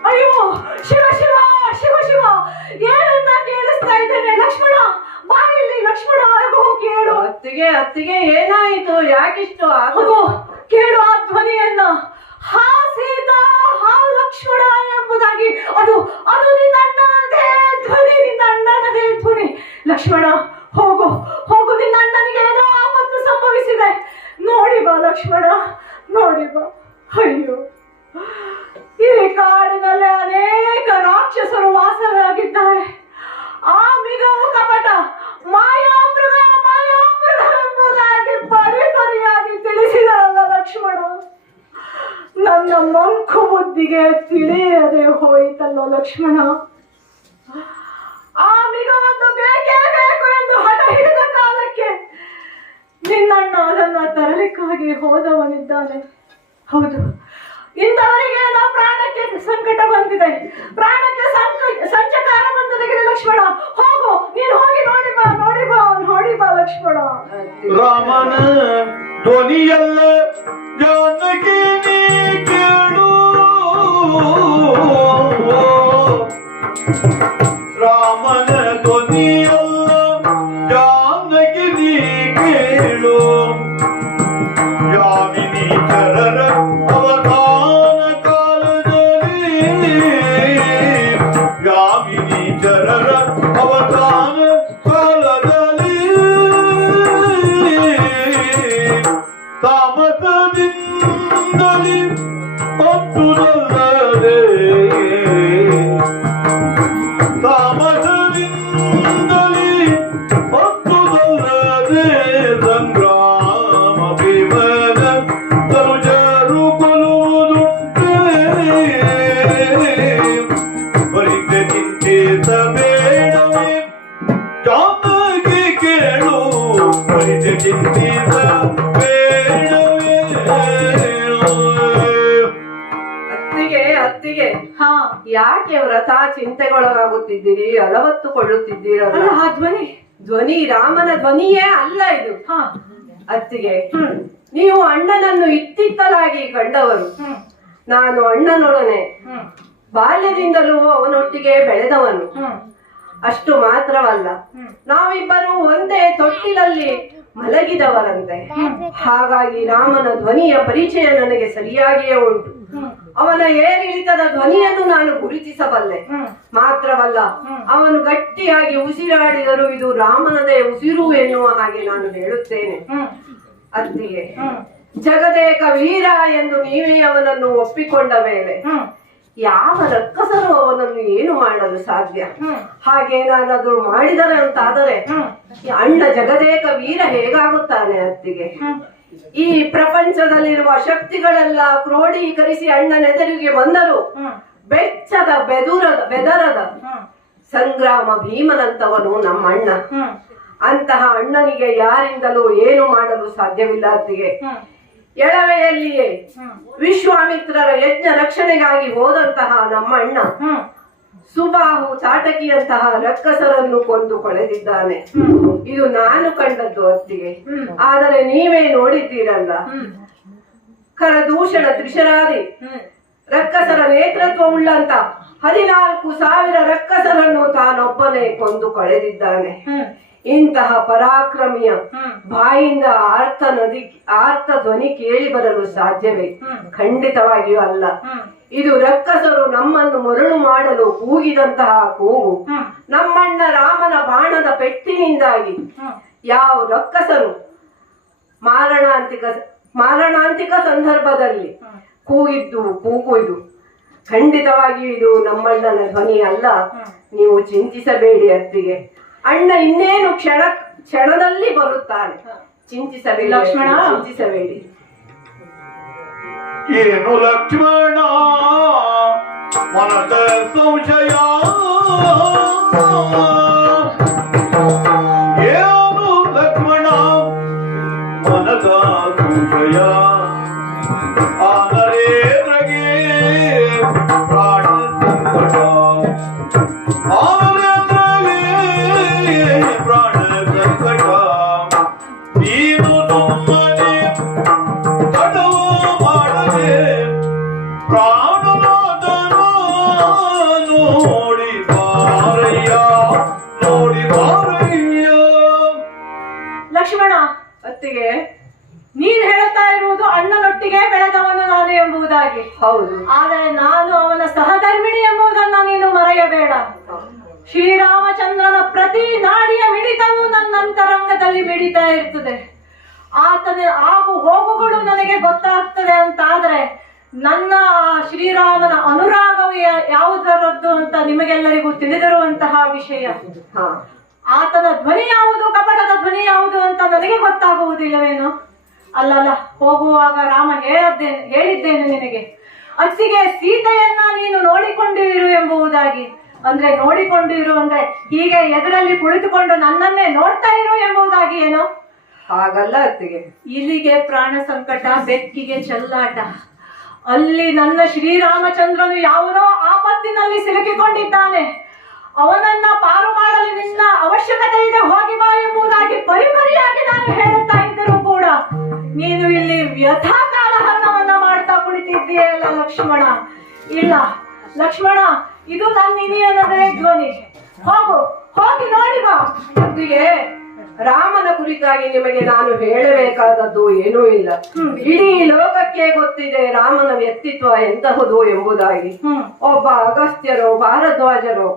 ಅಯ್ಯೋ ಶಿವ ಶಿವ ಶಿವ ಶಿವ, ಏನನ್ನ ಕೇಳಿಸ್ತಾ ಇದ್ದೇನೆ. ಲಕ್ಷ್ಮಣ ಬಾಯಲ್ಲಿ ಲಕ್ಷ್ಮಣ ಕೇಳು. ಅತ್ತಿಗೆ ಅತ್ತಿಗೆ ಏನಾಯಿತು? ಯಾಕಿಷ್ಟು ಹೋಗು ಕೇಳು ಆ ಧ್ವನಿಯನ್ನ. ಹಾ ಸೀತಾ, ಹಾ ಲಕ್ಷ್ಮಣ ಎಂಬುದಾಗಿ ಅದು ಅದು ನಿನ್ನ ಅಣ್ಣನದೇ ಧ್ವನಿ, ನಿನ್ನ ಅಣ್ಣನದೇ ಧ್ವನಿ. ಲಕ್ಷ್ಮಣ ಹೋಗು ಹೋಗು, ನಿನ್ನ ಅಣ್ಣನಿಗೆ ಏನೋ ಆಪತ್ತು ಸಂಭವಿಸಿದೆ. ನೋಡಿ ಬಾ ಲಕ್ಷ್ಮಣ, ನೋಡಿ ಬಾ. ಅಯ್ಯೋ, ಈ ಕಾಡಿನಲ್ಲಿ ಅನೇಕ ರಾಕ್ಷಸರು ವಾಸವಾಗಿದ್ದಾರೆ. ಆ ಮೃಗವು ಕಪಟ ಮಾಯಾಮೃಗ ಎಂಬುದಾಗಿ ಪರಿಪರಿಯಾಗಿ ತಿಳಿಸಿದರಲ್ಲ ಲಕ್ಷ್ಮಣ. ನನ್ನ ಮಂಕು ಬುದ್ಧಿಗೆ ತಿಳಿಯದೆ ಹೋಯಿತಲ್ಲೋ ಲಕ್ಷ್ಮಣ. ಆ ಮೃಗವನ್ನು ಬೇಕೇ ಬೇಕು ಎಂದು ಹಠ ಹಿಡಿದ ಕಾಲಕ್ಕೆ ನಿನ್ನಣ್ಣ ಅದನ್ನ ತರಲಿಕ್ಕಾಗಿ ಹೋದವನಿದ್ದಾನೆ. ಹೌದು, ಇಂಥವರಿಗೆ ನಾವು ಪ್ರಾಣಕ್ಕೆ ಸಂಕಟ ಬಂದಿದೆ, ಪ್ರಾಣಕ್ಕೆ ಸಂಚಕಾರ ಬಂದಿದೆ ಲಕ್ಷ್ಮಣ. ಹೋಗು, ನೀನು ಹೋಗಿ ನೋಡಿ ಬಾ, ನೋಡಿ ಬಾ, ನೋಡಿ ಬಾ ಲಕ್ಷ್ಮಣ. ರಾಮನ ಧ್ವನಿಯಲ್ಲ ಜಾನಕಿ ನೀ ಕೇಳು. ರಾಮನ ಧ್ವನಿಯಲ್ಲ ಜಾನಕಿ ನೀ ಕೇಳು. ಯಾಮಿನಿ ಚರರ ಅವಧಾನ ಕಾಲದಲ್ಲಿ, ಯಾಮಿನಿ ಚರರ ಅವಧಾನ ಕಾಲದಲ್ಲಿ ತಾಮಸದಿಂದಲಿ ಒತ್ತುದಲ್ಲದೆ, ತಾಮಸದಿಂದಲಿ ಒತ್ತುದಲ್ಲದೆ ಸಂಗ್ರಾಮ ಭೀಮನ ತನುಜ ಅತ್ತಿಗೆ ಹಾ ಯಾಕೆ ವ್ರತ ಚಿಂತೆಗೊಳಗಾಗುತ್ತಿದ್ದೀರಿ, ಅಲವತ್ತುಕೊಳ್ಳುತ್ತಿದ್ದೀರಲ್ಲ? ಅಲ್ಲ, ಆ ಧ್ವನಿ ಧ್ವನಿ ರಾಮನ ಧ್ವನಿಯೇ ಅಲ್ಲ ಇದು. ಹಾ ಅತ್ತಿಗೆ, ನೀವು ಅಣ್ಣನನ್ನು ಇತ್ತಿತ್ತಲಾಗಿ ಕಂಡವರು. ನಾನು ಅಣ್ಣನೊಡನೆ ಬಾಲ್ಯದಿಂದಲೂ ಅವನೊಟ್ಟಿಗೆ ಬೆಳೆದವನು. ಅಷ್ಟು ಮಾತ್ರವಲ್ಲ, ನಾವಿಬ್ಬರು ಒಂದೇ ತೊಟ್ಟಿಲಲ್ಲಿ ಮಲಗಿದವರಂತೆ. ಹಾಗಾಗಿ ರಾಮನ ಧ್ವನಿಯ ಪರಿಚಯ ನನಗೆ ಸರಿಯಾಗಿಯೇ ಉಂಟು. ಅವನ ಏರಿಳಿತದ ಧ್ವನಿಯನ್ನು ನಾನು ಗುರುತಿಸಬಲ್ಲೆ. ಮಾತ್ರವಲ್ಲ, ಅವನು ಗಟ್ಟಿಯಾಗಿ ಉಸಿರಾಡಿದರೂ ಇದು ರಾಮನದೇ ಉಸಿರು ಎನ್ನುವ ಹಾಗೆ ನಾನು ಹೇಳುತ್ತೇನೆ. ಅತ್ತಿಗೆ, ಜಗದೇಕ ವೀರ ಎಂದು ನೀವೇ ಅವನನ್ನು ಒಪ್ಪಿಕೊಂಡ ಮೇಲೆ ಯಾವ ರಕ್ಕಸರು ಅವನನ್ನು ಏನು ಮಾಡಲು ಸಾಧ್ಯ? ಹಾಗೇನಾದರೂ ಮಾಡಿದರೆ ಅಂತಾದರೆ ಅಣ್ಣ ಜಗದೇಕ ವೀರ ಹೇಗಾಗುತ್ತಾನೆ? ಅತ್ತಿಗೆ, ಈ ಪ್ರಪಂಚದಲ್ಲಿರುವ ಶಕ್ತಿಗಳೆಲ್ಲ ಕ್ರೋಢೀಕರಿಸಿ ಅಣ್ಣನೆದುರಿಗೆ ಬಂದರು. ಬೆಚ್ಚದ ಬೆದರದ ಸಂಗ್ರಾಮ ಭೀಮನಂತವನು ನಮ್ಮ ಅಣ್ಣ. ಅಂತಹ ಅಣ್ಣನಿಗೆ ಯಾರಿಂದಲೂ ಏನು ಮಾಡಲು ಸಾಧ್ಯವಿಲ್ಲ. ಅತ್ತಿಗೆ, ಎಳವೆಯಲ್ಲಿಯೇ ವಿಶ್ವಾಮಿತ್ರರ ಯಜ್ಞ ರಕ್ಷಣೆಗಾಗಿ ಹೋದಂತಹ ನಮ್ಮ ಅಣ್ಣ ಸುಬಾಹು ತಾಟಕಿಯಂತಹ ರಕ್ಕಸರನ್ನು ಕೊಂದು ಕೊಳೆದಿದ್ದಾನೆ. ಇದು ನಾನು ಕಂಡದ್ದು ಅತ್ತಿಗೆ. ಆದರೆ ನೀವೇ ನೋಡಿದ್ದೀರಲ್ಲ, ಕರದೂಷಣ ತ್ರಿಶರಾದಿ ರಕ್ಕಸರ ನೇತೃತ್ವವುಳ್ಳಂತ 14,000 ರಕ್ಕಸರನ್ನು ತಾನೊಬ್ಬನೇ ಕೊಂದು ಕೊಳೆದಿದ್ದಾನೆ. ಇಂತಹ ಪರಾಕ್ರಮಿಯ ಬಾಯಿಂದ ಆರ್ತ ಧ್ವನಿ ಕೇಳಿ ಬರಲು ಸಾಧ್ಯವೇ? ಖಂಡಿತವಾಗಿಯೂ ಅಲ್ಲ. ಇದು ರಕ್ಕಸರು ನಮ್ಮನ್ನು ಮರಳು ಮಾಡಲು ಕೂಗಿದಂತಹ ಕೂಗು. ನಮ್ಮಣ್ಣ ರಾಮನ ಬಾಣದ ಪೆಟ್ಟಿನಿಂದಾಗಿ ಯಾವ ರಕ್ಕಸರು ಮಾರಣಾಂತಿಕ ಸಂದರ್ಭದಲ್ಲಿ ಕೂಗಿದ್ದು ಕೂಗು ಇದು. ಖಂಡಿತವಾಗಿಯೂ ಇದು ನಮ್ಮಣ್ಣನ ಧ್ವನಿ ಅಲ್ಲ. ನೀವು ಚಿಂತಿಸಬೇಡಿ ಅತ್ತಿಗೆ. ಅಣ್ಣ ಇನ್ನೇನು ಕ್ಷಣದಲ್ಲಿ ಬರುತ್ತಾನೆ. ಚಿಂತಿಸಬೇಡಿ ಲಕ್ಷ್ಮಣ, ಚಿಂತಿಸಬೇಡಿ. ಏನು ಲಕ್ಷ್ಮಣ ಮನದ ಸಂಶಯ, ಏನು ಲಕ್ಷ್ಮಣ ಮನದ ಸಂಶಯ, ಆ ನರೇಂದ್ರಗೆ ಪ್ರಾಣ ಸಂಕಟ, ಆ ನರೇಂದ್ರಗೆ ಪ್ರಾಣ ಸಂಕಟ, ನೀನು ನಮ್ಮನೆ ತಡವ ಮಾಡದೆ ಪ್ರಾಣನಾದನು ನೋಡಿ ಬಾರಯ್ಯ, ನೋಡಿ ಬಾರಯ್ಯ. ಲಕ್ಷ್ಮಣ, ಅತ್ತಿಗೆ, ನೀನ್ ಹೇಳ್ತಾ ಇರುವುದು ಅಣ್ಣನೊಟ್ಟಿಗೆ ಬೆಳೆದವನು ನಾನು ಎಂಬುದಾಗಿ. ಹೌದು. ಆದರೆ ನಾನು ಅವನ ಸಹಧರ್ಮಿಣಿ ಎಂಬುದನ್ನ ನೀನು ಮರೆಯಬೇಡ. ಶ್ರೀರಾಮಚಂದ್ರನ ಪ್ರತಿ ನಾಡಿಯ ಮಿಡಿತವು ನನ್ನ ಅಂತರಂಗದಲ್ಲಿ ಮಿಡಿತಾ ಇರ್ತದೆ. ಆತನ ಆಗು ಹೋಗುಗಳು ನನಗೆ ಗೊತ್ತಾಗ್ತದೆ ಅಂತಾದ್ರೆ ನನ್ನ ಶ್ರೀರಾಮನ ಅನುರಾಗವು ಯಾವುದರದ್ದು ಅಂತ ನಿಮಗೆಲ್ಲರಿಗೂ ತಿಳಿದಿರುವಂತಹ ವಿಷಯ. ಆತನ ಧ್ವನಿ ಯಾವುದು, ಕಪಟದ ಧ್ವನಿ ಯಾವುದು ಅಂತ ನನಗೆ ಗೊತ್ತಾಗುವುದಿಲ್ಲವೇನು? ಅಲ್ಲಲ್ಲ, ಹೋಗುವಾಗ ರಾಮ ಹೇಳಿದ್ದೇನೆ ನಿನಗೆ, ಅತ್ತಿಗೆ ಸೀತೆಯನ್ನ ನೀನು ನೋಡಿಕೊಂಡಿರು ಎಂಬುದಾಗಿ. ಅಂದ್ರೆ ನೋಡಿಕೊಂಡಿರು ಅಂದ್ರೆ ಹೀಗೆ ಎದುರಲ್ಲಿ ಕುಳಿತುಕೊಂಡು ನನ್ನನ್ನೇ ನೋಡ್ತಾ ಇರು ಎಂಬುದಾಗಿ ಏನೋ? ಹಾಗಲ್ಲ ಅತ್ತಿಗೆ. ಇಲ್ಲಿಗೆ ಪ್ರಾಣ ಸಂಕಟ, ಬೆಕ್ಕಿಗೆ ಚೆಲ್ಲಾಟ. ಅಲ್ಲಿ ನನ್ನ ಶ್ರೀರಾಮಚಂದ್ರನು ಯಾವುದೋ ಆಪತ್ತಿನಲ್ಲಿ ಸಿಲುಕಿಕೊಂಡಿದ್ದಾನೆ. ಅವನನ್ನ ಪಾರು ಮಾಡಲು ನಿನ್ನ ಅವಶ್ಯಕತೆ ಇದೆ, ಹೋಗಿ ಬಾ ಎಂಬುದಾಗಿ ಪರಿಪರಿಯಾಗಿ ನಾನು ಹೇಳುತ್ತಾ ಇದ್ದರೂ ಕೂಡ ನೀನು ಇಲ್ಲಿ ವ್ಯಥಾ ಕಾಲಹರಣವನ್ನ ಮಾಡ್ತಾ ಕುಳಿತಿದ್ದೀಯಲ್ಲ ಲಕ್ಷ್ಮಣ. ಇಲ್ಲ ಲಕ್ಷ್ಮಣ, ಇದು ನನ್ನ ಇನಿಯನದೇ ಧ್ವನಿ. ಹೋಗಿ ನೋಡಿ ಬಾ. ಅತ್ತಿಗೆ, ರಾಮನ ಕುರಿತಾಗಿ ನಿಮಗೆ ನಾನು ಹೇಳಬೇಕಾದದ್ದು ಏನೂ ಇಲ್ಲ. ಇಡೀ ಲೋಕಕ್ಕೆ ಗೊತ್ತಿದೆ ರಾಮನ ವ್ಯಕ್ತಿತ್ವ ಎಂತಹುದು ಎಂಬುದಾಗಿ. ಒಬ್ಬ ಅಗಸ್ತ್ಯರೋ, ಭಾರದ್ವಾಜರೋ,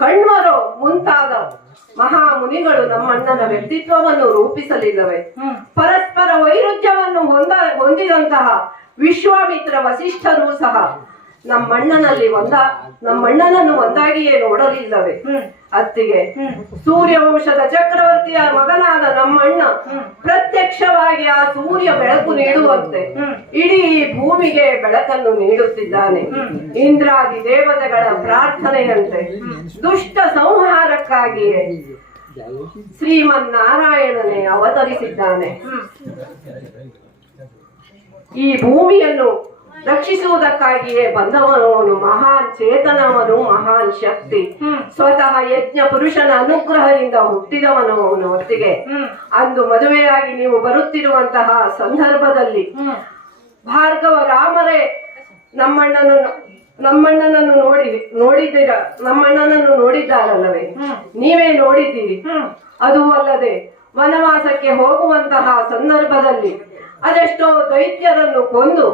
ಕಣ್ವರೋ ಮುಂತಾದ ಮಹಾಮುನಿಗಳು ನಮ್ಮಣ್ಣನ ವ್ಯಕ್ತಿತ್ವವನ್ನು ರೂಪಿಸಲಿಲ್ಲವೇ? ಪರಸ್ಪರ ವೈರುಧ್ಯವನ್ನು ಹೊಂದಿದಂತಹ ವಿಶ್ವಾಮಿತ್ರ ವಸಿಷ್ಠರು ಸಹ ನಮ್ಮಣ್ಣನನ್ನು ಒಂದಾಗಿಯೇ ನೋಡಲಿಲ್ಲವೇ? ಅತ್ತಿಗೆ, ಸೂರ್ಯವಂಶದ ಚಕ್ರವರ್ತಿಯ ಮಗನಾದ ನಮ್ಮಣ್ಣ ಪ್ರತ್ಯಕ್ಷವಾಗಿ ಆ ಸೂರ್ಯ ಬೆಳಕು ನೀಡುವಂತೆ ಇಡೀ ಭೂಮಿಗೆ ಬೆಳಕನ್ನು ನೀಡುತ್ತಿದ್ದಾನೆ. ಇಂದ್ರಾದಿ ದೇವತೆಗಳ ಪ್ರಾರ್ಥನೆಯಂತೆ ದುಷ್ಟ ಸಂಹಾರಕ್ಕಾಗಿಯೇ ಶ್ರೀಮನ್ನಾರಾಯಣನೇ ಅವತರಿಸಿದ್ದಾನೆ. ಈ ಭೂಮಿಯನ್ನು ರಕ್ಷಿಸುವುದಕ್ಕಾಗಿಯೇ ಬಂದವನು ಮಹಾನ್ ಚೇತನವನು, ಮಹಾನ್ ಶಕ್ತಿ. ಸ್ವತಃ ಯಜ್ಞ ಪುರುಷನ ಅನುಗ್ರಹದಿಂದ ಹುಟ್ಟಿದವನು ಹೊತ್ತಿಗೆ ಅಂದು ಮದುವೆಯಾಗಿ ನೀವು ಬರುತ್ತಿರುವಂತಹ ಸಂದರ್ಭದಲ್ಲಿ ಭಾರ್ಗವ ರಾಮರೇ ನಮ್ಮಣ್ಣನನ್ನು ನೋಡಿದ್ದಾರಲ್ಲವೇ? ನೀವೇ ನೋಡಿದ್ದೀರಿ. ಅದು ಅಲ್ಲದೆ ವನವಾಸಕ್ಕೆ ಹೋಗುವಂತಹ ಸಂದರ್ಭದಲ್ಲಿ ಅದೆಷ್ಟೋ ದೈತ್ಯರನ್ನು ಕೊಂದು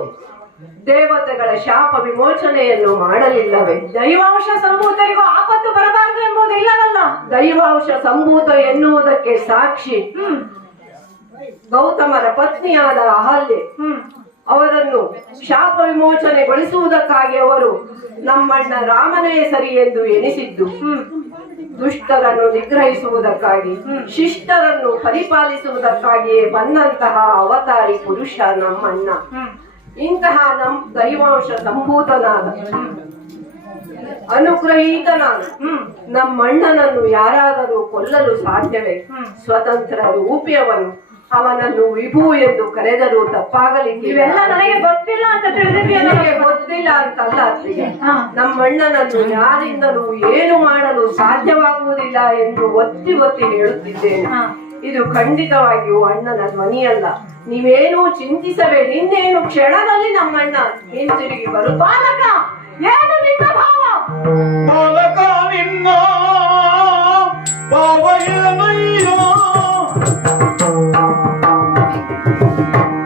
ದೇವತೆಗಳ ಶಾಪ ವಿಮೋಚನೆಯನ್ನು ಮಾಡಲಿಲ್ಲವೇ? ದೈವಾಂಶ ಸಂಭೂತರಿಗೂ ಆಪತ್ತು ಬರಬಾರದು ಎಂಬುದು ಇಲ್ಲವಲ್ಲ? ದೈವಾಂಶ ಸಂಭೂತ ಎನ್ನುವುದಕ್ಕೆ ಸಾಕ್ಷಿ ಗೌತಮರ ಪತ್ನಿಯಾದ ಅಹಲ್ಯೆ. ಅವರನ್ನು ಶಾಪ ವಿಮೋಚನೆಗೊಳಿಸುವುದಕ್ಕಾಗಿ ಅವರು ನಮ್ಮಣ್ಣ ರಾಮನೇ ಸರಿ ಎಂದು ಎನಿಸಿದ್ದು. ದುಷ್ಟರನ್ನು ನಿಗ್ರಹಿಸುವುದಕ್ಕಾಗಿ, ಶಿಷ್ಟರನ್ನು ಪರಿಪಾಲಿಸುವುದಕ್ಕಾಗಿಯೇ ಬಂದಂತಹ ಅವತಾರಿ ಪುರುಷ ನಮ್ಮಣ್ಣ. ಇಂತಹ ದೈವಾಂಶ ಸಂಭೂತನಾದ ಅನುಗ್ರಹೀತನಾದ ನಮ್ಮಣ್ಣನನ್ನು ಯಾರಾದರೂ ಕೊಲ್ಲಲು ಸಾಧ್ಯವೇ? ಸ್ವತಂತ್ರ ರೂಪಿಯವನು, ಅವನನ್ನು ವಿಭು ಎಂದು ಕರೆದರೂ ತಪ್ಪಾಗಲಿಲ್ಲ. ಇವೆಲ್ಲ ನನಗೆ ಗೊತ್ತಿಲ್ಲ ಅಂತ ತಿಳಿದಿದ್ದೆ. ನನಗೆ ಗೊತ್ತಿಲ್ಲ ಅಂತಲ್ಲ ಅತ್ತಿಗೆ, ನಮ್ಮಣ್ಣನನ್ನು ಯಾರಿಂದಲೂ ಏನು ಮಾಡಲು ಸಾಧ್ಯವಾಗುವುದಿಲ್ಲ ಎಂದು ಒತ್ತಿ ಒತ್ತಿ ಹೇಳುತ್ತಿದ್ದೇನೆ. ಇದು ಖಂಡಿತವಾಗಿಯೂ ಅಣ್ಣನ ಧ್ವನಿಯಲ್ಲ. ನೀವೇನು ಚಿಂತಿಸಬೇಡಿ. ಇನ್ನೇನು ಕ್ಷಣದಲ್ಲಿ ನಮ್ಮಣ್ಣ ಹಿಂತಿರುಗಿ ಬರುತ್ತ. ಬಾಲಕ, ಏನು ನಿನ್ನ ಭಾವ? ಬಾಲಕ ನಿನ್ನ ಭಾವ ಏನಯ್ಯ?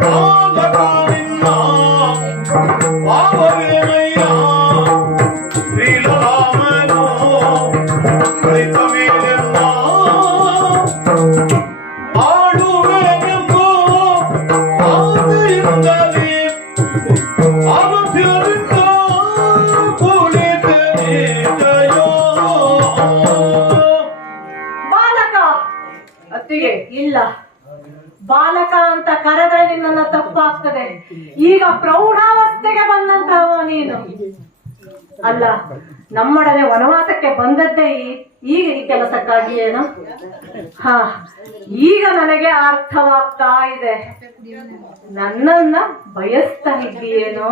ಬಾಲಕ ನಿನ್ನ ಭಾವ ಏನಯ್ಯ? ಶ್ರೀರಾಮನು ಕಳಿತ ಮೇಲೆಲ್ಲ ಆಡುವೆನೆಂದು ಆದಿಯಿಂದಲೇ ಆಲೋಚನೆಯಿಂದ ಕುಳಿತನೆ ಜಯ. ಬಾಲಕ ಅತ್ತಿಗೆ, ಇಲ್ಲ, ಬಾಲಕ ಅಂತ ಕರೆದ್ರೆ ನಿನ್ನ ತಪ್ಪಾಗ್ತದೆ. ಈಗ ಪ್ರೌಢಾವಸ್ಥೆಗೆ ಬಂದಂತಹ ನೀನು ಅಲ್ಲ, ನಮ್ಮೊಡನೆ ವನವಾಸಕ್ಕೆ ಬಂದದ್ದೇ ಈಗ ಈ ಕೆಲಸಕ್ಕಾಗಿ ಏನು? ಈಗ ನನಗೆ ಅರ್ಥವಾಗ್ತಾ ಇದೆ. ನನ್ನನ್ನ ಬಯಸ್ತಾ ಇದ್ದೀಯೇನೋ?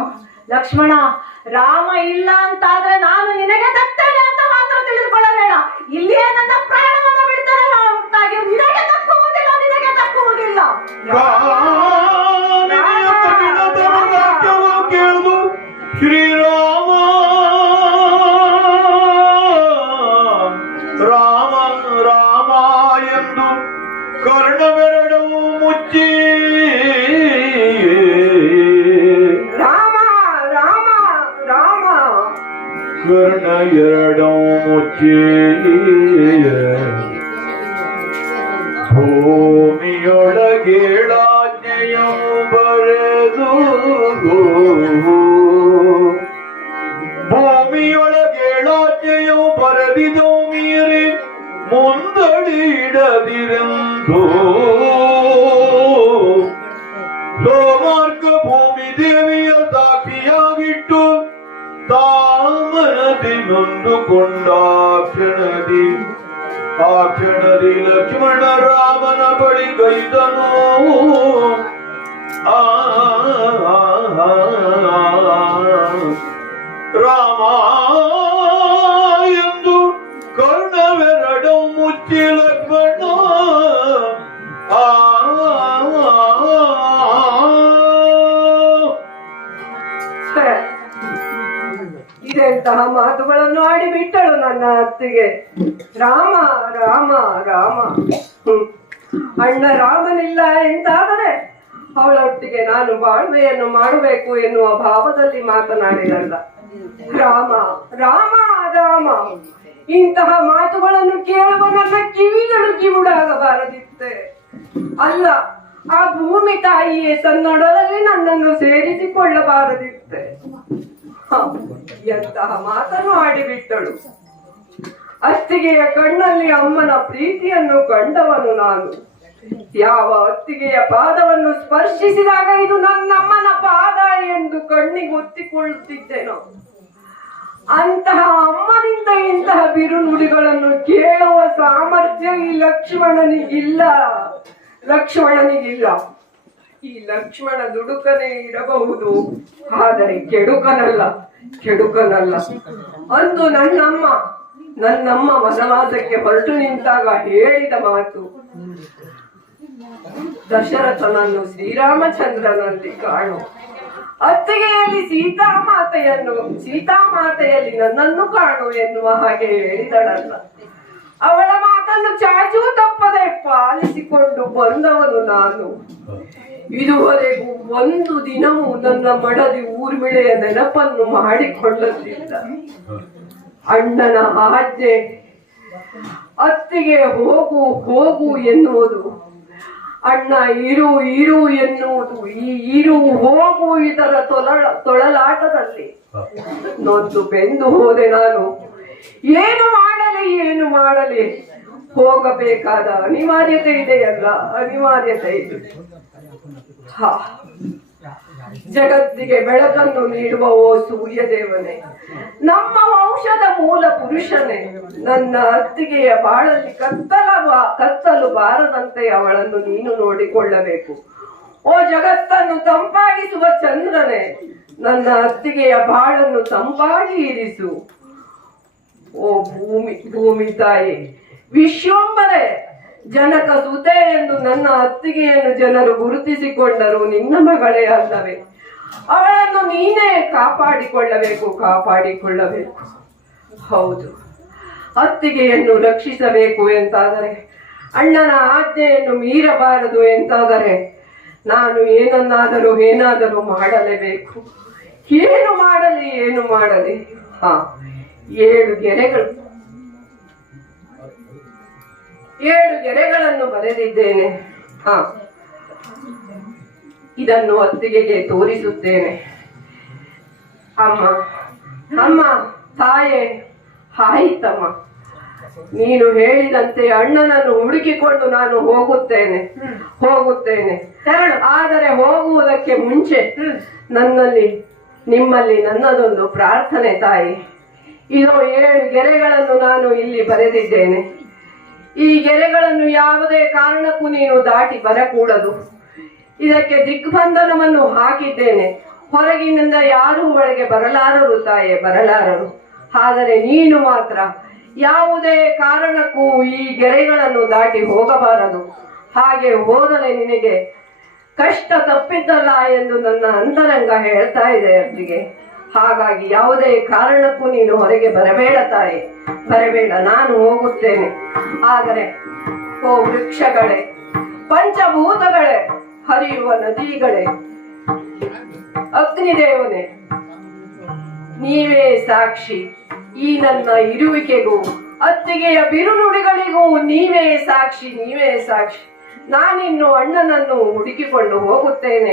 ಲಕ್ಷ್ಮಣ, ರಾಮ ಇಲ್ಲ ಅಂತಾದ್ರೆ ನಾನು ನಿನಗೆ ತರ್ತೇನೆ ಅಂತ ಮಾತ್ರ ತಿಳಿದುಕೊಳ್ಳಬೇಡ. ಇಲ್ಲಿಯೇ ನನ್ನ ಪ್ರಾಣವನ್ನು ಬಿಡ್ತಾರೆ. ನಿನಗೆ ತಕ್ಕುವುದಿಲ್ಲ, ನಿನಗೆ ತಕ್ಕುವುದಿಲ್ಲ. ಕೇಳುದು ಶ್ರೀರಾಮ ರಾಮ ರಾಮ ಎಂದು ಕರ್ಣವೆರಡವು ಮುಚ್ಚಿ ರಾಮ ರಾಮ ರಾಮ ಕರ್ಣ ಎರಡವು ಮುಚ್ಚಿ ಭೂಮಿಯೊಳಗೇಳಾಜ್ಞೆಯು ಬರೆದು ಭೂಮಿಯೊಳಗೇಳಾಜ್ಞೆಯು ಬರೆದಿದು ಮೀರಿ ಮುಂದಡಿಡದಿರೆಂದು ಸೋಮಾರ್ಗ ಭೂಮಿ ದೇವಿಯ ಸಾಕ್ಷಿಯಾಗಿಟ್ಟು ತಾಮನದಿ ನೊಂದುಕೊಂಡ ಕ್ಷಣದಿ ಆ ಕ್ಷಣದಿ ಲಕ್ಷ್ಮಣ ರಾಮನ ಬಳಿ ಗೈದನು. ರಾಮ ಎಂದು ಕರ್ಣವೆರಡು ಮುಚ್ಚಿ ಲಕ್ಷ್ಮಣ ಇದೆಂತಹ ಮಾತುಗಳನ್ನು ಆಡಿಬಿಟ್ಟಳು ನನ್ನ ಅತ್ತಿಗೆ. ರಾಮ ರಾಮ ರಾಮ. ಅಣ್ಣ ರಾಮನಿಲ್ಲ ಎಂತಾದರೆ ಅವಳೊಟ್ಟಿಗೆ ನಾನು ಬಾಳ್ವೆಯನ್ನು ಮಾಡಬೇಕು ಎನ್ನುವ ಭಾವದಲ್ಲಿ ಮಾತನಾಡಿದಲ್ಲ. ರಾಮ ರಾಮ ರಾಮ. ಇಂತಹ ಮಾತುಗಳನ್ನು ಕೇಳುವ ನನ್ನ ಕಿವಿಗಳು ಕಿವುಡಾಗಬಾರದಿತ್ತೆ. ಅಲ್ಲ, ಆ ಭೂಮಿ ತಾಯಿಯೇ ತನ್ನೊಡಲಲ್ಲಿ ನನ್ನನ್ನು ಸೇರಿಸಿಕೊಳ್ಳಬಾರದಿತ್ತೆ. ಎಂತಹ ಮಾತನ್ನು ಆಡಿಬಿಟ್ಟಳು. ಅತ್ತಿಗೆಯ ಕಣ್ಣಲ್ಲಿ ಅಮ್ಮನ ಪ್ರೀತಿಯನ್ನು ಕಂಡವನು ನಾನು. ಯಾವ ಅತ್ತಿಗೆಯ ಪಾದವನ್ನು ಸ್ಪರ್ಶಿಸಿದಾಗ ಇದು ನನ್ನಮ್ಮನ ಪಾದ ಎಂದು ಕಣ್ಣಿಗೆ ಒತ್ತಿಕೊಳ್ಳುತ್ತಿದ್ದೆನೋ, ಅಂತಹ ಅಮ್ಮನಿಂದ ಇಂತಹ ಬಿರುನುಡಿಗಳನ್ನು ಕೇಳುವ ಸಾಮರ್ಥ್ಯ ಈ ಲಕ್ಷ್ಮಣನಿಗಿಲ್ಲ. ಈ ಲಕ್ಷ್ಮಣ ದುಡುಕನೇ ಇರಬಹುದು, ಆದರೆ ಕೆಡುಕನಲ್ಲ. ಅಂದು ನನ್ನಮ್ಮ ವನವಾಸಕ್ಕೆ ಹೊರಟು ನಿಂತಾಗ ಹೇಳಿದ ಮಾತು, ದಶರಥನನ್ನು ಶ್ರೀರಾಮಚಂದ್ರನಲ್ಲಿ ಕಾಣು, ಅತ್ತಿಗೆಯಲ್ಲಿ ಸೀತಾಮಾತೆಯಲ್ಲಿ ನನ್ನನ್ನು ಕಾಣು ಎನ್ನುವ ಹಾಗೆ ಹೇಳಿದಳಲ್ಲ. ಅವಳ ಮಾತನ್ನು ಚಾಚೂ ತಪ್ಪದೆ ಪಾಲಿಸಿಕೊಂಡು ಬಂದವನು ನಾನು. ಇದುವರೆಗೂ ಒಂದು ದಿನವೂ ನನ್ನ ಮಡದಿ ಊರ್ಮಿಳೆಯ ನೆನಪನ್ನು ಮಾಡಿಕೊಳ್ಳಲಿಲ್ಲ. ಅಣ್ಣನ ಆಜ್ಞೆ ಅತ್ತಿಗೆ ಹೋಗು ಎನ್ನುವುದು, ಅಣ್ಣ ಇರು ಎನ್ನುವುದು, ಈ ಇರು ಹೋಗು ಇದರ ತೊಳಲಾಟದಲ್ಲಿ ನೊಂದು ಬೆಂದು ಹೋದೆ ನಾನು. ಏನು ಮಾಡಲಿ ಹೋಗಬೇಕಾದ ಅನಿವಾರ್ಯತೆ ಇದೆಯಲ್ಲ, ಅನಿವಾರ್ಯತೆ ಇದೆ. ಜಗತ್ತಿಗೆ ಬೆಳಕನ್ನು ನೀಡುವ ಓ ಸೂರ್ಯದೇವನೇ, ನಮ್ಮ ವಂಶದ ಮೂಲ ಪುರುಷನೇ, ನನ್ನ ಅತ್ತಿಗೆಯ ಬಾಳಲ್ಲಿ ಕತ್ತಲು ಬಾರದಂತೆ ಅವಳನ್ನು ನೀನು ನೋಡಿಕೊಳ್ಳಬೇಕು. ಓ ಜಗತ್ತನ್ನು ತಂಪಾಗಿಸುವ ಚಂದ್ರನೇ, ನನ್ನ ಅತ್ತಿಗೆಯ ಬಾಳನ್ನು ತಂಪಾಗಿ ಇರಿಸು. ಓ ಭೂಮಿ ತಾಯಿ, ವಿಶ್ವಂಬರೇ, ಜನಕ ಸುತೆ ಎಂದು ನನ್ನ ಅತ್ತಿಗೆಯನ್ನು ಜನರು ಗುರುತಿಸಿಕೊಂಡರು ನಿನ್ನ ಮಗಳೇ ಅಲ್ಲವೇ? ಅವಳನ್ನು ನೀನೇ ಕಾಪಾಡಿಕೊಳ್ಳಬೇಕು. ಹೌದು, ಅತ್ತಿಗೆಯನ್ನು ರಕ್ಷಿಸಬೇಕು ಎಂತಾದರೆ, ಅಣ್ಣನ ಆಜ್ಞೆಯನ್ನು ಮೀರಬಾರದು ಎಂತಾದರೆ, ನಾನು ಏನಾದರೂ ಮಾಡಲೇಬೇಕು. ಏನು ಮಾಡಲಿ? 7 ಗೆರೆಗಳನ್ನು ಬರೆದಿದ್ದೇನೆ. ಇದನ್ನು ಅತ್ತಿಗೆಗೆ ತೋರಿಸುತ್ತೇನೆ. ಅಮ್ಮ ತಾಯೇ, ಆಯಿತಮ್ಮ, ನೀನು ಹೇಳಿದಂತೆ ಅಣ್ಣನನ್ನು ಹುಡುಕಿಕೊಂಡು ನಾನು ಹೋಗುತ್ತೇನೆ. ಆದರೆ ಹೋಗುವುದಕ್ಕೆ ಮುಂಚೆ ನಿಮ್ಮಲ್ಲಿ ನನ್ನದೊಂದು ಪ್ರಾರ್ಥನೆ ತಾಯಿ. ಇದು 7 ಗೆರೆಗಳನ್ನು ನಾನು ಇಲ್ಲಿ ಬರೆದಿದ್ದೇನೆ. ಈ ಗೆರೆಗಳನ್ನು ಯಾವುದೇ ಕಾರಣಕ್ಕೂ ನೀನು ದಾಟಿ ಬರಕೂಡದು. ಇದಕ್ಕೆ ದಿಗ್ಬಂಧನವನ್ನು ಹಾಕಿದ್ದೇನೆ. ಹೊರಗಿನಿಂದ ಯಾರೂ ಒಳಗೆ ಬರಲಾರರು ತಾಯೇ, ಬರಲಾರರು. ಆದರೆ ನೀನು ಮಾತ್ರ ಯಾವುದೇ ಕಾರಣಕ್ಕೂ ಈ ಗೆರೆಗಳನ್ನು ದಾಟಿ ಹೋಗಬಾರದು. ಹಾಗೆ ಹೋದರೆ ನಿನಗೆ ಕಷ್ಟ ತಪ್ಪಿದ್ದಲ್ಲ ಎಂದು ನನ್ನ ಅಂತರಂಗ ಹೇಳ್ತಾ ಇದೆ ಅತ್ತಿಗೆ. ಹಾಗಾಗಿ ಯಾವುದೇ ಕಾರಣಕ್ಕೂ ನೀನು ಹೊರಗೆ ಬರಬೇಡ ತಾಯಿ, ಬರಬೇಡ. ನಾನು ಹೋಗುತ್ತೇನೆ. ಆದರೆ ಓ ವೃಕ್ಷಗಳೇ, ಪಂಚಭೂತಗಳೇ, ಹರಿಯುವ ನದಿಗಳೇ, ಅಗ್ನಿದೇವನೇ, ನೀವೇ ಸಾಕ್ಷಿ. ಈ ನನ್ನ ಇರುವಿಕೆಗೂ ಅತ್ತಿಗೆಯ ಬಿರುನುಡಿಗಳಿಗೂ ನೀವೇ ಸಾಕ್ಷಿ. ನಾನಿನ್ನು ಅಣ್ಣನನ್ನು ಹುಡುಕಿಕೊಂಡು ಹೋಗುತ್ತೇನೆ.